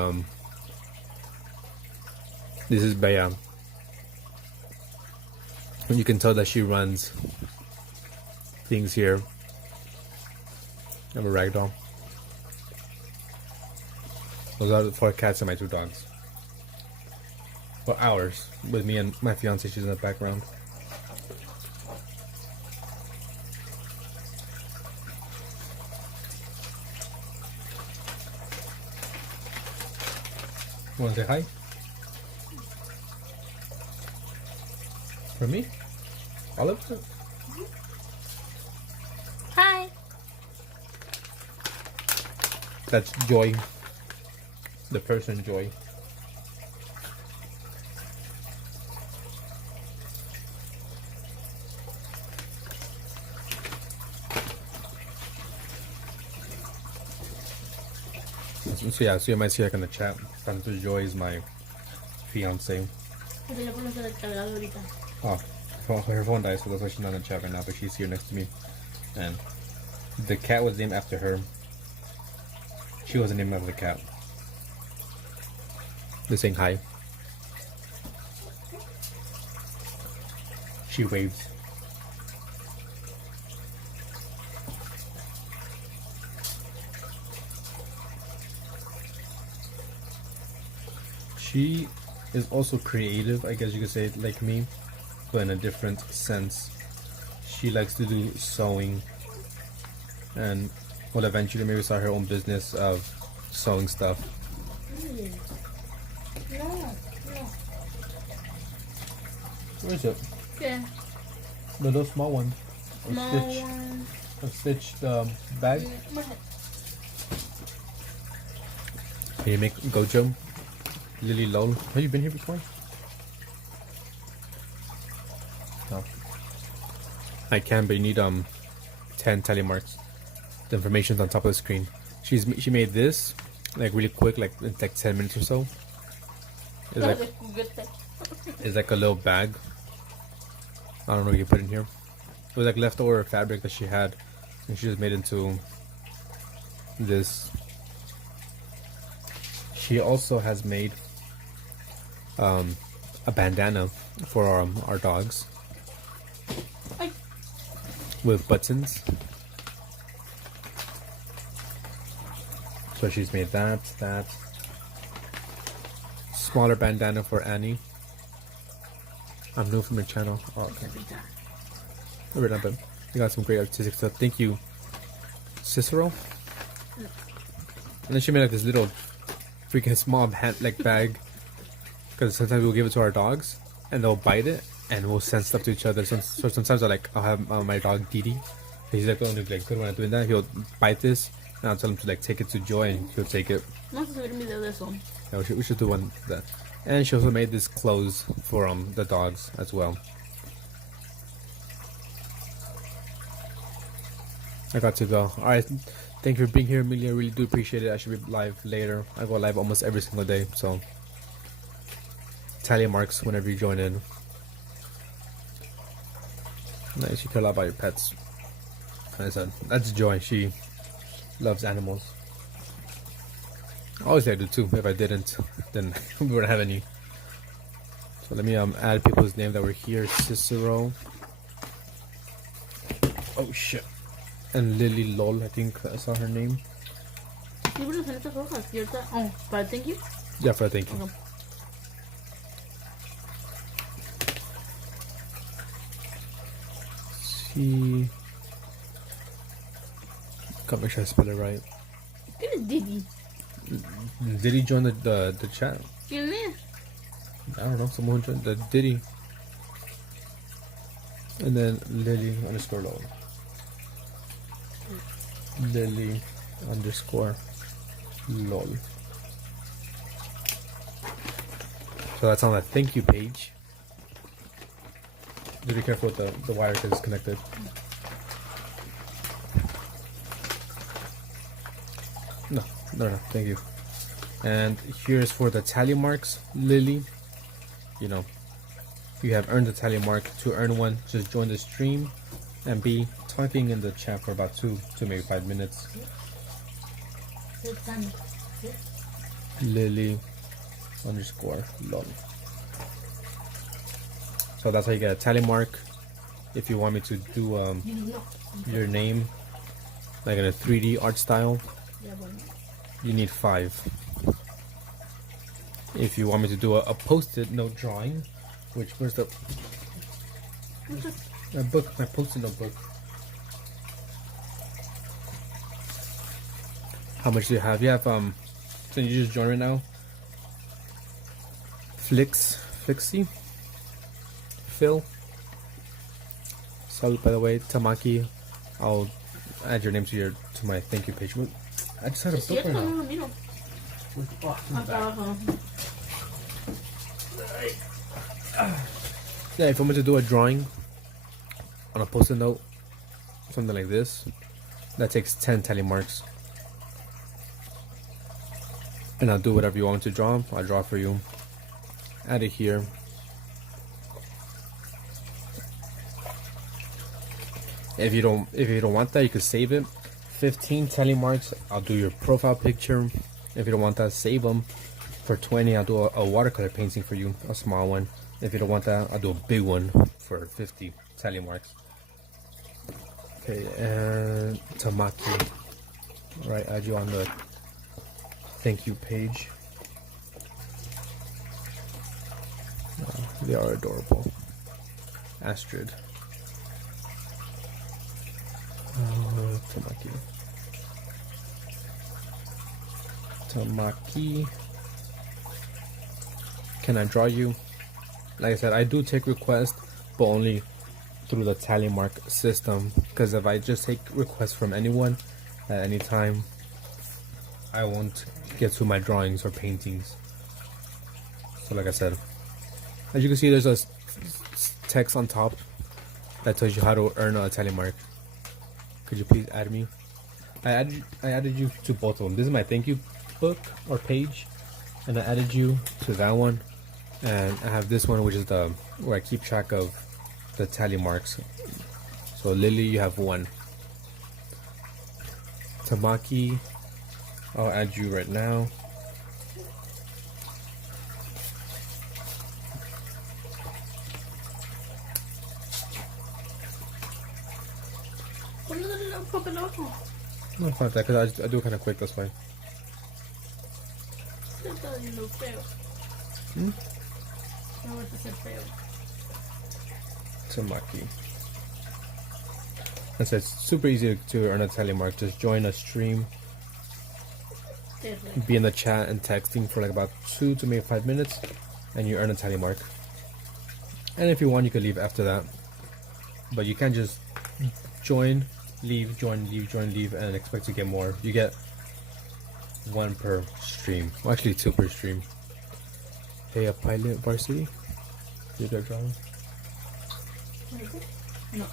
this is Bea. And you can tell that she runs things here. I have a ragdoll. Those are the 4 cats and my 2 dogs. For hours with me and my fiance. She's in the background. Want to say hi? For me? All of it? Hi. That's Joy. The person Joy. So yeah, so you might see like in the chat, Tanto Joy is my fiance. Voy a poner el cargador ahorita. Oh, her phone died, so that's why she's not in the chat right now, but she's here next to me. And the cat was named after her. She wasn't named after the cat. They're saying hi. She waves. She is also creative, I guess you could say, like me, but in a different sense. She likes to do sewing and will eventually maybe start her own business of sewing stuff. No, no. Where is it? ¿Qué? The little small one. Small one. A stitched bag. Can you make Gojo? Lily Lol. Have you been here before? No. I can, but you need 10 tally marks. The information's on top of the screen. She made this like really quick, like in like 10 minutes or so. It's like a little bag. I don't know what you put in here. It was like leftover fabric that she had, and she just made into this. She also has made a bandana for our dogs with buttons. So she's made that smaller bandana for Annie. I'm new from the channel. Oh, okay. But you got some great artistic stuff. Thank you, Cicero. And then she made like this little freaking small like bag, because sometimes we'll give it to our dogs and they'll bite it and we'll send stuff to each other. So sometimes I'll have my dog Didi. He's like the only like good one at doing that. He'll bite this and I'll tell him to like take it to Joy and he'll take it. Vamos a subir un video de eso. Yeah, we should do one of that. And she also made this clothes for the dogs as well. I got to go. Alright, thank you for being here, Amelia. I really do appreciate it. I should be live later. I go live almost every single day, so tally marks whenever you join in. Nice, you care a lot about your pets. Like I said, that's Joy. She loves animals. Obviously I do too. If I didn't, then we wouldn't have any. So let me add people's name that were here. Cicero. Oh shit. And Lily Lol, I think I saw her name. Oh, but thank you. Yeah, for thank you. Okay. See. Gotta make sure I spell it right. ¿Quién es Didi? Did he join the chat? ¿Quién es? I don't know. Someone joined the Diddy. And then Lily _ Lol. Lily _ Lol. So that's on the thank you page. Just be careful with the wire because it's connected. No, thank you. And here's for the tally marks, Lily. You know, you have earned the tally mark. To earn one, just join the stream and be typing in the chat for about 2 to maybe 5 minutes. Lily _ Lol. So that's how you get a tally mark. If you want me to do your name like in a 3D art style, you need 5. If you want me to do a post-it note drawing, where's the my post-it note book? How much do you have? You have so you just join right now. Flixie, Phil. Salud, by the way, Tamaki. I'll add your name to my thank you page. I just had a book right now. Yeah, if I'm going to do a drawing on a post-it note, something like this, that takes 10 tally marks. And I'll do whatever you want to draw. I'll draw for you. Add it here. If you don't want that, you can save it. 15 tally marks. I'll do your profile picture. If you don't want that, save them. For 20, I'll do a watercolor painting for you, a small one. If you don't want that, I'll do a big one for 50 tally marks. Okay, and Tamaki. Right, add you on the thank you page. They are adorable. Astrid. Tamaki. Can I draw you? Like I said, I do take requests, but only through the tally mark system. Because if I just take requests from anyone at any time, I won't get to my drawings or paintings. So like I said, as you can see, there's a text on top that tells you how to earn a tally mark. Could you please add me? I added you to both of them. This is my thank you book or page, and I added you to that one, and I have this one, which is the where I keep track of the tally marks. So Lily, you have 1. Tamaki, I'll add you right now. No, it's not that, because I do it kind of quick, that's why. Tamaki. That's it. It's super easy to earn a tally mark. Just join a stream be in the chat and texting for like about 2 to maybe 5 minutes, and you earn a tally mark. And if you want, you could leave after that, but you can't just join, leave, join, leave, join, leave, and expect to get more. You get 1 per stream. Well, actually 2 per stream. Hey, a pilot varsity. You got drawing? No.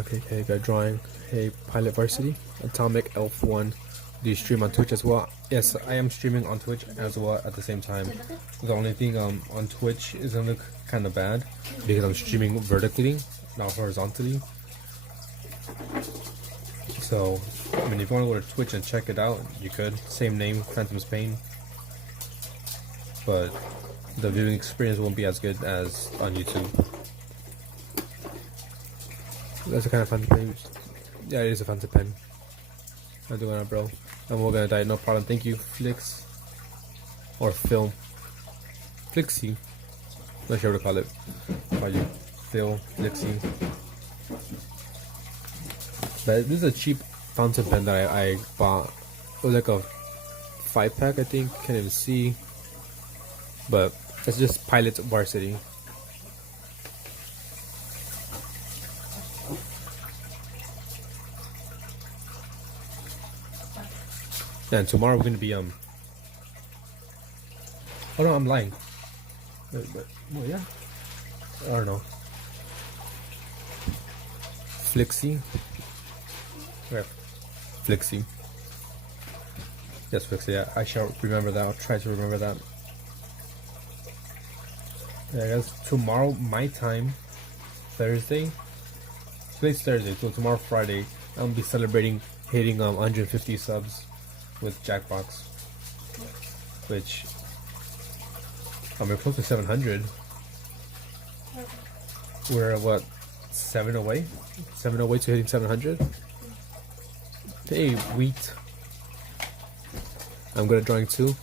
Okay, got drawing. Hey, pilot varsity. Atomic Elf 1. Do you stream on Twitch as well? Yes, I am streaming on Twitch as well at the same time. The only thing on Twitch is gonna look kind of bad because I'm streaming vertically, not horizontally. So, I mean, if you want to go to Twitch and check it out, you could. Same name, Phantom's Pain. But the viewing experience won't be as good as on YouTube. That's a kind of fun pen. Yeah, it is a fancy pen. I'm doing that, bro. And we're gonna die, no problem. Thank you, Flix. Or Phil. Flixie. Not sure what to call it. Call you Phil, Flixie. But this is a cheap fountain pen that I bought. It was like a 5-pack, I think. Can't even see. But it's just Pilot Varsity. And tomorrow we're gonna be Oh no, I'm lying. Well, yeah. I don't know. Flixie. Yeah. Flixie. Yes, Flixie. Yeah, I shall remember that. I'll try to remember that. Yeah, I guess tomorrow, my time, Thursday. Today's Thursday, so tomorrow, Friday, I'll be celebrating hitting 150 subs with Jackbox, which we're close to 700. We're what, 7 away? 7 away to hitting 700. Hey, wheat. I'm good at drawing too.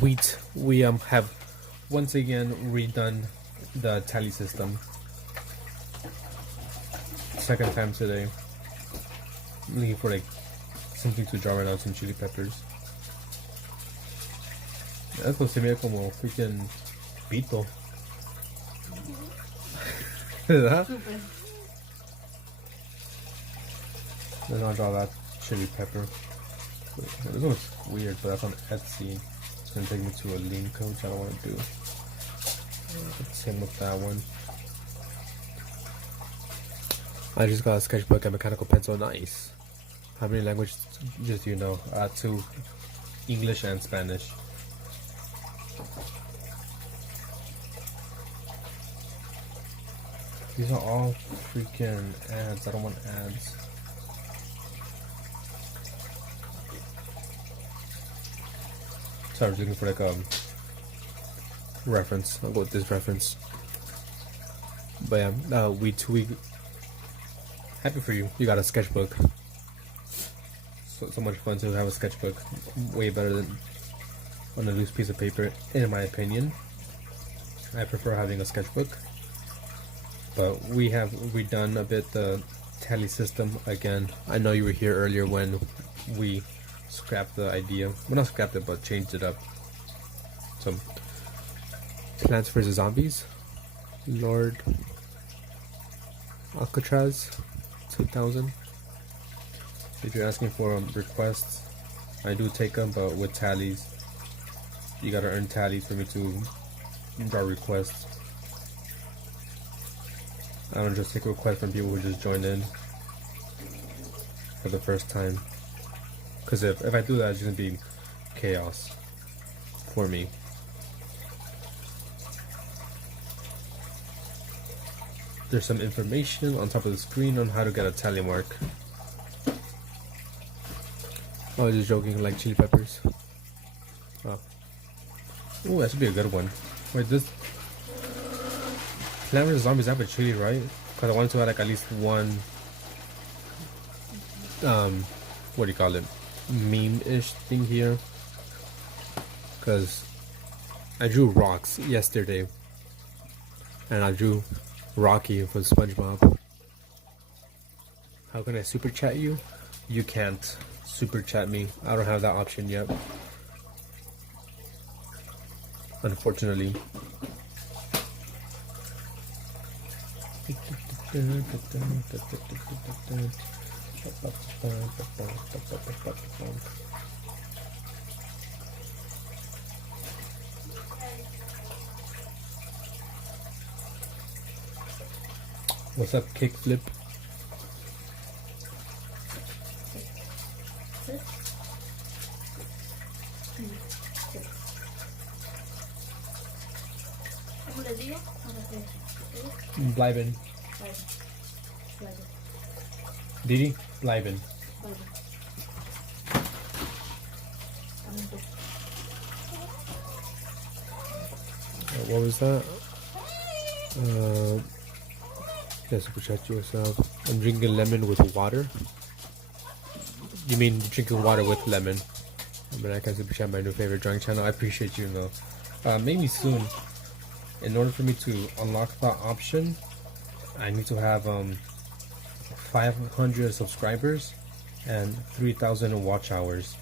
Wheat, we have once again redone the tally system. Second time today. I'm looking for like something to draw right now, some chili peppers. Esto se mira como freaking pito. ¿Verdad? Then I'll draw that chili pepper. This one's weird, but that's on Etsy. It's gonna take me to a link which I don't want to do. Same with that one. I just got a sketchbook and mechanical pencil. Nice. How many languages do you know? 2, English and Spanish. These are all freaking ads. I don't want ads. So I was looking for like a reference. I'll go with this reference. But yeah, we happy for you. You got a sketchbook. So much fun to have a sketchbook. Way better than on a loose piece of paper, in my opinion. I prefer having a sketchbook. But we have redone a bit the tally system again. I know you were here earlier when we scrapped the idea. Well, not scrapped it, but changed it up. So, Plants vs. Zombies. Lord Alcatraz 2000. If you're asking for requests, I do take them, but with tallies. You gotta earn tallies for me to draw requests. I don't just take requests from people who just joined in for the first time. Because if I do that, it's gonna be chaos for me. There's some information on top of the screen on how to get a tally mark. I was just joking, like chili peppers. Oh. Ooh, that should be a good one. Wait, this Plant vs. Zombies have a chili, right? because I wanted to have like at least one what do you call it, meme-ish thing here, because I drew rocks yesterday and I drew Rocky from SpongeBob. How can I super chat you? You can't super chat me. I don't have that option yet, unfortunately. What's up, Kickflip? ¿Cómo les digo? Bleiben. Didi? Bleiben. What was that? Yes, super chat yourself. I'm drinking lemon with water. You mean drinking water with lemon? I mean, I can super chat my new favorite drawing channel. I appreciate you though. Maybe soon. In order for me to unlock that option, I need to have 500 subscribers and 3,000 watch hours.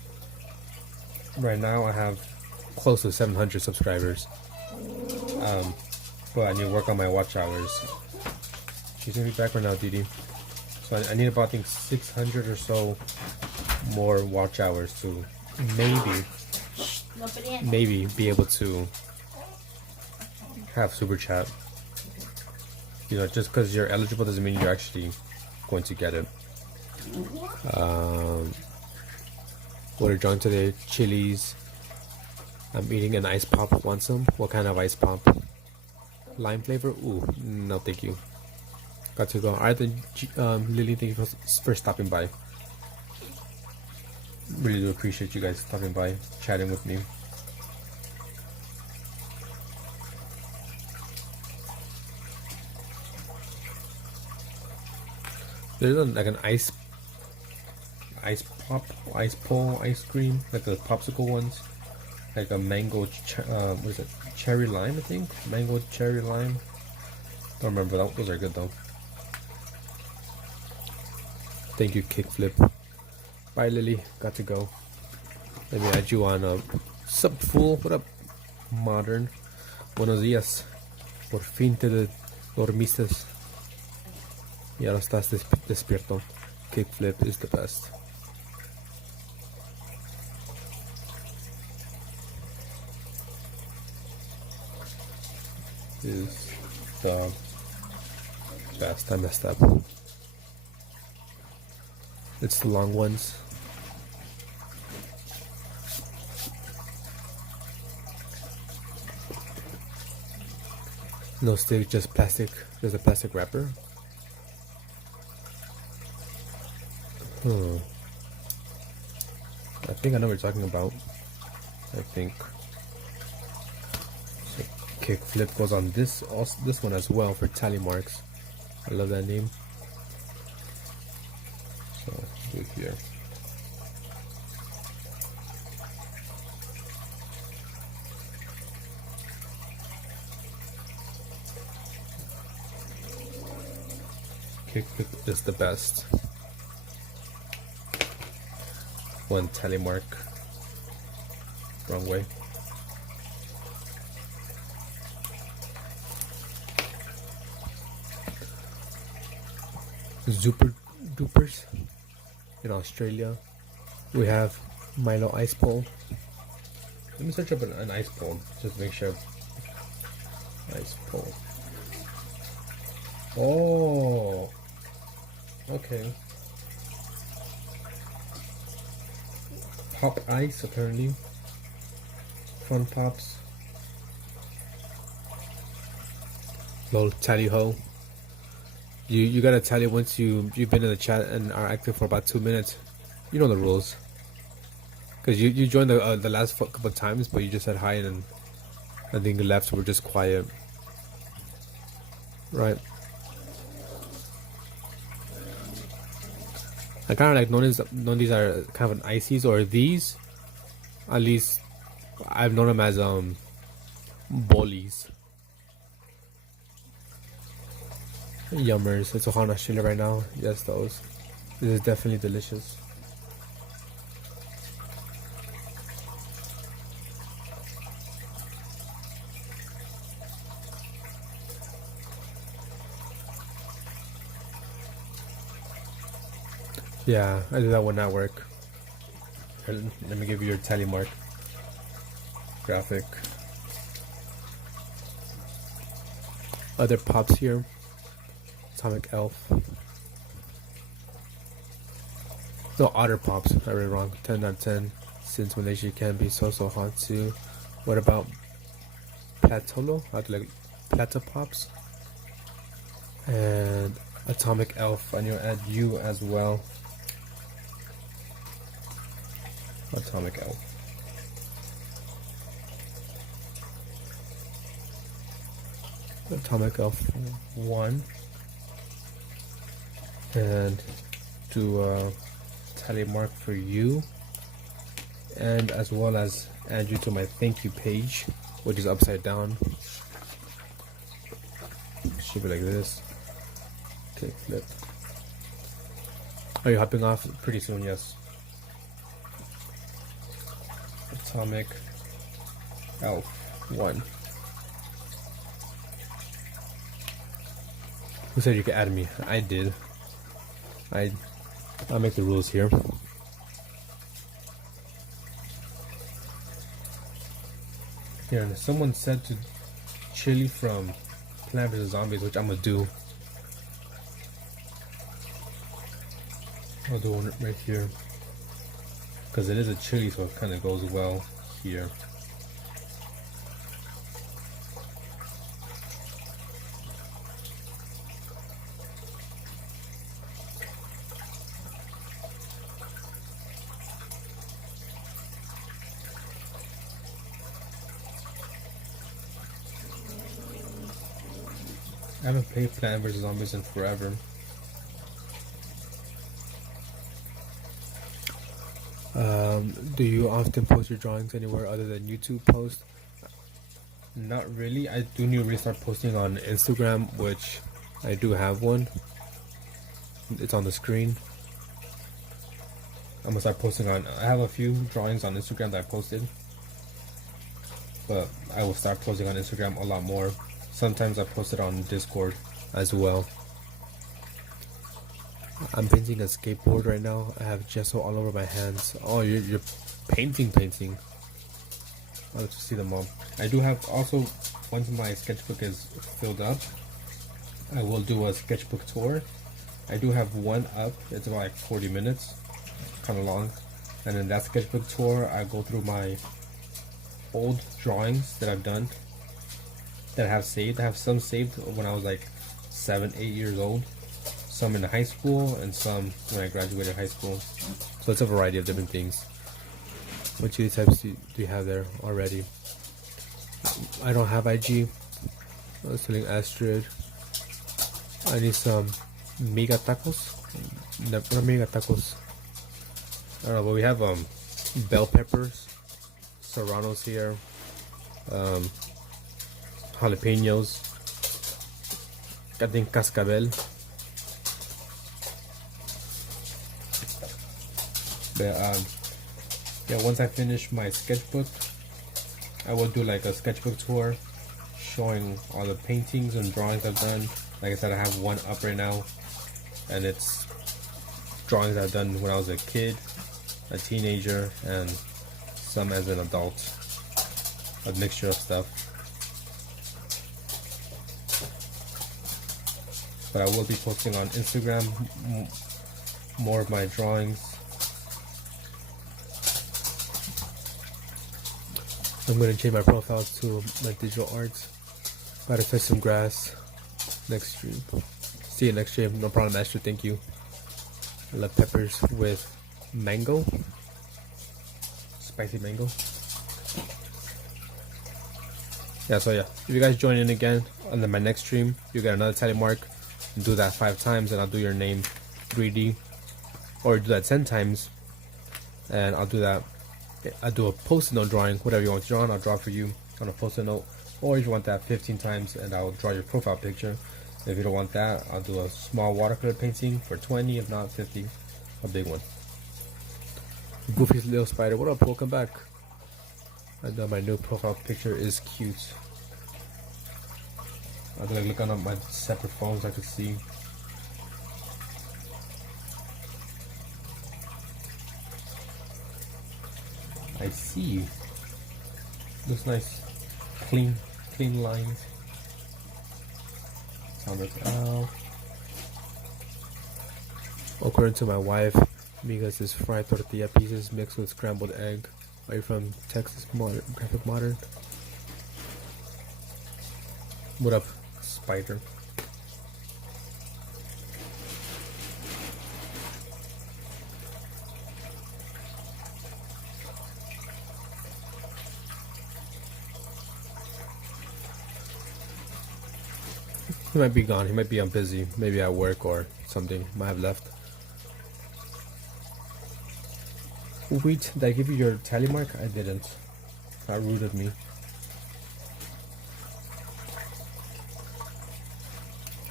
Right now I have close to 700 subscribers, but I need to work on my watch hours. She's gonna be back right now, Didi. So I need about, I think, 600 or so more watch hours to maybe be able to have super chat. You know, just because you're eligible doesn't mean you're actually going to get it. What are you drawing today? Chilies. I'm eating an ice pop. Want some? What kind of ice pop? Lime flavor? Ooh, no thank you. Got to go. Alright then, Lily, thank you for stopping by. Really do appreciate you guys stopping by, chatting with me. There's like an ice pop, ice pole, ice cream, like the popsicle ones, like a mango, what is it? Cherry lime, I think. Mango cherry lime. Don't remember that. Those are good though. Thank you, Kickflip. Bye, Lily. Got to go. Let me add you on. Sup, fool? What up, modern? Buenos días. Por fin te dormiste. Y ahora estás despierto. Kickflip is the best. Is the best. I messed up. It's the long ones. No stick, just plastic. There's a plastic wrapper. I think I know what you're talking about. I think. So Kickflip goes on this one as well for tally marks. I love that name. So do it here. Kickflip is the best. One tally mark. Wrong way. Super Dupers in Australia. We have Milo ice pole. Let me search up an ice pole just to make sure. Ice pole. Oh, okay. Pop ice apparently. Fun pops. Lol, tally ho. You gotta tally once you've been in the chat and are active for about 2 minutes. You know the rules. Cause you joined the last couple of times, but you just said hi and then you left. So we're just quiet, right? I kind of like know these are kind of an ices, or these, at least I've known them as bolies. Yummers. It's a Australia right now. Yes, those. This is definitely delicious. Yeah, I did that one not work. Let me give you your tally mark graphic. Other pops here. Atomic Elf. No, Otter Pops. I read wrong. 10 out of 10. Since Malaysia can be so hot too. What about Platolo? I like Plata Pops. And Atomic Elf. I need to add you as well. Atomic Elf. Atomic Elf 1. And do a tally mark for you. And as well as add you to my thank you page, which is upside down. Should be like this. Okay, flip. Are you hopping off pretty soon? Yes. Atomic Elf 1. Who said you could add me? I did. I'll make the rules here. Here, and someone said to chili from Plant vs Zombies, which I'm gonna do. I'll do one right here because it is a chili, so it kind of goes well here. I haven't played Plant vs Zombies in forever. Do you often post your drawings anywhere other than YouTube post? Not really. I do need to restart posting on Instagram, which I do have one. It's on the screen. I'm gonna start posting on. I have a few drawings on Instagram that I posted, but I will start posting on Instagram a lot more. Sometimes I post it on Discord as well. I'm painting a skateboard right now. I have gesso all over my hands. Oh, you're painting. I'll let you see them all. I do have also, once my sketchbook is filled up, I will do a sketchbook tour. I do have one up. It's about like 40 minutes, kind of long. And in that sketchbook tour, I go through my old drawings that I've done, that I have saved. I have some saved when I was like 7, 8 years old. Some in high school and some when I graduated high school. So it's a variety of different things. What chili types do you have there already? I don't have IG. I was telling Astrid. I need some mega tacos. Not mega tacos. I don't know, but we have bell peppers, serranos here, jalapenos, I think cascabel. But yeah, once I finish my sketchbook, I will do like a sketchbook tour showing all the paintings and drawings I've done. Like I said, I have one up right now, and it's drawings I've done when I was a kid, a teenager, and some as an adult. A mixture of stuff. But I will be posting on Instagram more of my drawings. I'm going to change my profile to my digital arts. Gotta touch some grass next stream. See you next stream. No problem, Astrid. Thank you. I love peppers with mango. Spicy mango. Yeah, so yeah. If you guys join in again on my next stream, you get another tally mark. Do that 5 times and I'll do your name 3D. or do that 10 times, and I'll do that. I do a post-it note drawing, whatever you want to draw on, I'll draw for you on a post-it note. Or if you want that 15 times, and I'll draw your profile picture. If you don't want that, I'll do a small watercolor painting for 20, if not 50, a big one. Goofy's little spider, what up? Welcome back. I know my new profile picture is cute. I have to look on my separate phones I could see. I see. Looks nice. Clean lines. According to my wife, Migas is fried tortilla pieces mixed with scrambled egg. Are you from Texas Graphic Modern? What up, spider? He might be gone. He might be busy. Maybe at work or something. Might have left. Wait, did I give you your tally mark? I didn't. That rude of me.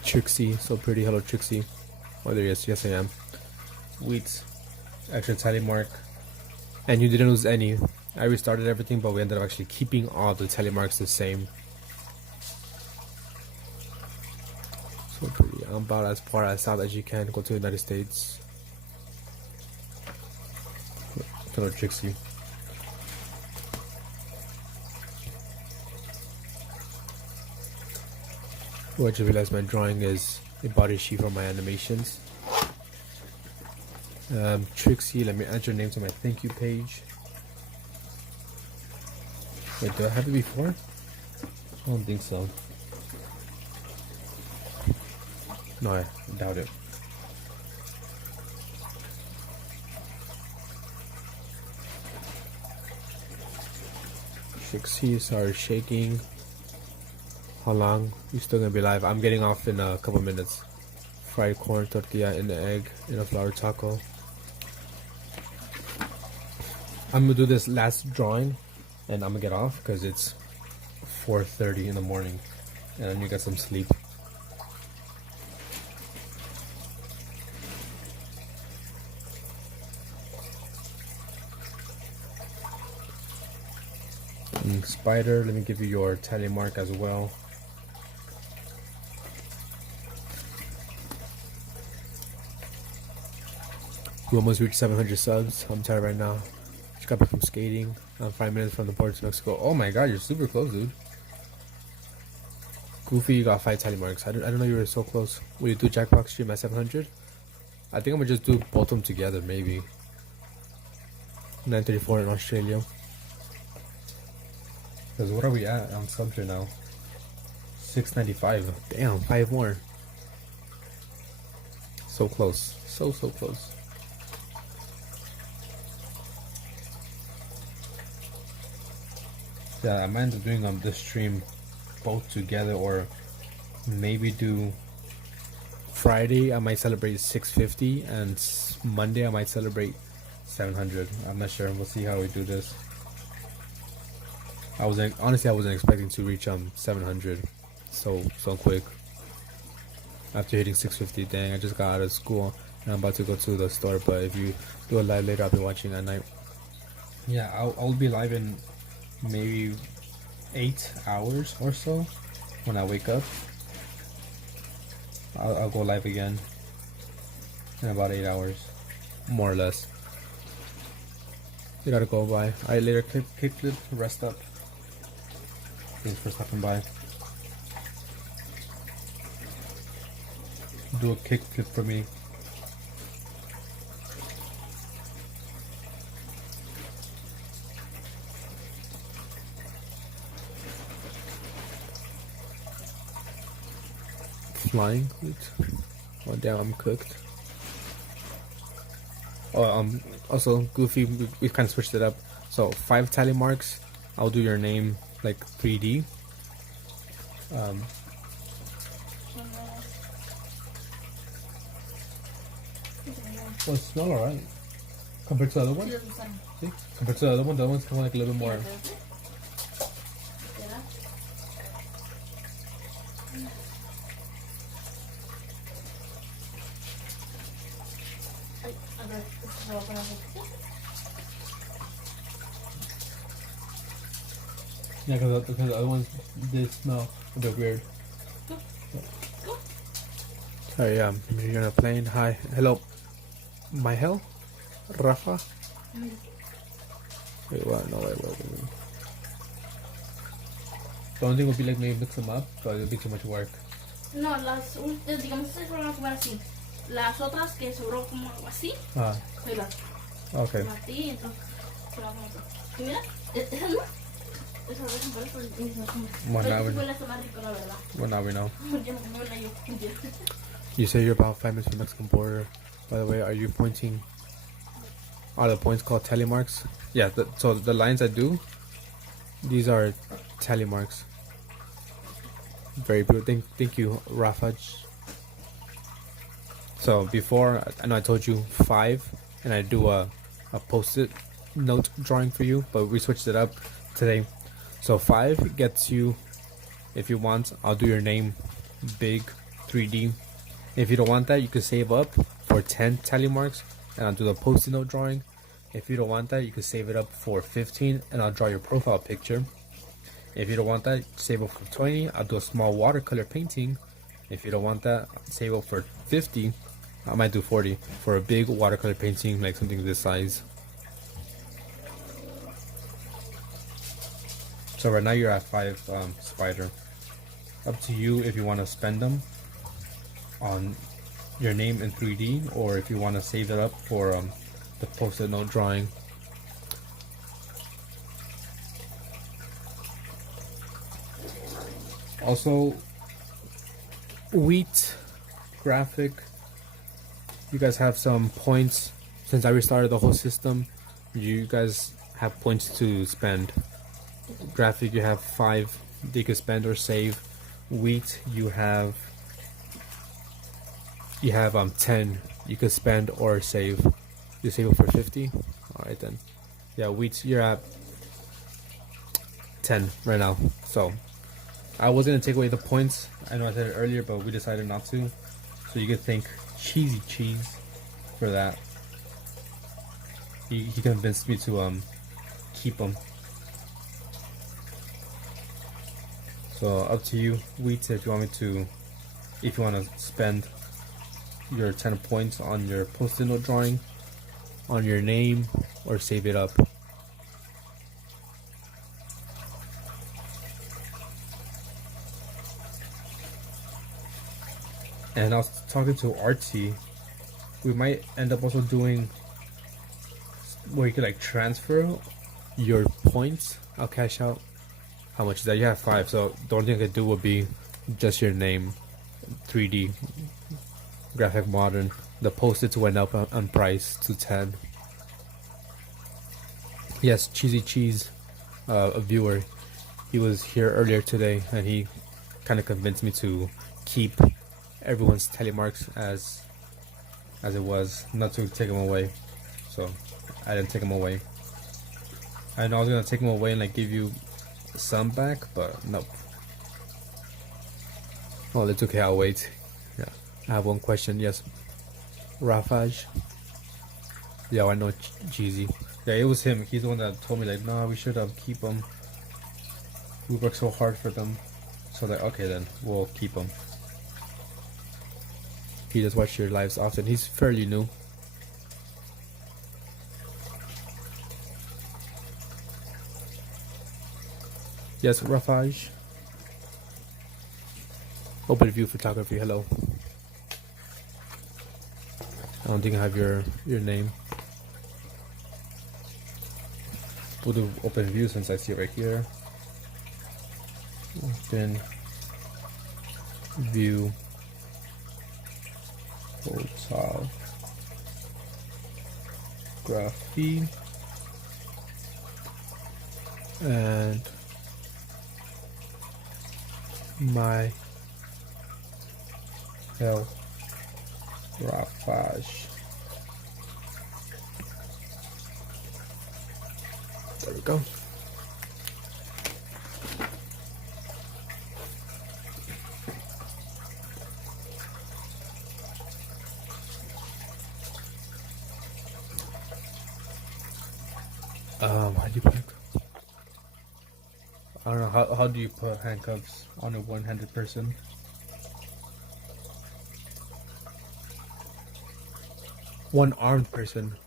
Trixie, so pretty. Hello, Trixie. Oh, there he is. Yes, I am. Wait, extra tally mark. And you didn't lose any. I restarted everything, but we ended up actually keeping all the tally marks the same. So pretty. I'm about as far as south as you can. Go to the United States. Hello, Trixie. Oh, I just realized my drawing is a body sheet for my animations. Trixie, let me add your name to my thank you page. Wait, do I have it before? I don't think so. No, I doubt it. Trixie, sorry, shaking. How long? You still gonna be live? I'm getting off in a couple minutes. Fried corn tortilla in the egg in a flour taco. I'm gonna do this last drawing and I'm gonna get off because it's 4:30 in the morning and I need to get some sleep. Spider, let me give you your tally mark as well. We almost reached 700 subs. I'm tired right now. Just got back from skating. I'm 5 minutes from the border to Mexico. Oh my god, you're super close, dude. Goofy, you got 5 tally marks. I don't know you were so close. Will you do Jackbox stream at 700? I think I'm gonna just do both of them together, maybe. 934 in Australia. Because what are we at on subs right now? 695. Damn, 5 more. So close. So close. Yeah, I might end up doing this stream both together, or maybe do Friday I might celebrate 650 and Monday I might celebrate 700. I'm not sure. We'll see how we do this. Honestly I wasn't expecting to reach 700 so quick after hitting 650. Dang, I just got out of school and I'm about to go to the store, but if you do a live later I'll be watching at night. Yeah, I'll be live in maybe 8 hours or so. When I wake up I'll go live again in about 8 hours, more or less. You gotta go by. Alright, later. Kickflip, rest up. Thanks for stopping by. Do a kickflip for me. Flying? Oh damn, I'm cooked. Oh, also Goofy, we've kind of switched it up. So 5 tally marks. I'll do your name like 3D. Well, it smells alright. Compared to the other Sí one? les gustaron. See? Compared to the other one's kind of like a little bit more. Mira, espérate. Espera. Ay, a ver, esto se va a poner poquito. Yeah, because the other ones did smell a bit weird. Go. Go. Oh yeah, you're on a plane. Hi. Hello. Michael? Rafa? Mira. Wait, what? No, wait. The only thing would be like maybe mix them up, but it would be too much work. No, digamos que se fueron a comer así. Las otras que sobró como algo así, Ah, pues las okay. matí, entonces se va a comer todo. Y mira, esas no. Esas dejan por eso y se las comen. Bueno, Pero este huele hasta más rico, la verdad. Well, now we know. Yo no como una yo. You say you're about 5 minutes from the Mexican border. By the way, are you pointing? Are the points called tally marks? Yeah, so the lines I do, these are tally marks. Very good. Thank you, Rafaj. So before, I know I told you 5, and I do a post-it note drawing for you, but we switched it up today. So 5 gets you, if you want, I'll do your name big, 3D. If you don't want that, you can save up for 10 tally marks, and I'll do the post-it note drawing. If you don't want that, you can save it up for 15, and I'll draw your profile picture. If you don't want that, save up for 20. I'll do a small watercolor painting. If you don't want that, save up for 50. I might do 40 for a big watercolor painting, like something this size. So right now you're at 5 spider. Up to you if you want to spend them on your name in 3D, or if you want to save it up for the post-it note drawing. Also, wheat graphic, you guys have some points. Since I restarted the whole system, you guys have points to spend. Graphic, you have 5 that you can spend or save. Wheat, you have 10 you can spend or save. You save it for 50. Alright then. Yeah, wheat, you're at 10 right now. So I was gonna take away the points. I know I said it earlier, but we decided not to. So you could thank Cheesy Cheese for that. He convinced me to keep them. So up to you, Wheat, if you want to spend your 10 points on your post-it note drawing, on your name, or save it up. And I was talking to Artsy, we might end up also doing where you could like transfer your points. I'll cash out. How much is that? You have 5, so the only thing I could do would be just your name, 3D, graphic modern. The post-its went up on price to 10. Yes, Cheesy Cheese, a viewer, he was here earlier today, and he kind of convinced me to keep everyone's telemarks as it was, not to take them away. So I didn't take them away. I know I was gonna take them away and like give you some back, but nope. Well, it's okay, I'll wait. Yeah, I have one question. Yes, Rafaj. Yeah, I know Cheesy. Yeah, it was him. He's the one that told me like, nah, we should keep them. We worked so hard for them. So like, okay then, we'll keep them. He does watch your lives often. He's fairly new. Yes, Rafaj. Open view photography. Hello. I don't think I have your name. We'll do open view since I see it right here. Open view photography, and my health Rafaj. There we go. How do you put? I don't know. How do you put handcuffs on a one-handed person? One-armed person.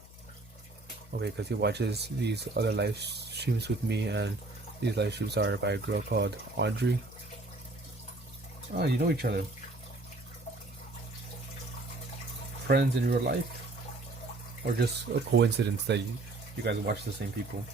Okay, because he watches these other live streams with me, and these live streams are by a girl called Audrey. Oh, you know each other. Friends in real life? Or just a coincidence that you guys watch the same people?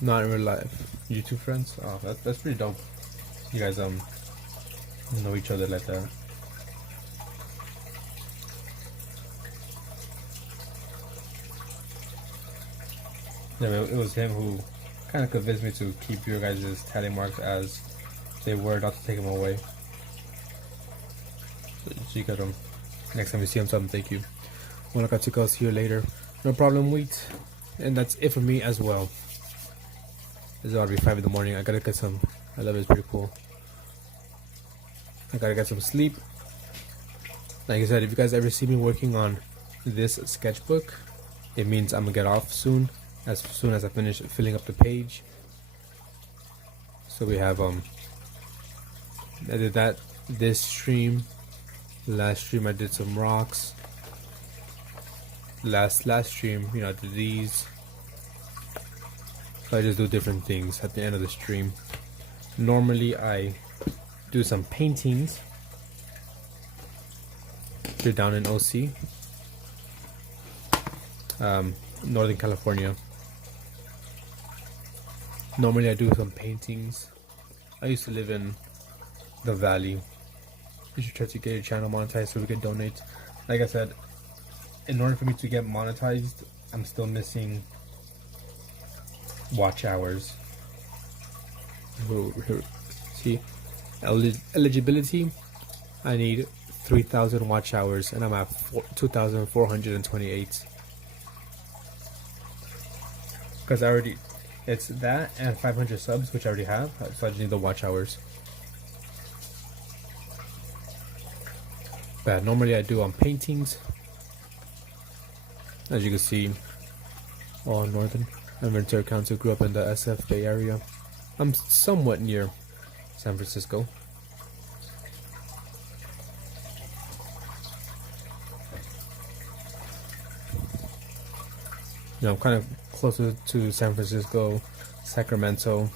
Not in real life. YouTube friends? Oh, that's pretty dope. You guys know each other like that. Yeah, it was him who kind of convinced me to keep your guys' tally marks as they were, not to take them away. So you got them. Next time you see him, tell him thank you. When I got to, I'll see you later. No problem, wheat. And that's it for me as well. It's already 5 in the morning. I gotta get some. I love it. It's pretty cool. I gotta get some sleep. Like I said, if you guys ever see me working on this sketchbook, it means I'm gonna get off soon. As soon as I finish filling up the page. So we have I did that this stream. Last stream I did some rocks. Last stream, I did these. So I just do different things at the end of the stream. Normally I do some paintings. Here down in OC, Northern California. Normally I do some paintings. I used to live in the Valley. You should try to get your channel monetized so we can donate. Like I said, in order for me to get monetized, I'm still missing watch hours. See, eligibility, I need 3,000 watch hours, and I'm at 2,428. Because I already, it's that and 500 subs, which I already have, so I just need the watch hours. But normally I do on paintings. As you can see, all Northern and Ventura County. Grew up in the SF Bay Area. I'm somewhat near San Francisco. I'm kind of closer to San Francisco, Sacramento.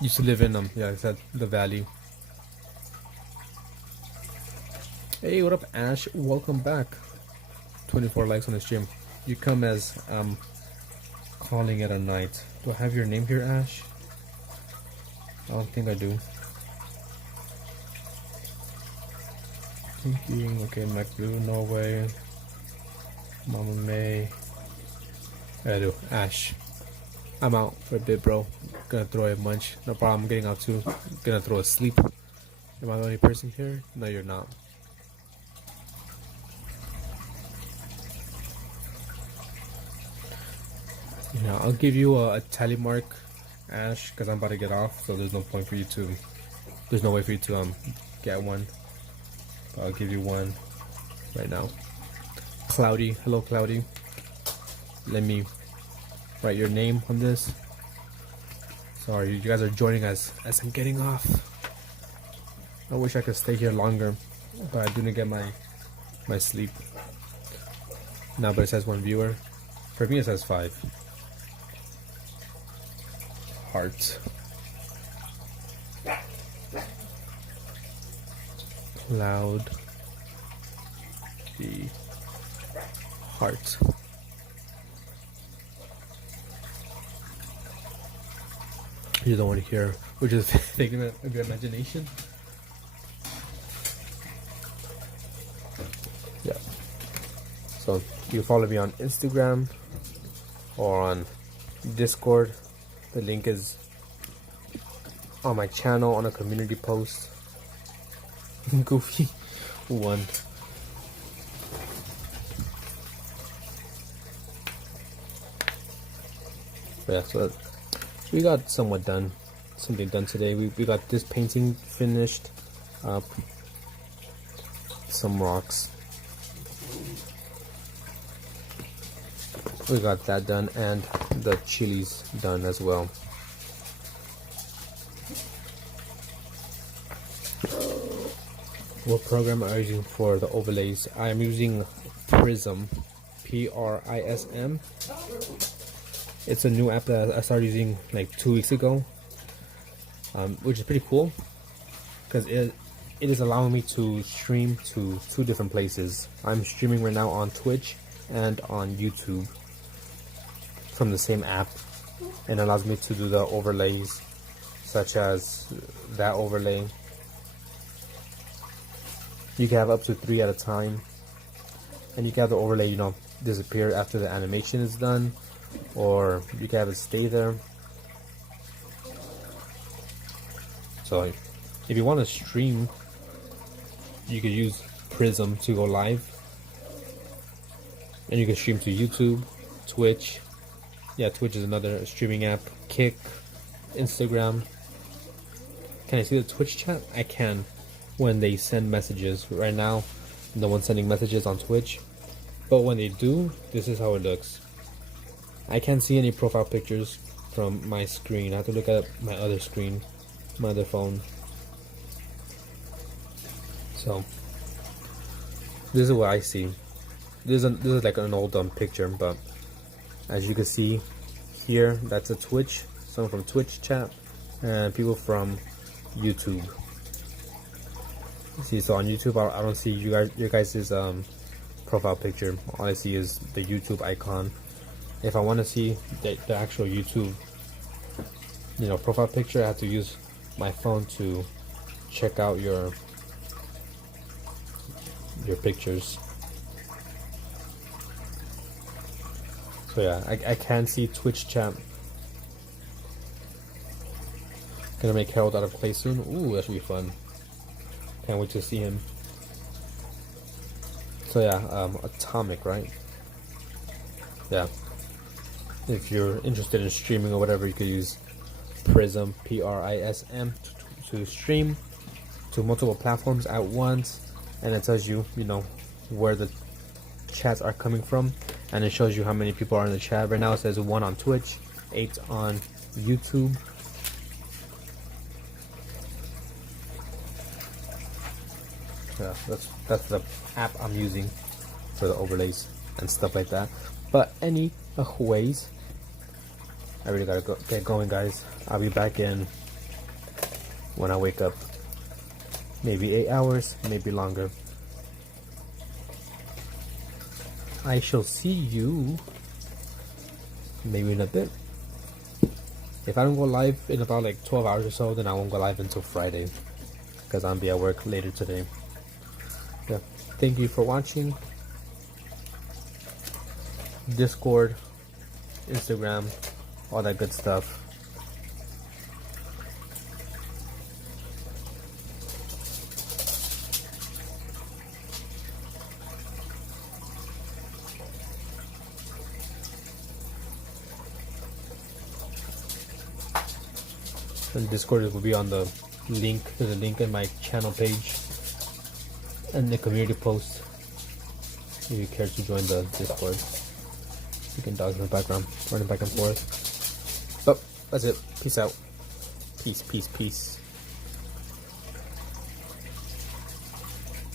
Used to live in like I said, the Valley. Hey, what up, Ash? Welcome back. 24 likes on the stream. You come as calling it a night. Do I have your name here, Ash? I don't think I do. Thinking, okay, Mac Blue, Norway, Mama May. I do. Ash. I'm out for a bit, bro. Gonna throw a munch. No problem. I'm getting out too. Gonna throw a sleep. Am I the only person here? No, you're not. Yeah, I'll give you a tally mark, Ash, because I'm about to get off. So there's no point for you to. There's no way for you to get one. But I'll give you one right now. Cloudy. Hello, Cloudy. Let me write your name on this. Sorry, you guys are joining us as I'm getting off. I wish I could stay here longer, but I didn't get my sleep. Now, but it says 1 viewer. For me, it says 5. Heart. Loud. the heart. You don't want to hear, we're just thinking of your imagination. Yeah. So you follow me on Instagram or on Discord. The link is on my channel on a community post. Goofy one. Yeah, so we got something done today. We got this painting finished up, some rocks. We got that done, and the chilies done as well. What program are you using for the overlays? I am using Prism, Prism. It's a new app that I started using like 2 weeks ago, which is pretty cool because it is allowing me to stream to 2 different places. I'm streaming right now on Twitch and on YouTube from the same app, and allows me to do the overlays such as that overlay. You can have up to 3 at a time, and you can have the overlay, disappear after the animation is done, or you can have it stay there. So if you want to stream, you could use Prism to go live, and you can stream to YouTube, Twitch. Yeah, Twitch is another streaming app. Kick, Instagram. Can I see the Twitch chat? I can when they send messages. Right now, no one's sending messages on Twitch, but when they do, this is how it looks. I can't see any profile pictures from my screen. I have to look at my other screen, my other phone. So this is what I see. This is like an old picture, but as you can see here, that's a Twitch, someone from Twitch chat, and people from YouTube. See, so on YouTube, I don't see your guys' profile picture. All I see is the YouTube icon. If I want to see the actual YouTube, profile picture, I have to use my phone to check out your pictures. So yeah, I can see Twitch chat. Gonna make Harold out of clay soon. Ooh, that should be fun. Can't wait to see him. So yeah, Atomic, right? Yeah. If you're interested in streaming or whatever, you could use Prism, Prism, to stream to multiple platforms at once, and it tells you, where the chats are coming from, and it shows you how many people are in the chat. Right now it says 1 on Twitch, 8 on YouTube. Yeah, that's the app I'm using for the overlays and stuff like that. But anyways, I really gotta get going, guys. I'll be back in when I wake up. Maybe 8 hours, maybe longer. I shall see you maybe in a bit. If I don't go live in about like 12 hours or so, then I won't go live until Friday, because I'll be at work later today. Yeah, thank you for watching. Discord, Instagram, all that good stuff. And Discord will be on the link. There's a link in my channel page and the community post if you care to join the Discord. You can dogs in the background running back and forth. But that's it. Peace out. Peace, peace, peace.